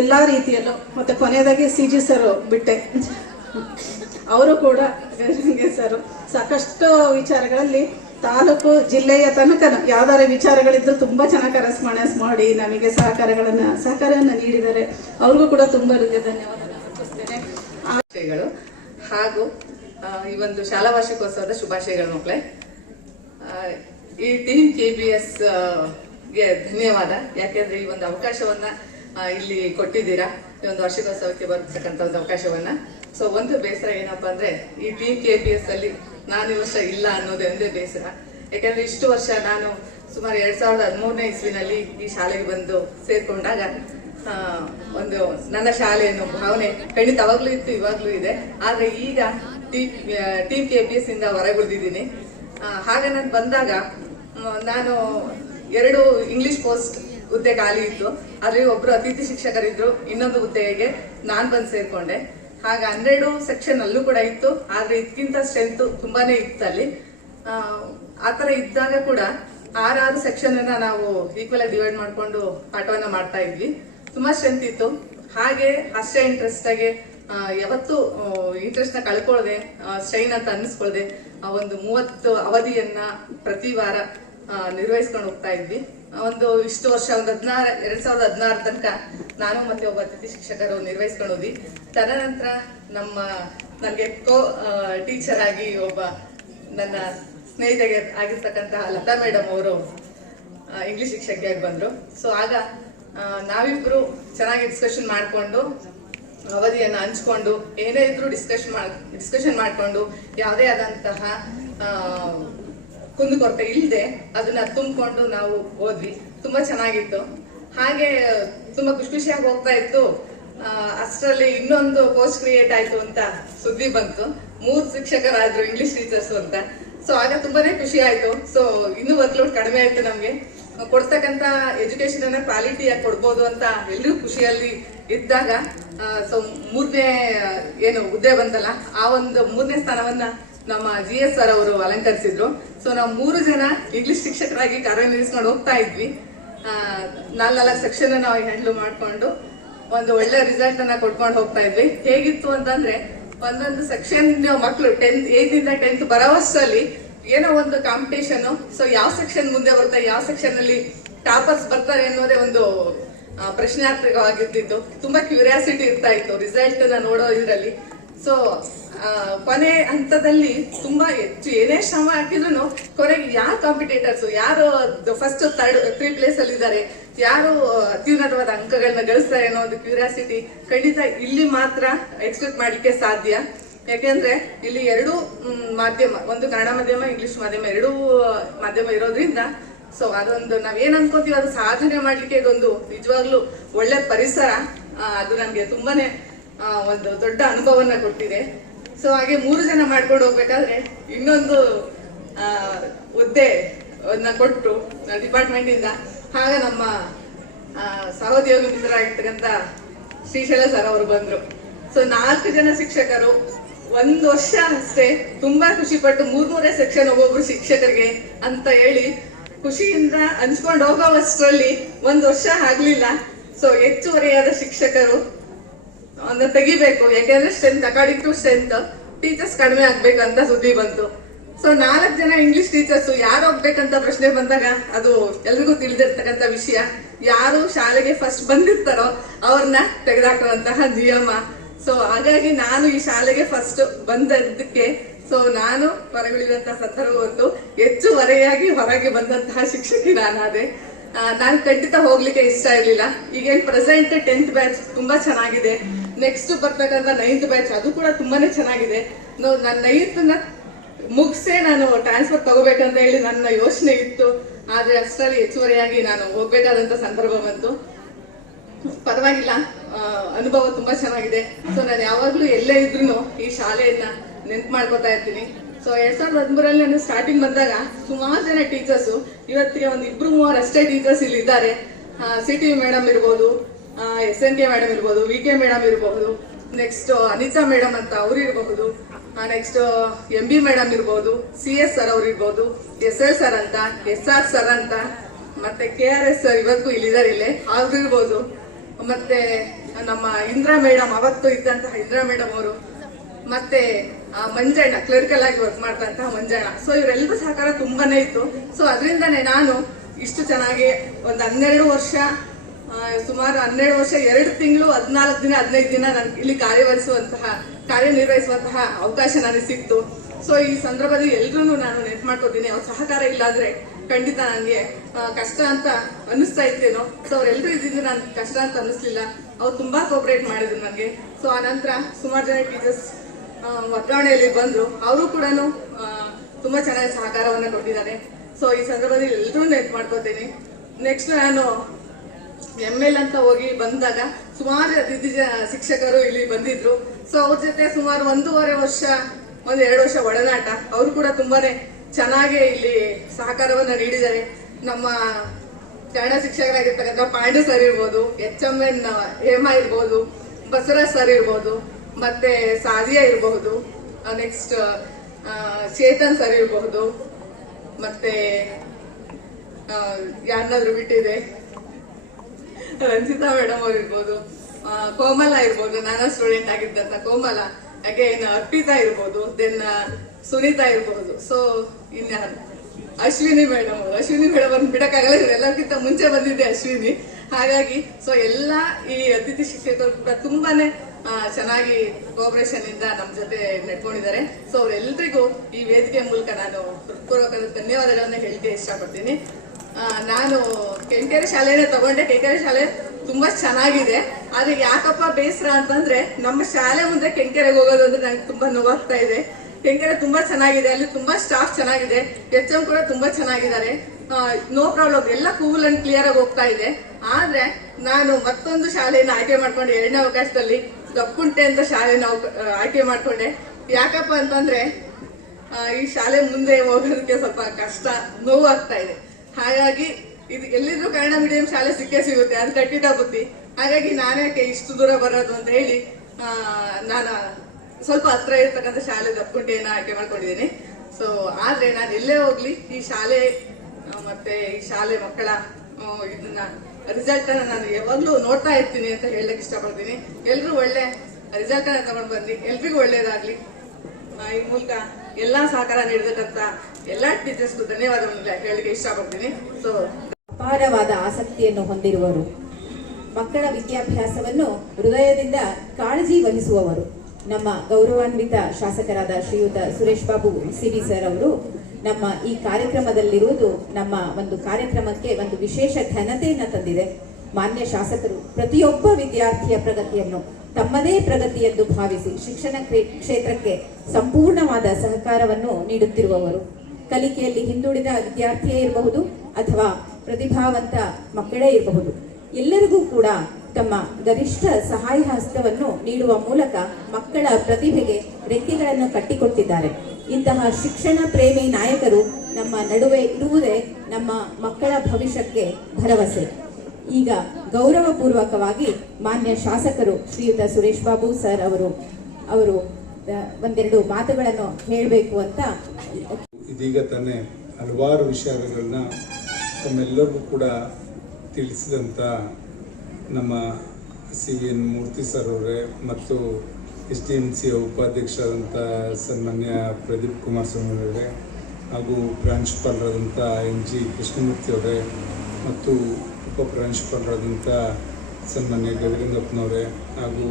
ಎಲ್ಲ ರೀತಿಯಲ್ಲೂ, ಮತ್ತು ಕೊನೆಯದಾಗಿ CG ಸರ್ ಬಿಟ್ಟೆ, ಅವರು ಕೂಡ ಸರ್ ಸಾಕಷ್ಟು ವಿಚಾರಗಳಲ್ಲಿ ತಾಲೂಕು ಜಿಲ್ಲೆಯ ತನಕ ಯಾವ್ದಾರ ವಿಚಾರಗಳಿದ್ರು ತುಂಬ ಚೆನ್ನಾಗಿ ಕರೆಸ್ಪಾಂಡೆನ್ಸ್ ಮಾಡಿ ನಮಗೆ ಸಹಕಾರವನ್ನು ನೀಡಿದ್ದಾರೆ. ಅವ್ರಿಗೂ ಕೂಡ ತುಂಬ ಧನ್ಯವಾದಗಳನ್ನು ಅರ್ಪಿಸ್ತೇನೆ. ಆಶಯಗಳು ಹಾಗೂ ಈ ಒಂದು ಶಾಲಾ ವಾರ್ಷಿಕೋತ್ಸವದ ಶುಭಾಶಯಗಳು ಮಕ್ಕಳೇ. ಈ ಟೀಮ್ KPS ಗೆ ಧನ್ಯವಾದ. ಯಾಕೆಂದ್ರೆ ಈ ಒಂದು ಅವಕಾಶವನ್ನ ಇಲ್ಲಿ ಕೊಟ್ಟಿದ್ದೀರಾ, ಈ ಒಂದು ವಾರ್ಷಿಕೋತ್ಸವಕ್ಕೆ ಬರ್ತಕ್ಕಂಥ ಒಂದು ಅವಕಾಶವನ್ನ. ಸೊ ಒಂದು ಬೇಸರ ಏನಪ್ಪಾ ಅಂದ್ರೆ ಈ ಟೀಮ್ KPS ಅಲ್ಲಿ ನಾನು ಈ ವರ್ಷ ಇಲ್ಲ ಅನ್ನೋದೇ ಒಂದೇ ಬೇಸರ. ಯಾಕಂದ್ರೆ ಇಷ್ಟು ವರ್ಷ ನಾನು ಸುಮಾರು 2013ನೇ ಇಸ್ವಿನಲ್ಲಿ ಈ ಶಾಲೆಗೆ ಬಂದು ಸೇರ್ಕೊಂಡಾಗ ಒಂದು ನನ್ನ ಶಾಲೆ ಅನ್ನೋ ಭಾವನೆ ಖಂಡಿತ ಅವಾಗ್ಲೂ ಇತ್ತು, ಇವಾಗ್ಲೂ ಇದೆ. ಆದ್ರೆ ಈಗ ಟೀಮ್ KPS ಇಂದ ಹೊರಗುಳಿದಿದ್ದೀನಿ. ಹಾಗೆ ನಾನು ಬಂದಾಗ ನಾನು 2 ಇಂಗ್ಲಿಷ್ ಪೋಸ್ಟ್ ಹುದ್ದೆ ಖಾಲಿ ಇತ್ತು. ಅದ್ರಲ್ಲಿ ಒಬ್ರು ಅತಿಥಿ ಶಿಕ್ಷಕರಿದ್ರು, ಇನ್ನೊಂದು ಹುದ್ದೆಗೆ ನಾನ್ ಬಂದು ಸೇರ್ಕೊಂಡೆ. ಹಾಗೆ 12 ಸೆಕ್ಷನ್ ಅಲ್ಲೂ ಕೂಡ ಇತ್ತು. ಆದ್ರೆ ಇದಕ್ಕಿಂತ ಸ್ಟ್ರೆಂತ್ ತುಂಬಾನೇ ಇತ್ತು ಅಲ್ಲಿ. ಆತರ ಇದ್ದಾಗ ಕೂಡ 6 ಸೆಕ್ಷನ್ ಅನ್ನ ನಾವು ಈಕ್ವಲ್ ಆಗಿ ಡಿವೈಡ್ ಮಾಡ್ಕೊಂಡು ಪಾಠವನ್ನ ಮಾಡ್ತಾ ಇದ್ವಿ. ತುಂಬಾ ಸ್ಟ್ರೆಂತ್ ಇತ್ತು. ಹಾಗೆ ಅಷ್ಟೇ ಇಂಟ್ರೆಸ್ಟ್ ಆಗಿ ಯಾವತ್ತು ಇಂಟ್ರೆಸ್ಟ್ ನ ಕಳ್ಕೊಳ್ಳದೆ, ಸ್ಟ್ರೈನ್ ಅಂತ ಅನ್ನಿಸ್ಕೊಳ್ಳದೆ ಒಂದು 30 ಅವಧಿಯನ್ನ ಪ್ರತಿ ವಾರ ನಿರ್ವಹಿಸ್ಕೊಂಡು ಹೋಗ್ತಾ ಇದ್ವಿ. ಒಂದು ಇಷ್ಟು ವರ್ಷ ಒಂದು 2016 ತನಕ ನಾನು ಮತ್ತೆ ಒಬ್ಬ ಅತಿಥಿ ಶಿಕ್ಷಕರು ನಿರ್ವಹಿಸ್ಕೊಂಡು ಹೋದ್ವಿ. ತದನಂತರ ನನಗೆ ಟೀಚರ್ ಆಗಿ ಒಬ್ಬ ನನ್ನ ಸ್ನೇಹಿತೆಗೆ ಆಗಿರ್ತಕ್ಕಂತಹ ಲತಾ ಮೇಡಮ್ ಅವರು ಇಂಗ್ಲಿಷ್ ಶಿಕ್ಷಕಿಯಾಗಿ ಬಂದ್ರು. ಸೊ ಆಗ ನಾವಿಬ್ರು ಚೆನ್ನಾಗಿ ಡಿಸ್ಕಷನ್ ಮಾಡ್ಕೊಂಡು ಅವಧಿಯನ್ನ ಹಂಚ್ಕೊಂಡು ಏನೇ ಇದ್ರು ಡಿಸ್ಕಷನ್ ಮಾಡ್ಕೊಂಡು ಯಾವುದೇ ಆದಂತಹ ಕುಂದುಕೊರತೆ ಇಲ್ಲದೆ ಅದನ್ನ ತುಂಬಿಕೊಂಡು ನಾವು ಹೋದ್ವಿ. ತುಂಬಾ ಚೆನ್ನಾಗಿತ್ತು. ಹಾಗೆ ತುಂಬಾ ಖುಷಿಯಾಗಿ ಹೋಗ್ತಾ ಇತ್ತು. ಅಷ್ಟರಲ್ಲಿ ಇನ್ನೊಂದು ಪೋಸ್ಟ್ ಕ್ರಿಯೇಟ್ ಆಯ್ತು ಅಂತ ಸುದ್ದಿ ಬಂತು. 3 ಶಿಕ್ಷಕರಾದ್ರು ಇಂಗ್ಲಿಷ್ ಟೀಚರ್ಸ್ ಅಂತ. ಸೊ ಆಗ ತುಂಬಾನೇ ಖುಷಿ ಆಯ್ತು. ಸೊ ಇನ್ನೂ ವರ್ಕ್ಲೋಡ್ ಕಡಿಮೆ ಆಯ್ತು. ನಮ್ಗೆ ಕೊಡ್ತಕ್ಕಂತ ಎಜುಕೇಶನ್ ಅನ್ನ ಕ್ವಾಲಿಟಿಯಾಗಿ ಕೊಡ್ಬೋದು ಅಂತ ಎಲ್ಲರೂ ಖುಷಿಯಲ್ಲಿ ಇದ್ದಾಗ ಸೊ 3ನೇ ಏನು ಹುದ್ದೆ ಬಂತಲ್ಲ, ಆ ಒಂದು 3ನೇ ಸ್ಥಾನವನ್ನ ನಮ್ಮ GS ಸರ್ ಅವರು ಅಲಂಕರಿಸಿದ್ರು. ಸೊ ನಾವು 3 ಜನ ಇಂಗ್ಲಿಷ್ ಶಿಕ್ಷಕರಾಗಿ ಕಾರ್ಯನಿರ್ವಹಿಸ್ಕೊಂಡು ಹೋಗ್ತಾ ಇದ್ವಿ. 4 ಸೆಕ್ಷನ್ ನಾವು ಹ್ಯಾಂಡಲ್ ಮಾಡ್ಕೊಂಡು ಒಂದು ಒಳ್ಳೆ ರಿಸಲ್ಟ್ ಅನ್ನ ಕೊಟ್ಕೊಂಡು ಹೋಗ್ತಾ ಇದ್ವಿ. ಹೇಗಿತ್ತು ಅಂತಂದ್ರೆ ಒಂದೊಂದು ಸೆಕ್ಷನ್ ಮಕ್ಕಳು 8ರಿಂದ 10th ಬರೋವಷ್ಟರಲ್ಲಿ ಏನೋ ಒಂದು ಕಾಂಪಿಟೇಷನ್. ಸೊ ಯಾವ ಸೆಕ್ಷನ್ ಮುಂದೆ ಬರ್ತಾರೆ, ಯಾವ ಸೆಕ್ಷನ್ ಅಲ್ಲಿ ಟಾಪರ್ಸ್ ಬರ್ತಾರೆ ಅನ್ನೋದೇ ಒಂದು ಪ್ರಶ್ನಾರ್ಥಕವಾಗಿರ್ತಿತ್ತು. ತುಂಬಾ ಕ್ಯೂರಿಯಾಸಿಟಿ ಇರ್ತಾ ಇತ್ತು ರಿಸಲ್ಟ್ ನ ನೋಡೋ ಇದರಲ್ಲಿ. ಸೊ ಕೊನೆ ಹಂತದಲ್ಲಿ ತುಂಬಾ ಹೆಚ್ಚು ಏನೇ ಶ್ರಮ ಹಾಕಿದ್ರು ಕೊನೆಗೆ ಯಾರು ಕಾಂಪಿಟೇಟರ್ಸ್, ಯಾರು ಫಸ್ಟ್ 3 ಪ್ಲೇಸ್ ಅಲ್ಲಿ ಇದ್ದಾರೆ, ಯಾರು ಅತ್ಯುನ್ನತವಾದ ಅಂಕಗಳನ್ನ ಗಳಿಸ್ತಾರೆ ಅನ್ನೋ ಒಂದು ಕ್ಯೂರಿಯಾಸಿಟಿ ಖಂಡಿತ ಇಲ್ಲಿ ಮಾತ್ರ ಎಕ್ಸ್ಪೆಕ್ಟ್ ಮಾಡ್ಲಿಕ್ಕೆ ಸಾಧ್ಯ. ಯಾಕೆಂದ್ರೆ ಇಲ್ಲಿ 2 ಮಾಧ್ಯಮ, ಒಂದು ಕನ್ನಡ ಮಾಧ್ಯಮ, ಇಂಗ್ಲಿಷ್ ಮಾಧ್ಯಮ, 2 ಮಾಧ್ಯಮ ಇರೋದ್ರಿಂದ ಸೊ ಅದೊಂದು ನಾವೇನ್ ಅನ್ಕೋತೀವಿ ಅದು ಸಾಧನೆ ಮಾಡ್ಲಿಕ್ಕೆ ಇದೊಂದು ನಿಜವಾಗ್ಲೂ ಒಳ್ಳೆ ಪರಿಸರ. ಅದು ನಮ್ಗೆ ತುಂಬಾನೇ ಒಂದು ದೊಡ್ಡ ಅನುಭವನ ಕೊಟ್ಟಿದೆ. ಸೊ ಹಾಗೆ 3 ಜನ ಮಾಡ್ಕೊಂಡು ಹೋಗ್ಬೇಕಾದ್ರೆ ಇನ್ನೊಂದು ಹುದ್ದೆ ಕೊಟ್ಟು ಡಿಪಾರ್ಟ್ಮೆಂಟ್ ಇಂದ ಆಗ ನಮ್ಮ ಸಹೋದ್ಯೋಗಿ ಮಿತ್ರರಾಗಿರ್ತಕ್ಕಂಥ ಶ್ರೀಶೈಲ ಸರ್ ಅವರು ಬಂದ್ರು. ಸೊ 4 ಜನ ಶಿಕ್ಷಕರು 1 ವರ್ಷ ಅಷ್ಟೇ ತುಂಬಾ ಖುಷಿ ಪಟ್ಟು 3 ಸೆಕ್ಷನ್ ಒಬ್ಬೊಬ್ರು ಶಿಕ್ಷಕರಿಗೆ ಅಂತ ಹೇಳಿ ಖುಷಿಯಿಂದ ಹಂಚ್ಕೊಂಡು ಹೋಗೋವಷ್ಟರಲ್ಲಿ 1 ವರ್ಷ ಆಗ್ಲಿಲ್ಲ. ಸೊ ಹೆಚ್ಚುವರಿಯಾದ ಶಿಕ್ಷಕರು ತೆಗಿಬೇಕು, ಯಾಕೆಂದ್ರೆ strength according to strength teachers ಕಡಿಮೆ ಆಗ್ಬೇಕಂತ ಸುದ್ದಿ ಬಂತು. ಸೊ 4 ಜನ ಇಂಗ್ಲಿಷ್ ಟೀಚರ್ಸ್ ಯಾರು ಹೋಗ್ಬೇಕಂತ ಪ್ರಶ್ನೆ ಬಂದಾಗ ಅದು ಎಲ್ರಿಗೂ ತಿಳಿದಿರ್ತಕ್ಕಂಥ ವಿಷಯ. ಯಾರು ಶಾಲೆಗೆ ಫಸ್ಟ್ ಬಂದಿರ್ತಾರೋ ಅವ್ರನ್ನ ತೆಗೆದಾಕುವಂತಹ ನಿಯಮ. ಸೊ ಹಾಗಾಗಿ ನಾನು ಈ ಶಾಲೆಗೆ ಫಸ್ಟ್ ಬಂದದ್ದಕ್ಕೆ ಸೊ ನಾನು ಹೊರಗುಳಿದಂತಹ ಸಂದರ್ಭ ಒಂದು ಹೆಚ್ಚುವರಿಯಾಗಿ ಹೊರಗೆ ಬಂದಂತಹ ಶಿಕ್ಷಕಿ ನಾನಾದೆ. ನಾನು ಖಂಡಿತ ಹೋಗ್ಲಿಕ್ಕೆ ಇಷ್ಟ ಇರ್ಲಿಲ್ಲ. ಈಗೇನ್ ಪ್ರೆಸೆಂಟ್ 10th ಬ್ಯಾಚ್ ತುಂಬಾ ಚೆನ್ನಾಗಿದೆ. ನೆಕ್ಸ್ಟ್ ಬರ್ತಕ್ಕಂಥ 9th ಬ್ಯಾಚ್ ಅದು ಕೂಡ ತುಂಬಾನೇ ಚೆನ್ನಾಗಿದೆ. ನನ್ನ 9th ಮುಗಿಸೇ ನಾನು ಟ್ರಾನ್ಸ್ಫರ್ ತಗೋಬೇಕಂತ ಹೇಳಿ ನನ್ನ ಯೋಚನೆ ಇತ್ತು. ಆದ್ರೆ ಅಷ್ಟರಲ್ಲಿ ಹೆಚ್ಚುವರಿಯಾಗಿ ನಾನು ಹೋಗ್ಬೇಕಾದಂತ ಸಂದರ್ಭ ಬಂತು. ಪರವಾಗಿಲ್ಲ, ಅನುಭವ ತುಂಬಾ ಚೆನ್ನಾಗಿದೆ. ಸೊ ನಾನು ಯಾವಾಗ್ಲೂ ಎಲ್ಲೇ ಇದ್ರು ಈ ಶಾಲೆಯನ್ನ ನೆನ್ಪು ಮಾಡ್ಕೊತಾ ಇರ್ತೀನಿ. ಸೊ 2013 ನಾನು ಸ್ಟಾರ್ಟಿಂಗ್ ಬಂದಾಗ ಸುಮಾರು ಜನ ಟೀಚರ್ಸ್, ಇವತ್ತಿಗೆ ಒಂದು 2-3 ಅಷ್ಟೇ ಟೀಚರ್ಸ್ ಇಲ್ಲಿ ಇದ್ದಾರೆ. CTV ಮೇಡಮ್ ಇರ್ಬೋದು, SNK ಮೇಡಮ್ ಇರ್ಬೋದು, VK ಮೇಡಮ್ ಇರಬಹುದು, ನೆಕ್ಸ್ಟ್ ಅನಿತಾ ಮೇಡಮ್ ಅಂತ ಅವ್ರು ಇರಬಹುದು, ನೆಕ್ಸ್ಟ್ MB ಮೇಡಮ್ ಇರ್ಬೋದು, CS ಸರ್ ಅವ್ರು ಇರ್ಬೋದು, SL ಸರ್ ಅಂತ, SR ಸರ್ ಅಂತ, ಮತ್ತೆ KRS ಸರ್ ಇವತ್ತು ಇಲ್ಲಿದ್ದಾರೆ, ಇಲ್ಲೇ ಅವ್ರು ಇರ್ಬೋದು, ಮತ್ತೆ ನಮ್ಮ ಇಂದ್ರಾ ಮೇಡಮ್ ಅವತ್ತು ಇದ್ದಂತಹ ಇಂದ್ರಾ ಮೇಡಮ್ ಅವರು, ಮತ್ತೆ ಮಂಜಣ್ಣ ಕ್ಲರಿಕಲ್ ಆಗಿ ವರ್ಕ್ ಮಾಡ್ತಂತಹ ಮಂಜಣ್ಣ. ಸೊ ಇವರೆಲ್ಲರೂ ಸಹಕಾರ ತುಂಬಾನೇ ಇತ್ತು. ಸೊ ಅದರಿಂದಾನೇ ನಾನು ಇಷ್ಟು ಚೆನ್ನಾಗಿ ಒಂದು 12 ವರ್ಷ, ಸುಮಾರು 12 ವರ್ಷ 2 ತಿಂಗಳು 14 ದಿನ 15 ದಿನ ನಾನು ಇಲ್ಲಿ ಕಾರ್ಯನಿರ್ವಹಿಸುವಂತಹ ಅವಕಾಶ ನನಗೆ ಸಿಕ್ತು. ಸೊ ಈ ಸಂದರ್ಭದಲ್ಲಿ ಎಲ್ರೂ ನಾನು ನೆನ್ಪು ಮಾಡ್ಕೋತೀನಿ. ಅವ್ರ ಸಹಕಾರ ಇಲ್ಲಾಂದ್ರೆ ಖಂಡಿತ ನನಗೆ ಕಷ್ಟ ಅಂತ ಅನ್ನಿಸ್ತಾ ಇತ್ತೇನೋ. ಸೊ ಅವ್ರೆಲ್ಲರೂ ಇದ್ದಿದ್ದು ನಾನು ಕಷ್ಟ ಅಂತ ಅನ್ನಿಸ್ಲಿಲ್ಲ. ಅವ್ರು ತುಂಬಾ ಕೋಪರೇಟ್ ಮಾಡಿದ್ರು ನನಗೆ. ಸೊ ಆನಂತರ ಸುಮಾರು ಜನ ಟೀಚರ್ಸ್ ವರ್ಗಾವಣೆಯಲ್ಲಿ ಬಂದ್ರು, ಅವರು ಕೂಡ ತುಂಬಾ ಚೆನ್ನಾಗಿ ಸಹಕಾರವನ್ನ ಕೊಟ್ಟಿದ್ದಾರೆ. ಸೊ ಈ ಸಂದರ್ಭದಲ್ಲಿ ಎಲ್ಲರೂ ನೆನ್ಪು ಮಾಡ್ಕೋತೀನಿ. ನೆಕ್ಸ್ಟ್ ನಾನು ML ಅಂತ ಹೋಗಿ ಬಂದಾಗ ಸುಮಾರು ಅತಿಥಿ ಶಿಕ್ಷಕರು ಇಲ್ಲಿ ಬಂದಿದ್ರು. ಸೊ ಅವ್ರ ಜೊತೆ ಸುಮಾರು 1.5 ವರ್ಷ 1-2 ವರ್ಷ ಒಡನಾಟ. ಅವರು ಕೂಡ ತುಂಬಾನೇ ಚೆನ್ನಾಗಿ ಇಲ್ಲಿ ಸಹಕಾರವನ್ನ ನೀಡಿದ್ದಾರೆ. ನಮ್ಮ ಕನ್ನಡ ಶಿಕ್ಷಕರಾಗಿರ್ತಕ್ಕಂಥ ಪಾಂಡು ಸರ್ ಇರ್ಬೋದು, HMN ಹೇಮಾ ಇರ್ಬೋದು, ಬಸವರಾಜ್ ಸರ್ ಇರ್ಬೋದು, ಮತ್ತೆ ಸಾದಿಯಾ ಇರಬಹುದು, ನೆಕ್ಸ್ಟ್ ಚೇತನ್ ಸರ್ ಇರಬಹುದು, ಮತ್ತೆ ಯಾರನ್ನಾದ್ರೂ ಬಿಟ್ಟಿದೆ, ರಂಜಿತಾ ಮೇಡಮ್ ಅವ್ರು ಇರ್ಬೋದು, ಕೋಮಲ ಇರ್ಬೋದು, ನಾನು ಸ್ಟೂಡೆಂಟ್ ಆಗಿದ್ದಂತ ಕೋಮಲ, ಅಗೇನ್ ಅರ್ಪಿತಾ ಇರ್ಬೋದು, ದೆನ್ ಸುನೀತಾ ಇರ್ಬೋದು. ಸೊ ಇನ್ನ ಅಶ್ವಿನಿ ಮೇಡಮ್ ಅವ್ರನ್ನ ಬಿಡಕ್ಕಾಗಲ್ಲ, ಇವರೆಲ್ಲಕ್ಕಿಂತ ಮುಂಚೆ ಬಂದಿದ್ದೆ ಅಶ್ವಿನಿ. ಹಾಗಾಗಿ ಸೊ ಎಲ್ಲ ಈ ಅತಿಥಿ ಶಿಕ್ಷಕರು ಕೂಡ ತುಂಬಾನೇ ಚೆನ್ನಾಗಿ ಕೋಆಪರೇಷನ್ ಇಂದ ನಮ್ಮ ಜೊತೆ ನಡ್ಕೊಂಡಿದ್ದಾರೆ. ಸೊ ಅವರೆಲ್ಲರಿಗೂ ಈ ವೇದಿಕೆ ಮೂಲಕ ನಾನು ಹೃತ್ಪೂರ್ವಕವಾದ ಧನ್ಯವಾದಗಳನ್ನ ಹೇಳಿಕೆ ಇಷ್ಟಪಡ್ತೀನಿ. ನಾನು ಕೆಂಕೆರೆ ಶಾಲೆನೇ ತಗೊಂಡೆ. ಕೆಂಕೆರೆ ಶಾಲೆ ತುಂಬಾ ಚೆನ್ನಾಗಿದೆ. ಆದ್ರೆ ಯಾಕಪ್ಪ ಬೇಸರ ಅಂತಂದ್ರೆ ನಮ್ಮ ಶಾಲೆ ಮುಂದೆ ಕೆಂಕೆರೆಗೆ ಹೋಗೋದು ಅಂದ್ರೆ ನಂಗೆ ತುಂಬಾ ನೋವಾಗ್ತಾ ಇದೆ. ಕೆಂಕೆರೆ ತುಂಬಾ ಚೆನ್ನಾಗಿದೆ, ಅಲ್ಲಿ ತುಂಬಾ ಸ್ಟಾಫ್ ಚೆನ್ನಾಗಿದೆ, HM ಕೂಡ ತುಂಬಾ ಚೆನ್ನಾಗಿದ್ದಾರೆ, ನೋ ಪ್ರಾಬ್ಲಮ್, ಎಲ್ಲ ಕೂಲ್ ಅಂಡ್ ಕ್ಲಿಯರ್ ಆಗಿ ಹೋಗ್ತಾ ಇದೆ. ಆದ್ರೆ ನಾನು ಮತ್ತೊಂದು ಶಾಲೆಯನ್ನು ಆಯ್ಕೆ ಮಾಡ್ಕೊಂಡೆ 2ನೇ ಅವಕಾಶದಲ್ಲಿ, ದಪ್ಪುಂಟೆ ಅಂತ ಶಾಲೆನ ಆಯ್ಕೆ ಮಾಡ್ಕೊಂಡೆ. ಯಾಕಪ್ಪ ಅಂತಂದ್ರೆ ಈ ಶಾಲೆ ಮುಂದೆ ಹೋಗೋದಕ್ಕೆ ಸ್ವಲ್ಪ ಕಷ್ಟ, ನೋವು ಆಗ್ತಾ ಇದೆ. ಹಾಗಾಗಿ ಇದು ಎಲ್ಲಿದ್ರು ಕನ್ನಡ ಮೀಡಿಯಂ ಶಾಲೆ ಸಿಕ್ಕೇ ಸಿಗುತ್ತೆ, ಅದು ಕಟ್ಟಿಟ ಬುದ್ಧಿ. ಹಾಗಾಗಿ ನಾನೇಕೆ ಇಷ್ಟು ದೂರ ಬರೋದು ಅಂತ ಹೇಳಿ ನಾನು ಸ್ವಲ್ಪ ಹತ್ರ ಇರ್ತಕ್ಕಂಥ ಶಾಲೆ ದಪ್ಪುಂಟೆಯನ್ನ ಆಯ್ಕೆ ಮಾಡ್ಕೊಂಡಿದ್ದೀನಿ. ಸೊ ಆದ್ರೆ ನಾನು ಎಲ್ಲೇ ಹೋಗ್ಲಿ ಈ ಶಾಲೆ ಮತ್ತೆ ಈ ಶಾಲೆ ಮಕ್ಕಳ ಇದನ್ನ ರಿಸಲ್ಟ್ ಅನ್ನ ನಾನು ಯಾವಾಗ್ಲೂ ನೋಡ್ತಾ ಇರ್ತೀನಿ ಅಂತ ಹೇಳಕ್ ಇಷ್ಟಪಡ್ತೀನಿ. ಎಲ್ರು ಒಳ್ಳೆ ರಿಸಲ್ಟ್ ಅನ್ನ ತಗೊಂಡ್ ಬಂದ್ರಿ, ಎಲ್ರಿಗೂ ಒಳ್ಳೇದಾಗ್ಲಿ. ಈ ಮೂಲಕ ಎಲ್ಲಾ ಸಹಕಾರ ನೀಡಿದಂತ ಎಲ್ಲಾ ಟೀಚರ್ಸ್ಗೂ ಧನ್ಯವಾದವನ್ನು ಹೇಳಲಿಕ್ಕೆ ಇಷ್ಟಪಡ್ತೀನಿ. ಸೊ ಅಪಾರವಾದ ಆಸಕ್ತಿಯನ್ನು ಹೊಂದಿರುವರು, ಮಕ್ಕಳ ವಿದ್ಯಾಭ್ಯಾಸವನ್ನು ಹೃದಯದಿಂದ ಕಾಳಜಿ ವಹಿಸುವವರು. ನಮ್ಮ ಗೌರವಾನ್ವಿತ ಶಾಸಕರಾದ ಶ್ರೀಯುತ ಸುರೇಶ್ ಬಾಬು ಸಿವಿ ಸರ್ ಅವರು ನಮ್ಮ ಈ ಕಾರ್ಯಕ್ರಮದಲ್ಲಿರುವುದು ನಮ್ಮ ಒಂದು ಕಾರ್ಯಕ್ರಮಕ್ಕೆ ಒಂದು ವಿಶೇಷ ಘನತೆಯನ್ನು ತಂದಿದೆ. ಮಾನ್ಯ ಶಾಸಕರು ಪ್ರತಿಯೊಬ್ಬ ವಿದ್ಯಾರ್ಥಿಯ ಪ್ರಗತಿಯನ್ನು ತಮ್ಮದೇ ಪ್ರಗತಿ ಎಂದು ಭಾವಿಸಿ ಶಿಕ್ಷಣ ಕ್ಷೇತ್ರಕ್ಕೆ ಸಂಪೂರ್ಣವಾದ ಸಹಕಾರವನ್ನು ನೀಡುತ್ತಿರುವವರು. ಕಲಿಕೆಯಲ್ಲಿ ಹಿಂದುಳಿದ ವಿದ್ಯಾರ್ಥಿಯೇ ಇರಬಹುದು ಅಥವಾ ಪ್ರತಿಭಾವಂತ ಮಕ್ಕಳೇ ಇರಬಹುದು, ಎಲ್ಲರಿಗೂ ಕೂಡ ತಮ್ಮ ಗರಿಷ್ಠ ಸಹಾಯ ಹಸ್ತವನ್ನು ನೀಡುವ ಮೂಲಕ ಮಕ್ಕಳ ಪ್ರತಿಭೆಗೆ ರೆಕ್ಕೆಗಳನ್ನು ಕಟ್ಟಿಕೊಟ್ಟಿದ್ದಾರೆ. ಇಂತಹ ಶಿಕ್ಷಣ ಪ್ರೇಮಿ ನಾಯಕರು ನಮ್ಮ ನಡುವೆ ಇರುವುದೇ ನಮ್ಮ ಮಕ್ಕಳ ಭವಿಷ್ಯಕ್ಕೆ ಭರವಸೆ. ಈಗ ಗೌರವಪೂರ್ವಕವಾಗಿ ಮಾನ್ಯ ಶಾಸಕರು ಶ್ರೀಯುತ ಸುರೇಶ್ ಬಾಬು ಸರ್ ಅವರು ಒಂದೆರಡು ಮಾತುಗಳನ್ನು ಹೇಳಬೇಕು ಅಂತ. ಇದೀಗ ತಾನೇ ಹಲವಾರು ವಿಚಾರಗಳನ್ನ ತಮ್ಮೆಲ್ಲರಿಗೂ ಕೂಡ ತಿಳಿಸಿದಂಥ ನಮ್ಮ CVN ಮೂರ್ತಿ ಸರ್ ಅವರೇ ಮತ್ತು SDMC ಉಪಾಧ್ಯಕ್ಷರಾದಂಥ ಸನ್ಮಾನ್ಯ ಪ್ರದೀಪ್ ಕುಮಾರ್ ಸ್ವಾಮಿ ಅವರೇ ಹಾಗೂ ಪ್ರಾಂಶುಪಾಲರಾದಂಥ NG ಕೃಷ್ಣಮೂರ್ತಿ ಅವರೇ ಮತ್ತು ಉಪ ಪ್ರಾಂಶುಪಾಲರಾದಂಥ ಸನ್ಮಾನ್ಯ ಗವಿರಂಗಪ್ಪನವರೇ ಹಾಗೂ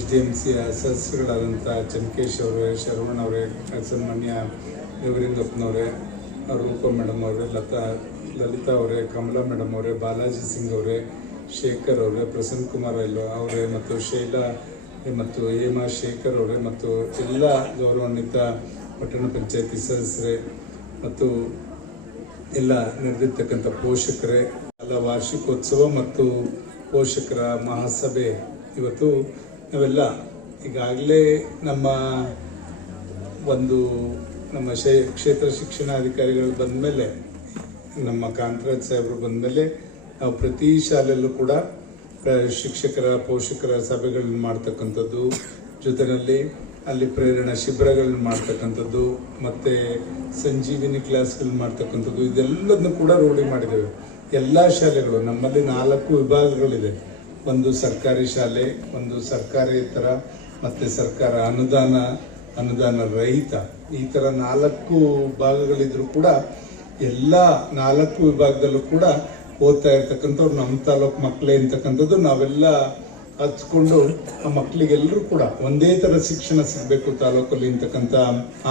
SDMCಯ ಸದಸ್ಯರುಗಳಾದಂಥ ಚನ್ಕೇಶ್ ಅವರೇ, ಶರವಣ ಅವರೇ, ಸನ್ಮಾನ್ಯ ಗವಿರಂಗಪ್ಪನವರೇ, ರೂಪ ಮೇಡಮ್ ಅವರೇ, ಲಲಿತಾ ಅವರೇ, ಕಮಲಾ ಮೇಡಮ್ ಅವರೇ, ಬಾಲಾಜಿ ಸಿಂಗ್ ಅವರೇ, ಶೇಖರ್ ಅವರೇ, ಪ್ರಸನ್ನ ಕುಮಾರ್ ಅವರೇ ಮತ್ತು ಶೈಲಾ ಮತ್ತು ಹೇಮಾ ಶೇಖರ್ ಅವರೇ ಮತ್ತು ಎಲ್ಲ ಗೌರವಾನ್ವಿತ ಪಟ್ಟಣ ಪಂಚಾಯತಿ ಸದಸ್ಯರೇ ಮತ್ತು ಎಲ್ಲ ನಡೆದಿರ್ತಕ್ಕಂಥ ಪೋಷಕರೇ, ಎಲ್ಲ ವಾರ್ಷಿಕೋತ್ಸವ ಮತ್ತು ಪೋಷಕರ ಮಹಾಸಭೆ ಇವತ್ತು ನಾವೆಲ್ಲ ಈಗಾಗಲೇ ನಮ್ಮ ಕ್ಷೇತ್ರ ಶಿಕ್ಷಣಾಧಿಕಾರಿಗಳು ಬಂದ ಮೇಲೆ, ನಮ್ಮ ಕಾಂತರಾಜ್ ಸಾಹೇಬರು ಬಂದ ಮೇಲೆ ನಾವು ಪ್ರತಿ ಶಾಲೆಯಲ್ಲೂ ಕೂಡ ಶಿಕ್ಷಕರ ಪೋಷಕರ ಸಭೆಗಳನ್ನ ಮಾಡ್ತಕ್ಕಂಥದ್ದು, ಜೊತೆಯಲ್ಲಿ ಅಲ್ಲಿ ಪ್ರೇರಣಾ ಶಿಬಿರಗಳನ್ನ ಮಾಡ್ತಕ್ಕಂಥದ್ದು, ಮತ್ತು ಸಂಜೀವಿನಿ ಕ್ಲಾಸ್ಗಳನ್ನ ಮಾಡ್ತಕ್ಕಂಥದ್ದು, ಇದೆಲ್ಲದನ್ನು ಕೂಡ ರೂಢಿ ಮಾಡಿದ್ದೇವೆ. ಎಲ್ಲ ಶಾಲೆಗಳು ನಮ್ಮಲ್ಲಿ 4 ವಿಭಾಗಗಳಿದೆ. ಒಂದು ಸರ್ಕಾರಿ ಶಾಲೆ, ಒಂದು ಸರ್ಕಾರೇತರ ಮತ್ತು ಸರ್ಕಾರ ಅನುದಾನ ರಹಿತ, ಈ ಥರ 4 ಭಾಗಗಳಿದ್ರೂ ಕೂಡ ಎಲ್ಲ 4 ವಿಭಾಗದಲ್ಲೂ ಕೂಡ ಓದ್ತಾ ಇರ್ತಕ್ಕಂಥವ್ರು ನಮ್ಮ ತಾಲೂಕು ಮಕ್ಕಳೇ ಅಂತಕ್ಕಂಥದ್ದು ನಾವೆಲ್ಲ ಹಚ್ಕೊಂಡು ಆ ಮಕ್ಕಳಿಗೆಲ್ಲರೂ ಕೂಡ ಒಂದೇ ಥರ ಶಿಕ್ಷಣ ಸಿಗಬೇಕು ತಾಲೂಕಲ್ಲಿ ಅಂತಕ್ಕಂಥ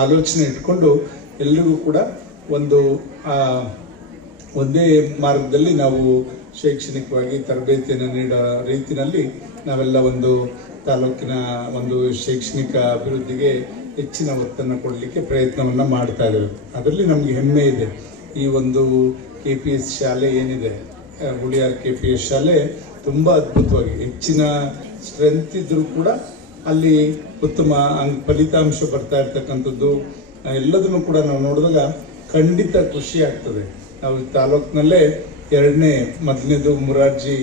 ಆಲೋಚನೆ ಇಟ್ಕೊಂಡು ಎಲ್ರಿಗೂ ಕೂಡ ಒಂದೇ ಮಾರ್ಗದಲ್ಲಿ ನಾವು ಶೈಕ್ಷಣಿಕವಾಗಿ ತರಬೇತಿಯನ್ನು ನೀಡೋ ರೀತಿಯಲ್ಲಿ ನಾವೆಲ್ಲ ಒಂದು ತಾಲೂಕಿನ ಒಂದು ಶೈಕ್ಷಣಿಕ ಅಭಿವೃದ್ಧಿಗೆ ಹೆಚ್ಚಿನ ಒತ್ತನ್ನು ಕೊಡಲಿಕ್ಕೆ ಪ್ರಯತ್ನವನ್ನು ಮಾಡ್ತಾ ಇದ್ದೇವೆ. ಅದರಲ್ಲಿ ನಮಗೆ ಹೆಮ್ಮೆ ಇದೆ. ಈ ಒಂದು KPS ಶಾಲೆ ಏನಿದೆ, ಹುಳಿಯಾರ್ KPS ಶಾಲೆ ತುಂಬ ಅದ್ಭುತವಾಗಿ ಹೆಚ್ಚಿನ ಸ್ಟ್ರೆಂತ್ ಇದ್ರೂ ಕೂಡ ಅಲ್ಲಿ ಉತ್ತಮ ಫಲಿತಾಂಶ ಬರ್ತಾ ಇರ್ತಕ್ಕಂಥದ್ದು ಎಲ್ಲದನ್ನು ಕೂಡ ನಾವು ನೋಡಿದಾಗ ಖಂಡಿತ ಖುಷಿ ಆಗ್ತದೆ. ನಾವು ತಾಲೂಕಿನಲ್ಲೇ ಮೊದಲನೇದು ಮುರಾರ್ಜಿ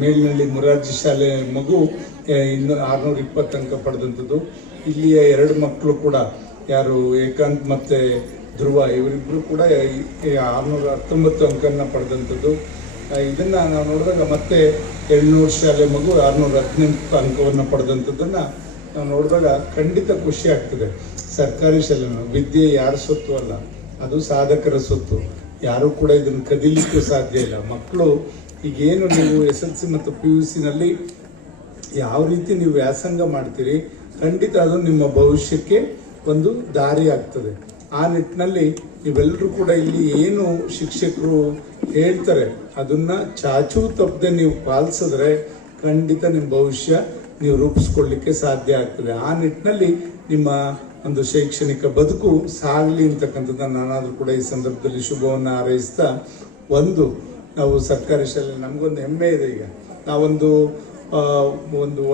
ಮೇಲ್ನಳ್ಳಿ ಮುರಾರ್ಜಿ ಶಾಲೆ ಮಗು 620 ಅಂಕ ಪಡೆದಂಥದ್ದು. ಇಲ್ಲಿಯ 2 ಮಕ್ಕಳು ಕೂಡ ಯಾರು ಏಕಾಂತ್ ಮತ್ತು ಧ್ರುವ, ಇವರಿಬ್ಬರು ಕೂಡ 619 ಅಂಕನ ಪಡೆದಂಥದ್ದು. ಇದನ್ನ ನಾವು ನೋಡಿದಾಗ ಮತ್ತೆ 700 ಶಾಲೆ ಮಗು 618 ಅಂಕವನ್ನು ಪಡೆದಂಥದ್ದನ್ನು ನಾವು ನೋಡಿದಾಗ ಖಂಡಿತ ಖುಷಿ ಆಗ್ತದೆ. ಸರ್ಕಾರಿ ಶಾಲೆ ವಿದ್ಯೆ ಯಾರ ಸೊತ್ತು ಅಲ್ಲ, ಅದು ಸಾಧಕರ ಸೊತ್ತು. ಯಾರು ಕೂಡ ಇದನ್ನು ಕದಿಲಿಕ್ಕೂ ಸಾಧ್ಯ ಇಲ್ಲ. ಮಕ್ಕಳು ಈಗೇನು ನೀವು SLC ಮತ್ತು PUCನಲ್ಲಿ ಯಾವ ರೀತಿ ನೀವು ವ್ಯಾಸಂಗ ಮಾಡ್ತೀರಿ, ಖಂಡಿತ ಅದು ನಿಮ್ಮ ಭವಿಷ್ಯಕ್ಕೆ ಒಂದು ದಾರಿ ಆಗ್ತದೆ. ಆ ನಿಟ್ಟಿನಲ್ಲಿ ನೀವೆಲ್ಲರೂ ಕೂಡ ಇಲ್ಲಿ ಏನು ಶಿಕ್ಷಕರು ಹೇಳ್ತಾರೆ ಅದನ್ನ ಚಾಚೂ ತಪ್ಪದೆ ನೀವು ಪಾಲಿಸಿದ್ರೆ ಖಂಡಿತ ನಿಮ್ಮ ಭವಿಷ್ಯ ನೀವು ರೂಪಿಸ್ಕೊಳ್ಳಿಕ್ಕೆ ಸಾಧ್ಯ ಆಗ್ತದೆ. ಆ ನಿಟ್ಟಿನಲ್ಲಿ ನಿಮ್ಮ ಒಂದು ಶೈಕ್ಷಣಿಕ ಬದುಕು ಸಾಗಲಿ ಅಂತಕ್ಕಂಥದ್ದನ್ನು ನಾನಾದರೂ ಕೂಡ ಈ ಸಂದರ್ಭದಲ್ಲಿ ಶುಭವನ್ನು ಹಾರೈಸ್ತಾ, ನಾವು ಸರ್ಕಾರಿ ಶಾಲೆ ನಮಗೊಂದು ಹೆಮ್ಮೆ ಇದೆ. ಈಗ ನಾವೊಂದು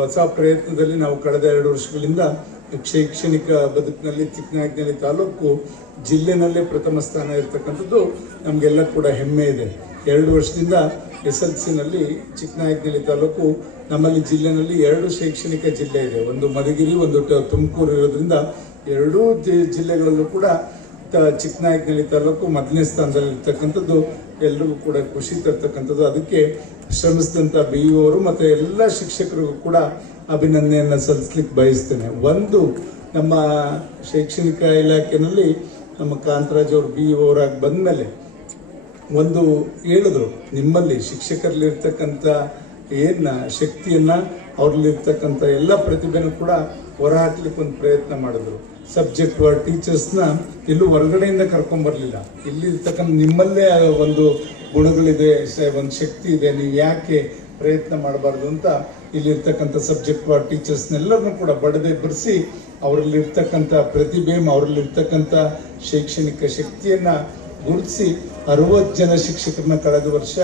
ಹೊಸ ಪ್ರಯತ್ನದಲ್ಲಿ ನಾವು ಕಳೆದ 2 ವರ್ಷಗಳಿಂದ ಶೈಕ್ಷಣಿಕ ಬದುಕಿನಲ್ಲಿ ಚಿಕ್ಕನಾಯಕನಹಳ್ಳಿ ತಾಲೂಕು ಜಿಲ್ಲೆನಲ್ಲೇ ಪ್ರಥಮ ಸ್ಥಾನ ಇರತಕ್ಕಂಥದ್ದು ನಮಗೆಲ್ಲ ಕೂಡ ಹೆಮ್ಮೆ ಇದೆ. 2 ವರ್ಷದಿಂದ SLCನಲ್ಲಿ ಚಿಕ್ಕನಾಯಕನಹಳ್ಳಿ ತಾಲೂಕು ನಮ್ಮಲ್ಲಿ ಜಿಲ್ಲೆನಲ್ಲಿ 2 ಶೈಕ್ಷಣಿಕ ಜಿಲ್ಲೆ ಇದೆ. ಒಂದು ಮಧುಗಿರಿ, ಒಂದು ತುಮಕೂರು ಇರೋದ್ರಿಂದ 2 ಜಿಲ್ಲೆಗಳಲ್ಲೂ ಕೂಡ ಚಿಕ್ಕನಾಯಕನಹಳ್ಳಿ ತಾಲೂಕು ಮೊದಲನೇ ಸ್ಥಾನದಲ್ಲಿ ಇರ್ತಕ್ಕಂಥದ್ದು ಎಲ್ರಿಗೂ ಕೂಡ ಖುಷಿ ತರ್ತಕ್ಕಂಥದ್ದು. ಅದಕ್ಕೆ ಶ್ರಮಿಸಿದಂಥ BEO ಅವರು ಮತ್ತು ಎಲ್ಲ ಶಿಕ್ಷಕರಿಗೂ ಕೂಡ ಅಭಿನಂದನೆಯನ್ನು ಸಲ್ಲಿಸ್ಲಿಕ್ಕೆ ಬಯಸ್ತೇನೆ. ನಮ್ಮ ಶೈಕ್ಷಣಿಕ ಇಲಾಖೆಯಲ್ಲಿ ನಮ್ಮ ಕಾಂತರಾಜ್ ಅವರು BEO ಅವರಾಗಿ ಬಂದ ಮೇಲೆ ಹೇಳಿದ್ರು, ನಿಮ್ಮಲ್ಲಿ ಶಿಕ್ಷಕರಲ್ಲಿರ್ತಕ್ಕಂಥ ಶಕ್ತಿಯನ್ನು ಅವ್ರಲ್ಲಿರ್ತಕ್ಕಂಥ ಎಲ್ಲ ಪ್ರತಿಭೆನೂ ಕೂಡ ಹೊರಹಾಕ್ಲಿಕ್ಕೆ ಒಂದು ಪ್ರಯತ್ನ ಮಾಡಿದ್ರು. ಸಬ್ಜೆಕ್ಟ್ ಟೀಚರ್ಸ್ನ ಎಲ್ಲೂ ಹೊರಗಡೆಯಿಂದ ಕರ್ಕೊಂಬರ್ಲಿಲ್ಲ. ಇಲ್ಲಿ ಇರ್ತಕ್ಕಂಥ ನಿಮ್ಮಲ್ಲೇ ಒಂದು ಗುಣಗಳಿದೆ, ಒಂದು ಶಕ್ತಿ ಇದೆ, ನೀವು ಯಾಕೆ ಪ್ರಯತ್ನ ಮಾಡಬಾರ್ದು ಅಂತ ಇಲ್ಲಿರ್ತಕ್ಕಂಥ ಸಬ್ಜೆಕ್ಟ್ ಟೀಚರ್ಸ್ನೆಲ್ಲರನ್ನೂ ಕೂಡ ಬಡಿಸಿ ಅವರಲ್ಲಿರ್ತಕ್ಕಂಥ ಪ್ರತಿಭೆ, ಅವರಲ್ಲಿರ್ತಕ್ಕಂಥ ಶೈಕ್ಷಣಿಕ ಶಕ್ತಿಯನ್ನು ಗುರುತಿಸಿ 60 ಜನ ಶಿಕ್ಷಕರನ್ನ ಕಳೆದ ವರ್ಷ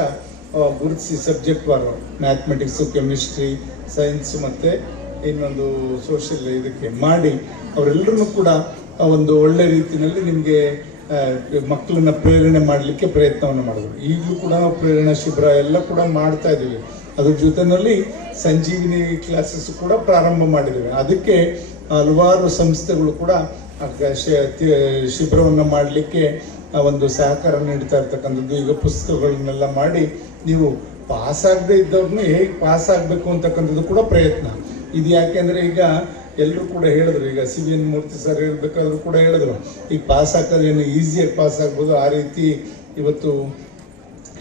ಗುರುತಿಸಿ ಸಬ್ಜೆಕ್ಟ್ ವಾರು ಮ್ಯಾಥಮೆಟಿಕ್ಸು, ಕೆಮಿಸ್ಟ್ರಿ, ಸೈನ್ಸ್ ಮತ್ತು ಇನ್ನೊಂದು ಸೋಷಿಯಲ್ ಇದಕ್ಕೆ ಮಾಡಿ ಅವರೆಲ್ಲರೂ ಕೂಡ ಒಂದು ಒಳ್ಳೆ ರೀತಿಯಲ್ಲಿ ನಿಮಗೆ ಮಕ್ಕಳನ್ನ ಪ್ರೇರಣೆ ಮಾಡಲಿಕ್ಕೆ ಪ್ರಯತ್ನವನ್ನು ಮಾಡಿದ್ರು. ಈಗಲೂ ಕೂಡ ನಾವು ಪ್ರೇರಣಾ ಶಿಬಿರ ಎಲ್ಲ ಕೂಡ ಮಾಡ್ತಾ ಇದ್ದೀವಿ. ಅದ್ರ ಜೊತೆಯಲ್ಲಿ ಸಂಜೀವಿನಿ ಕ್ಲಾಸಸ್ ಕೂಡ ಪ್ರಾರಂಭ ಮಾಡಿದ್ದೇವೆ. ಅದಕ್ಕೆ ಹಲವಾರು ಸಂಸ್ಥೆಗಳು ಕೂಡ ಶಿಬಿರವನ್ನು ಮಾಡಲಿಕ್ಕೆ ಒಂದು ಸಹಕಾರ ನೀಡ್ತಾ ಇರ್ತಕ್ಕಂಥದ್ದು. ಈಗ ಪುಸ್ತಕಗಳನ್ನೆಲ್ಲ ಮಾಡಿ ನೀವು ಪಾಸ್ ಆಗದೆ ಇದ್ದವ್ರನ್ನ ಹೇಗೆ ಪಾಸ್ ಆಗಬೇಕು ಅಂತಕ್ಕಂಥದ್ದು ಕೂಡ ಪ್ರಯತ್ನ ಇದು. ಯಾಕೆಂದರೆ ಈಗ ಎಲ್ಲರೂ ಕೂಡ ಹೇಳಿದ್ರು, ಈಗ CVN ಮೂರ್ತಿ ಸರ್ ಹೇಳ್ಬೇಕಾದ್ರೂ ಕೂಡ ಹೇಳಿದ್ರು, ಈಗ ಪಾಸ್ ಹಾಕೋದ್ರೆ ಏನು ಈಸಿಯಾಗಿ ಪಾಸ್ ಆಗ್ಬೋದು. ಆ ರೀತಿ ಇವತ್ತು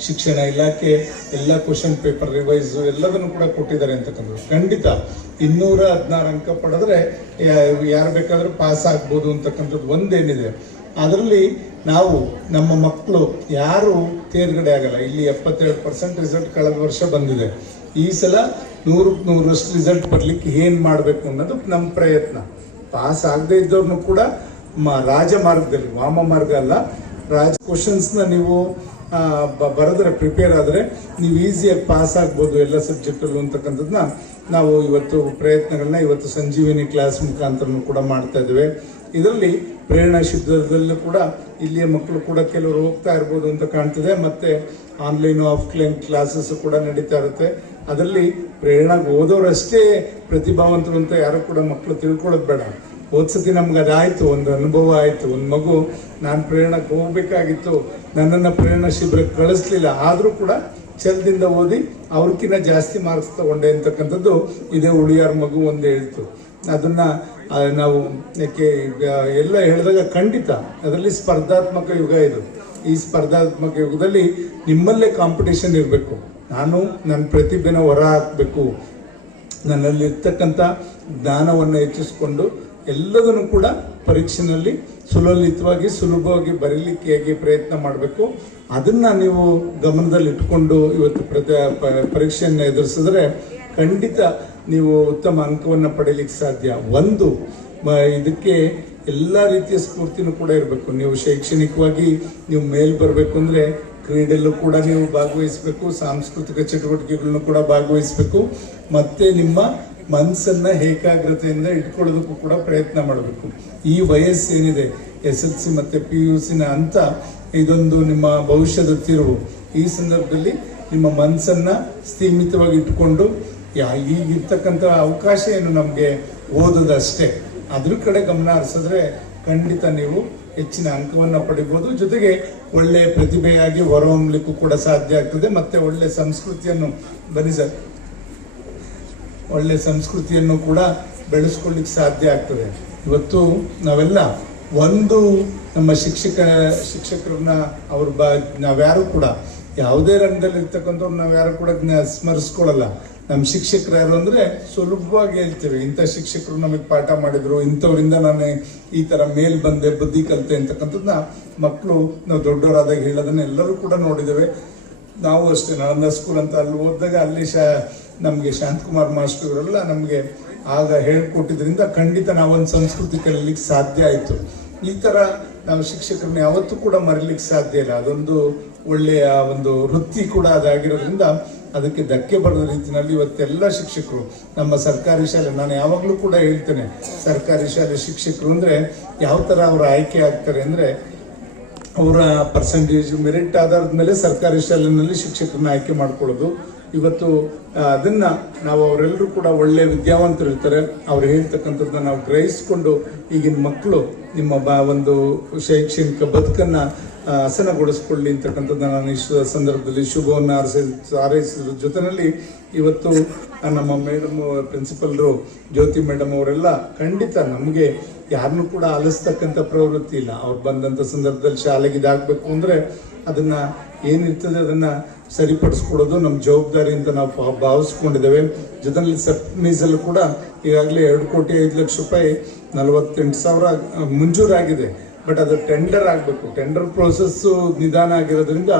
ಶಿಕ್ಷಣ ಇಲಾಖೆ ಎಲ್ಲ ಕ್ವಶನ್ ಪೇಪರ್ ರಿವೈಸು ಎಲ್ಲದನ್ನು ಕೂಡ ಕೊಟ್ಟಿದ್ದಾರೆ ಅಂತಕ್ಕಂಥದ್ದು. ಖಂಡಿತ 216 ಅಂಕ ಪಡೆದ್ರೆ ಯಾರು ಬೇಕಾದರೂ ಪಾಸ್ ಆಗ್ಬೋದು ಅಂತಕ್ಕಂಥದ್ದು ಒಂದೇನಿದೆ. ಅದರಲ್ಲಿ ನಾವು ನಮ್ಮ ಮಕ್ಕಳು ಯಾರು ತೇರ್ಗಡೆ ಆಗಲ್ಲ. ಇಲ್ಲಿ 72% ರಿಸಲ್ಟ್ ಕಳೆದ ವರ್ಷ ಬಂದಿದೆ. ಈ ಸಲ 100% ರಿಸಲ್ಟ್ ಬರಲಿಕ್ಕೆ ಏನು ಮಾಡಬೇಕು ಅನ್ನೋದು ನಮ್ಮ ಪ್ರಯತ್ನ. ಪಾಸ್ ಆಗದೆ ಇದ್ದವ್ರನ್ನು ಕೂಡ ರಾಜಮಾರ್ಗದಲ್ಲಿ, ವಾಮ ಮಾರ್ಗ ಅಲ್ಲ, ಕ್ವಶನ್ಸ್ನ ನೀವು ಬರೆದ್ರೆ, ಪ್ರಿಪೇರ್ ಆದರೆ ನೀವು ಈಸಿಯಾಗಿ ಪಾಸ್ ಆಗ್ಬೋದು ಎಲ್ಲ ಸಬ್ಜೆಕ್ಟಲ್ಲೂ ಅಂತಕ್ಕಂಥದ್ದನ್ನ ನಾವು ಇವತ್ತು ಪ್ರಯತ್ನಗಳನ್ನ ಇವತ್ತು ಸಂಜೀವಿನಿ ಕ್ಲಾಸ್ ಮುಖಾಂತರ ಕೂಡ ಮಾಡ್ತಾ ಇದ್ದೇವೆ. ಇದರಲ್ಲಿ ಪ್ರೇರಣಾ ಶಿಬಿರದಲ್ಲೂ ಕೂಡ ಇಲ್ಲಿಯ ಮಕ್ಕಳು ಕೂಡ ಕೆಲವರು ಹೋಗ್ತಾ ಇರ್ಬೋದು ಅಂತ ಕಾಣ್ತದೆ. ಮತ್ತೆ ಆನ್ಲೈನ್ ಆಫ್ಲೈನ್ ಕ್ಲಾಸಸ್ ಕೂಡ ನಡೀತಾ ಇರುತ್ತೆ. ಅದರಲ್ಲಿ ಪ್ರೇರಣಾಗೆ ಓದೋರಷ್ಟೇ ಪ್ರತಿಭಾವಂತರು ಅಂತ ಯಾರು ಕೂಡ ಮಕ್ಕಳು ತಿಳ್ಕೊಳ್ಳೋದು ಬೇಡ. ಹೋದ್ಸತಿ ನಮ್ಗೆ ಅದಾಯಿತು, ಒಂದು ಅನುಭವ ಆಯಿತು. ಒಂದು ಮಗು ನಾನು ಪ್ರೇರಣಕ್ಕೆ ಹೋಗ್ಬೇಕಾಗಿತ್ತು, ನನ್ನನ್ನು ಪ್ರೇರಣಾ ಶಿಬಿರಕ್ಕೆ ಕಳಿಸ್ಲಿಲ್ಲ, ಆದರೂ ಕೂಡ ಛಲದಿಂದ ಓದಿ ಅವ್ರಕ್ಕಿಂತ ಜಾಸ್ತಿ ಮಾರ್ಕ್ಸ್ ತಗೊಂಡೆ ಅಂತಕ್ಕಂಥದ್ದು ಇದೇ ಉಳಿಯಾರ್ ಮಗು ಒಂದು ಹೇಳ್ತು. ಅದನ್ನು ನಾವು ಯಾಕೆ ಎಲ್ಲ ಹೇಳಿದಾಗ ಖಂಡಿತ ಅದರಲ್ಲಿ ಸ್ಪರ್ಧಾತ್ಮಕ ಯುಗ ಇದು. ಈ ಸ್ಪರ್ಧಾತ್ಮಕ ಯುಗದಲ್ಲಿ ನಿಮ್ಮಲ್ಲೇ ಕಾಂಪಿಟೇಷನ್ ಇರಬೇಕು. ನಾನು ನನ್ನ ಪ್ರತಿಭೆನ ಹೊರ ಹಾಕಬೇಕು, ನನ್ನಲ್ಲಿರ್ತಕ್ಕಂಥ ಜ್ಞಾನವನ್ನು ಹೆಚ್ಚಿಸ್ಕೊಂಡು ಎಲ್ಲದನ್ನು ಕೂಡ ಪರೀಕ್ಷೆನಲ್ಲಿ ಸುಲಭವಾಗಿ ಬರೀಲಿಕ್ಕೆ ಪ್ರಯತ್ನ ಮಾಡಬೇಕು. ಅದನ್ನು ನೀವು ಗಮನದಲ್ಲಿ ಇಟ್ಕೊಂಡು ಇವತ್ತು ಪರೀಕ್ಷೆಯನ್ನು ಎದುರಿಸಿದ್ರೆ ಖಂಡಿತ ನೀವು ಉತ್ತಮ ಅಂಕವನ್ನು ಪಡೀಲಿಕ್ಕೆ ಸಾಧ್ಯ. ಇದಕ್ಕೆ ಎಲ್ಲ ರೀತಿಯ ಸ್ಫೂರ್ತಿನೂ ಕೂಡ ಇರಬೇಕು. ನೀವು ಶೈಕ್ಷಣಿಕವಾಗಿ ನೀವು ಮೇಲ್ ಬರಬೇಕು ಅಂದರೆ ಕ್ರೀಡೆಯಲ್ಲೂ ಕೂಡ ನೀವು ಭಾಗವಹಿಸಬೇಕು, ಸಾಂಸ್ಕೃತಿಕ ಚಟುವಟಿಕೆಗಳನ್ನು ಕೂಡ ಭಾಗವಹಿಸಬೇಕು, ಮತ್ತು ನಿಮ್ಮ ಮನಸ್ಸನ್ನು ಏಕಾಗ್ರತೆಯಿಂದ ಇಟ್ಕೊಳ್ಳೋದಕ್ಕೂ ಕೂಡ ಪ್ರಯತ್ನ ಮಾಡಬೇಕು. ಈ ವಯಸ್ಸೇನಿದೆ SSLC ಮತ್ತು PUC ಅಂತ ಇದೊಂದು ನಿಮ್ಮ ಭವಿಷ್ಯದ ತಿರುವು. ಈ ಸಂದರ್ಭದಲ್ಲಿ ನಿಮ್ಮ ಮನಸ್ಸನ್ನು ಸ್ಥೀಮಿತವಾಗಿ ಇಟ್ಕೊಂಡು ಈಗಿರ್ತಕ್ಕಂಥ ಅವಕಾಶ ಏನು ನಮಗೆ ಓದೋದಷ್ಟೇ, ಅದ್ರ ಕಡೆ ಗಮನ ಹರಿಸಿದ್ರೆ ಖಂಡಿತ ನೀವು ಹೆಚ್ಚಿನ ಅಂಕವನ್ನು ಪಡಿಬೋದು. ಜೊತೆಗೆ ಒಳ್ಳೆಯ ಪ್ರತಿಭೆಯಾಗಿ ಹೊರಹೊಮ್ಮಲಿಕ್ಕೂ ಕೂಡ ಸಾಧ್ಯ ಆಗ್ತದೆ. ಮತ್ತು ಒಳ್ಳೆ ಸಂಸ್ಕೃತಿಯನ್ನು ಕೂಡ ಬೆಳೆಸ್ಕೊಳ್ಳಿಕ್ಕೆ ಸಾಧ್ಯ ಆಗ್ತದೆ. ಇವತ್ತು ನಾವೆಲ್ಲ ನಮ್ಮ ಶಿಕ್ಷಕರನ್ನ ನಾವ್ಯಾರು ಕೂಡ ಯಾವುದೇ ರಂಗದಲ್ಲಿ ಇರ್ತಕ್ಕಂಥವ್ರು ನಾವ್ಯಾರು ಕೂಡ ಸ್ಮರಿಸ್ಕೊಳ್ಳಲ್ಲ. ನಮ್ಮ ಶಿಕ್ಷಕರು ಯಾರು ಅಂದರೆ ಸುಲಭವಾಗಿ ಹೇಳ್ತೇವೆ, ಇಂಥ ಶಿಕ್ಷಕರು ನಮಗೆ ಪಾಠ ಮಾಡಿದ್ರು, ಇಂಥವ್ರಿಂದ ನಾನು ಈ ಥರ ಮೇಲ್ ಬಂದೆ, ಬುದ್ಧಿ ಕಲಿತೆ ಅಂತಕ್ಕಂಥದ್ದನ್ನ ಮಕ್ಕಳು ನಾವು ದೊಡ್ಡವರಾದಾಗ ಹೇಳೋದನ್ನ ಎಲ್ಲರೂ ಕೂಡ ನೋಡಿದ್ದೇವೆ. ನಾವು ಅಷ್ಟೇ ನಳಂದ ಸ್ಕೂಲ್ ಅಂತ ಅಲ್ಲಿ ಓದಿದಾಗ ಅಲ್ಲಿ ನಮಗೆ ಶಾಂತಕುಮಾರ್ ಮಾಸ್ಟರ್ ಇವರೆಲ್ಲ ನಮಗೆ ಆಗ ಹೇಳ್ಕೊಟ್ಟಿದ್ರಿಂದ ಖಂಡಿತ ನಾವೊಂದು ಸಂಸ್ಕೃತಿ ಕಲೀಲಿಕ್ಕೆ ಸಾಧ್ಯ ಆಯಿತು. ಈ ಥರ ನಾವು ಶಿಕ್ಷಕರನ್ನ ಯಾವತ್ತೂ ಕೂಡ ಮರೀಲಿಕ್ಕೆ ಸಾಧ್ಯ ಇಲ್ಲ. ಅದೊಂದು ಒಳ್ಳೆಯ ಒಂದು ವೃತ್ತಿ ಕೂಡ ಅದಾಗಿರೋದ್ರಿಂದ ಅದಕ್ಕೆ ಧಕ್ಕೆ ಬರದ ರೀತಿಯಲ್ಲಿ ಇವತ್ತೆಲ್ಲ ಶಿಕ್ಷಕರು ನಮ್ಮ ಸರ್ಕಾರಿ ಶಾಲೆ, ನಾನು ಯಾವಾಗಲೂ ಕೂಡ ಹೇಳ್ತೇನೆ, ಸರ್ಕಾರಿ ಶಾಲೆ ಶಿಕ್ಷಕರು ಅಂದರೆ ಯಾವ ಥರ ಅವರು ಆಯ್ಕೆ ಆಗ್ತಾರೆ ಅಂದರೆ ಅವರ ಪರ್ಸೆಂಟೇಜ್ ಮೆರಿಟ್ ಆಧಾರದ ಮೇಲೆ ಸರ್ಕಾರಿ ಶಾಲೆಯಲ್ಲಿ ಶಿಕ್ಷಕರನ್ನ ಆಯ್ಕೆ ಮಾಡ್ಕೊಳ್ಳೋದು. ಇವತ್ತು ಅದನ್ನು ನಾವು ಅವರೆಲ್ಲರೂ ಕೂಡ ಒಳ್ಳೆಯ ವಿದ್ಯಾವಂತರು ಇರ್ತಾರೆ, ಅವ್ರು ಹೇಳ್ತಕ್ಕಂಥದ್ದನ್ನ ನಾವು ಗ್ರಹಿಸ್ಕೊಂಡು ಈಗಿನ ಮಕ್ಕಳು ನಿಮ್ಮ ಒಂದು ಶೈಕ್ಷಣಿಕ ಬದುಕನ್ನು ಹಸನಗೊಳಿಸ್ಕೊಳ್ಳಿ ಅಂತಕ್ಕಂಥದ್ದು ನಾನು ಈ ಸಂದರ್ಭದಲ್ಲಿ ಶುಭವನ್ನು ಹಾರೈಸಿದ ಜೊತೆಯಲ್ಲಿ ಇವತ್ತು ನಮ್ಮ ಮೇಡಮ್ ಪ್ರಿನ್ಸಿಪಲ್ರು ಜ್ಯೋತಿ ಮೇಡಮ್ ಅವರೆಲ್ಲ ಖಂಡಿತ ನಮಗೆ ಯಾರನ್ನೂ ಕೂಡ ಆಲಿಸ್ತಕ್ಕಂಥ ಪ್ರವೃತ್ತಿ ಇಲ್ಲ. ಅವ್ರು ಬಂದಂಥ ಸಂದರ್ಭದಲ್ಲಿ ಶಾಲೆಗೆ ಇದಾಗಬೇಕು ಅಂದರೆ ಅದನ್ನು ಏನಿರ್ತದೆ ಅದನ್ನು ಸರಿಪಡಿಸ್ಕೊಡೋದು ನಮ್ಮ ಜವಾಬ್ದಾರಿ ಅಂತ ನಾವು ಭಾವಿಸ್ಕೊಂಡಿದ್ದೇವೆ. ಜೊತೆಯಲ್ಲಿ ಮೀಸಲು ಕೂಡ ಈಗಾಗಲೇ 2,05,00,000 48,000 ಮಂಜೂರಾಗಿದೆ. ಬಟ್ ಅದು ಟೆಂಡರ್ ಆಗಬೇಕು. ಟೆಂಡರ್ ಪ್ರೋಸೆಸ್ಸು ನಿಧಾನ ಆಗಿರೋದ್ರಿಂದ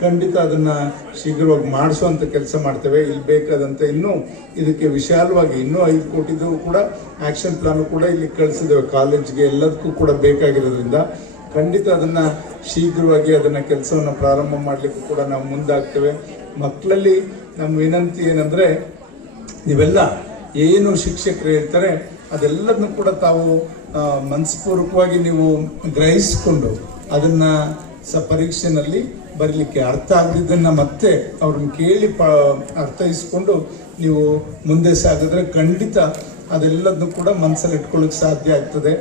ಖಂಡಿತ ಅದನ್ನು ಶೀಘ್ರವಾಗಿ ಮಾಡಿಸುವಂಥ ಕೆಲಸ ಮಾಡ್ತೇವೆ. ಇಲ್ಲಿ ಬೇಕಾದಂತೆ ಇನ್ನೂ ಇದಕ್ಕೆ ವಿಶಾಲವಾಗಿ ಇನ್ನೂ 5 ಕೋಟಿದು ಕೂಡ ಆ್ಯಕ್ಷನ್ ಪ್ಲಾನು ಕೂಡ ಇಲ್ಲಿ ಕಳಿಸಿದ್ದೇವೆ ಕಾಲೇಜ್ಗೆ, ಎಲ್ಲದಕ್ಕೂ ಕೂಡ ಬೇಕಾಗಿರೋದ್ರಿಂದ ಖಂಡಿತ ಅದನ್ನು ಶೀಘ್ರವಾಗಿ ಅದನ್ನು ಕೆಲಸವನ್ನು ಪ್ರಾರಂಭ ಮಾಡಲಿಕ್ಕೂ ಕೂಡ ನಾವು ಮುಂದಾಗ್ತೇವೆ. ಮಕ್ಕಳಲ್ಲಿ ನಮ್ಮ ವಿನಂತಿ ಏನಂದ್ರೆ, ನೀವೆಲ್ಲ ಏನು ಶಿಕ್ಷಕರು ಹೇಳ್ತಾರೆ ಅದೆಲ್ಲದನ್ನು ಕೂಡ ತಾವು ಮನಸ್ಪೂರ್ವಕವಾಗಿ ನೀವು ಗ್ರಹಿಸಿಕೊಂಡು ಅದನ್ನ ಪರೀಕ್ಷೆನಲ್ಲಿ ಬರಲಿಕ್ಕೆ ಅರ್ಥ ಆಗದಿದ್ದನ್ನ ಮತ್ತೆ ಅವ್ರನ್ನ ಕೇಳಿ ಅರ್ಥೈಸ್ಕೊಂಡು ನೀವು ಮುಂದೆ ಸಾಗಿದ್ರೆ ಖಂಡಿತ ಅದೆಲ್ಲದನ್ನು ಕೂಡ ಮನಸ್ಸಲ್ಲಿ ಇಟ್ಕೊಳ್ಳಿಕ್ಕೆ ಸಾಧ್ಯ ಆಗ್ತದೆ.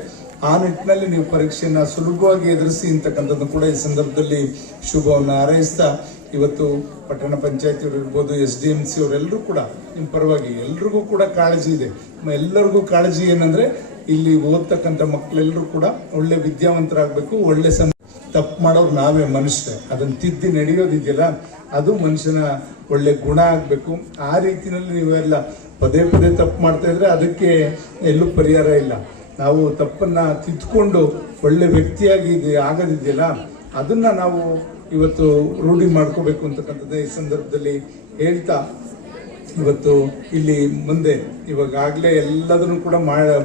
ಆ ನಿಟ್ಟಿನಲ್ಲಿ ನೀವು ಪರೀಕ್ಷೆಯನ್ನ ಸುಲಭವಾಗಿ ಎದುರಿಸಿ ಅಂತಕ್ಕಂಥದ್ದು ಕೂಡ ಈ ಸಂದರ್ಭದಲ್ಲಿ ಶುಭವನ್ನು ಹಾರೈಸ್ತಾ, ಇವತ್ತು ಪಟ್ಟಣ ಪಂಚಾಯತಿಯವರು ಇರ್ಬೋದು, SDMC ಅವರೆಲ್ಲರೂ ಕೂಡ ನಿಮ್ಮ ಪರವಾಗಿ ಎಲ್ರಿಗೂ ಕೂಡ ಕಾಳಜಿ ಇದೆ. ಎಲ್ಲರಿಗೂ ಕಾಳಜಿ ಏನಂದ್ರೆ, ಇಲ್ಲಿ ಓದ್ತಕ್ಕಂಥ ಮಕ್ಕಳೆಲ್ಲರೂ ಕೂಡ ಒಳ್ಳೆ ವಿದ್ಯಾವಂತರಾಗಬೇಕು. ಒಳ್ಳೆ ತಪ್ಪು ಮಾಡೋರು ನಾವೇ ಮನುಷ್ಯ, ಅದನ್ನ ತಿದ್ದಿ ನಡೆಯೋದಿದೆಯಲ್ಲ ಅದು ಮನುಷ್ಯನ ಒಳ್ಳೆ ಗುಣ ಆಗಬೇಕು. ಆ ರೀತಿಯಲ್ಲಿ ನೀವೆಲ್ಲ ಪದೇ ಪದೇ ತಪ್ಪು ಮಾಡ್ತಾ ಇದ್ರೆ ಅದಕ್ಕೆ ಎಲ್ಲೂ ಪರಿಹಾರ ಇಲ್ಲ. ನಾವು ತಪ್ಪನ್ನ ತಿದ್ದುಕೊಂಡು ಒಳ್ಳೆ ವ್ಯಕ್ತಿಯಾಗಿ ಆಗೋದಿದೆಯಲ್ಲ ಅದನ್ನ ನಾವು ಇವತ್ತು ರೂಢಿ ಮಾಡ್ಕೋಬೇಕು ಅಂತಕ್ಕಂಥದ್ದು ಈ ಸಂದರ್ಭದಲ್ಲಿ ಹೇಳ್ತಾ, ಇವತ್ತು ಇಲ್ಲಿ ಮುಂದೆ ಇವಾಗಲೇ ಎಲ್ಲದನ್ನು ಕೂಡ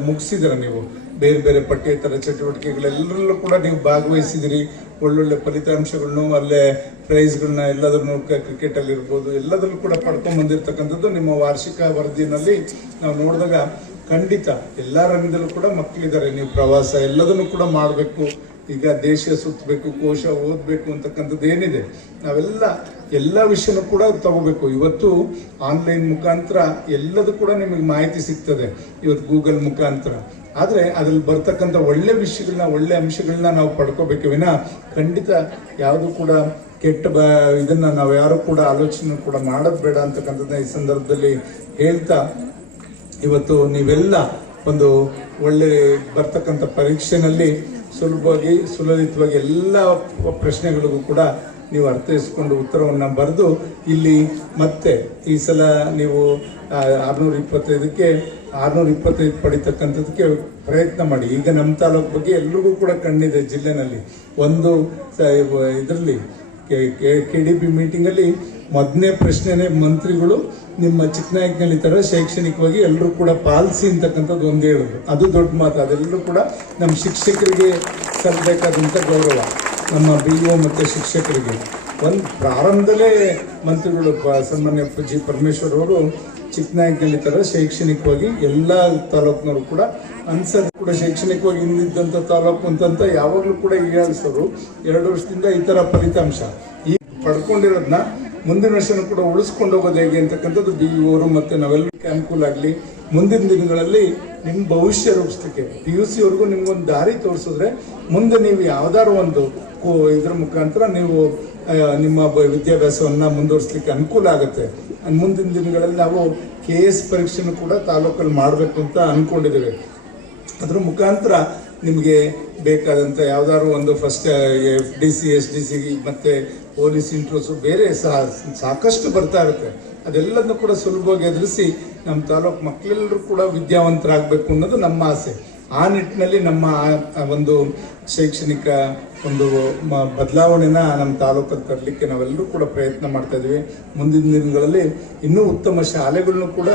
ಮುಗಿಸಿದ್ರ ನೀವು. ಬೇರೆ ಬೇರೆ ಪಠ್ಯೇತರ ಚಟುವಟಿಕೆಗಳೆಲ್ಲರಲ್ಲೂ ಕೂಡ ನೀವು ಭಾಗವಹಿಸಿದಿರಿ. ಒಳ್ಳೊಳ್ಳೆ ಫಲಿತಾಂಶಗಳನ್ನು, ಅಲ್ಲೇ ಪ್ರೈಸ್ಗಳನ್ನ ಎಲ್ಲದನ್ನು ಕ್ರಿಕೆಟ್ ಅಲ್ಲಿ ಇರ್ಬೋದು ಎಲ್ಲದರಲ್ಲೂ ಕೂಡ ಪಡ್ಕೊಂಡ್ ಬಂದಿರತಕ್ಕಂಥದ್ದು ನಿಮ್ಮ ವಾರ್ಷಿಕ ವರದಿನಲ್ಲಿ ನಾವು ನೋಡಿದಾಗ ಖಂಡಿತ ಎಲ್ಲ ರಂಗದಲ್ಲೂ ಕೂಡ ಮಕ್ಕಳಿದ್ದಾರೆ. ನೀವು ಪ್ರವಾಸ ಎಲ್ಲದನ್ನು ಕೂಡ ಮಾಡಬೇಕು. ಈಗ ದೇಶ ಸುತ್ತಬೇಕು, ಕೋಶ ಓದಬೇಕು ಅಂತಕ್ಕಂಥದ್ದು ಏನಿದೆ ಎಲ್ಲ ವಿಷಯನೂ ಕೂಡ ತಗೋಬೇಕು. ಇವತ್ತು ಆನ್ಲೈನ್ ಮುಖಾಂತರ ಎಲ್ಲದೂ ಕೂಡ ನಿಮಗೆ ಮಾಹಿತಿ ಸಿಗ್ತದೆ, ಇವತ್ತು ಗೂಗಲ್ ಮುಖಾಂತರ. ಆದ್ರೆ ಅದ್ರಲ್ಲಿ ಬರ್ತಕ್ಕಂಥ ಒಳ್ಳೆ ವಿಷಯಗಳನ್ನ, ಒಳ್ಳೆ ಅಂಶಗಳನ್ನ ನಾವು ಪಡ್ಕೋಬೇಕು ವಿನ ಖಂಡಿತ ಯಾವುದು ಕೂಡ ಕೆಟ್ಟ ಇದನ್ನ ನಾವು ಯಾರು ಕೂಡ ಆಲೋಚನೆ ಕೂಡ ಮಾಡೋದು ಬೇಡ ಅಂತಕ್ಕಂಥದ್ದನ್ನ ಈ ಸಂದರ್ಭದಲ್ಲಿ ಹೇಳ್ತಾ, ಇವತ್ತು ನೀವೆಲ್ಲ ಒಂದು ಒಳ್ಳೆ ಬರ್ತಕ್ಕಂಥ ಪರೀಕ್ಷೆನಲ್ಲಿ ಸುಲಭವಾಗಿ ಸುಲಲಿತವಾಗಿ ಎಲ್ಲ ಪ್ರಶ್ನೆಗಳಿಗೂ ಕೂಡ ನೀವು ಅರ್ಥೈಸ್ಕೊಂಡು ಉತ್ತರವನ್ನ ಬರೆದು ಇಲ್ಲಿ ಮತ್ತೆ ಈ ಸಲ ನೀವು 625ಕ್ಕೆ 625 ಪಡಿತಕ್ಕಂಥದಕ್ಕೆ ಪ್ರಯತ್ನ ಮಾಡಿ. ಈಗ ನಮ್ಮ ತಾಲೂಕು ಬಗ್ಗೆ ಎಲ್ರಿಗೂ ಕೂಡ ಕಣ್ಣಿದೆ ಜಿಲ್ಲೆನಲ್ಲಿ. ಒಂದು ಇದರಲ್ಲಿ KDP ಮೀಟಿಂಗ್ ಅಲ್ಲಿ ಮೊದಲನೇ ಪ್ರಶ್ನೆನೇ ಮಂತ್ರಿಗಳು ನಿಮ್ಮ ಚಿಕ್ಕನಾಯಕನಲ್ಲಿ ತರ ಶೈಕ್ಷಣಿಕವಾಗಿ ಎಲ್ಲರೂ ಕೂಡ ಪಾಲಿಸಿ ಅಂತಕ್ಕಂಥದ್ದು ಒಂದೇ ಹೇಳೋದು. ಅದು ದೊಡ್ಡ ಮಾತು. ಅದೆಲ್ಲರೂ ಕೂಡ ನಮ್ಮ ಶಿಕ್ಷಕರಿಗೆ ಸಲ್ಲಬೇಕಾದಂಥ ಗೌರವ, ನಮ್ಮ BO ಮತ್ತು ಶಿಕ್ಷಕರಿಗೆ. ಒಂದು ಪ್ರಾರಂಭದಲ್ಲೇ ಮಂತ್ರಿಗಳು ಸನ್ಮಾನ್ಯ G. ಪರಮೇಶ್ವರ್ ಅವರು ಚಿಕ್ಕನಾಯಕನಲ್ಲಿ ತರ ಶೈಕ್ಷಣಿಕವಾಗಿ ಎಲ್ಲ ತಾಲೂಕಿನವರು ಕೂಡ ಅನ್ಸರ್ ಕೂಡ ಶೈಕ್ಷಣಿಕವಾಗಿ ಹಿಂದಿದ್ದಂಥ ತಾಲೂಕು ಅಂತ ಯಾವಾಗಲೂ ಕೂಡ ಹೀಯಾಳಿಸೋರು. 2 ವರ್ಷದಿಂದ ಈ ತರ ಫಲಿತಾಂಶ ಈ ಪಡ್ಕೊಂಡಿರೋದನ್ನ ಮುಂದಿನ ವರ್ಷನೂ ಕೂಡ ಉಳಿಸ್ಕೊಂಡು ಹೋಗೋದು ಹೇಗೆ ಅಂತಕ್ಕಂಥದ್ದು BO ಮತ್ತೆ ನಾವೆಲ್ಲರಿಗೆ ಅನುಕೂಲ ಆಗಲಿ. ಮುಂದಿನ ದಿನಗಳಲ್ಲಿ ನಿಮ್ಮ ಭವಿಷ್ಯ ರೂಪಿಸ್ಲಿಕ್ಕೆ PUC ಅವ್ರಿಗೂ ನಿಮ್ಗೊಂದು ದಾರಿ ತೋರಿಸಿದ್ರೆ ಮುಂದೆ ನೀವು ಯಾವ್ದಾದ್ರು ಒಂದು ಇದ್ರ ಮುಖಾಂತರ ನೀವು ನಿಮ್ಮ ವಿದ್ಯಾಭ್ಯಾಸವನ್ನ ಮುಂದುವರಿಸಲಿಕ್ಕೆ ಅನುಕೂಲ ಆಗುತ್ತೆ. ಮುಂದಿನ ದಿನಗಳಲ್ಲಿ ನಾವು KS ಪರೀಕ್ಷೆನೂ ಕೂಡ ತಾಲೂಕಲ್ಲಿ ಮಾಡಬೇಕು ಅಂತ ಅನ್ಕೊಂಡಿದ್ದೇವೆ. ಅದ್ರ ಮುಖಾಂತರ ನಿಮಗೆ ಬೇಕಾದಂಥ ಯಾವ್ದಾದ್ರು ಒಂದು ಫಸ್ಟ್ FDC SDC ಮತ್ತೆ ಪೊಲೀಸ್ ಇಂಟ್ರೋಸು ಬೇರೆ ಸಾಕಷ್ಟು ಬರ್ತಾ ಇರುತ್ತೆ. ಅದೆಲ್ಲದನ್ನು ಕೂಡ ಸುಲಭವಾಗಿ ಎದುರಿಸಿ ನಮ್ಮ ತಾಲೂಕು ಮಕ್ಕಳೆಲ್ಲರೂ ಕೂಡ ವಿದ್ಯಾವಂತರಾಗಬೇಕು ಅನ್ನೋದು ನಮ್ಮ ಆಸೆ. ಆ ನಿಟ್ಟಿನಲ್ಲಿ ನಮ್ಮ ಒಂದು ಶೈಕ್ಷಣಿಕ ಒಂದು ಬದಲಾವಣೆನ ನಮ್ಮ ತಾಲೂಕಲ್ಲಿ ತರಲಿಕ್ಕೆ ನಾವೆಲ್ಲರೂ ಕೂಡ ಪ್ರಯತ್ನ ಮಾಡ್ತಾ ಇದ್ದೀವಿ. ಮುಂದಿನ ದಿನಗಳಲ್ಲಿ ಇನ್ನೂ ಉತ್ತಮ ಶಾಲೆಗಳನ್ನು ಕೂಡ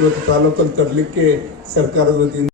ಇವತ್ತು ತಾಲೂಕಲ್ಲಿ ತರಲಿಕ್ಕೆ ಸರ್ಕಾರದ ವತಿಯಿಂದ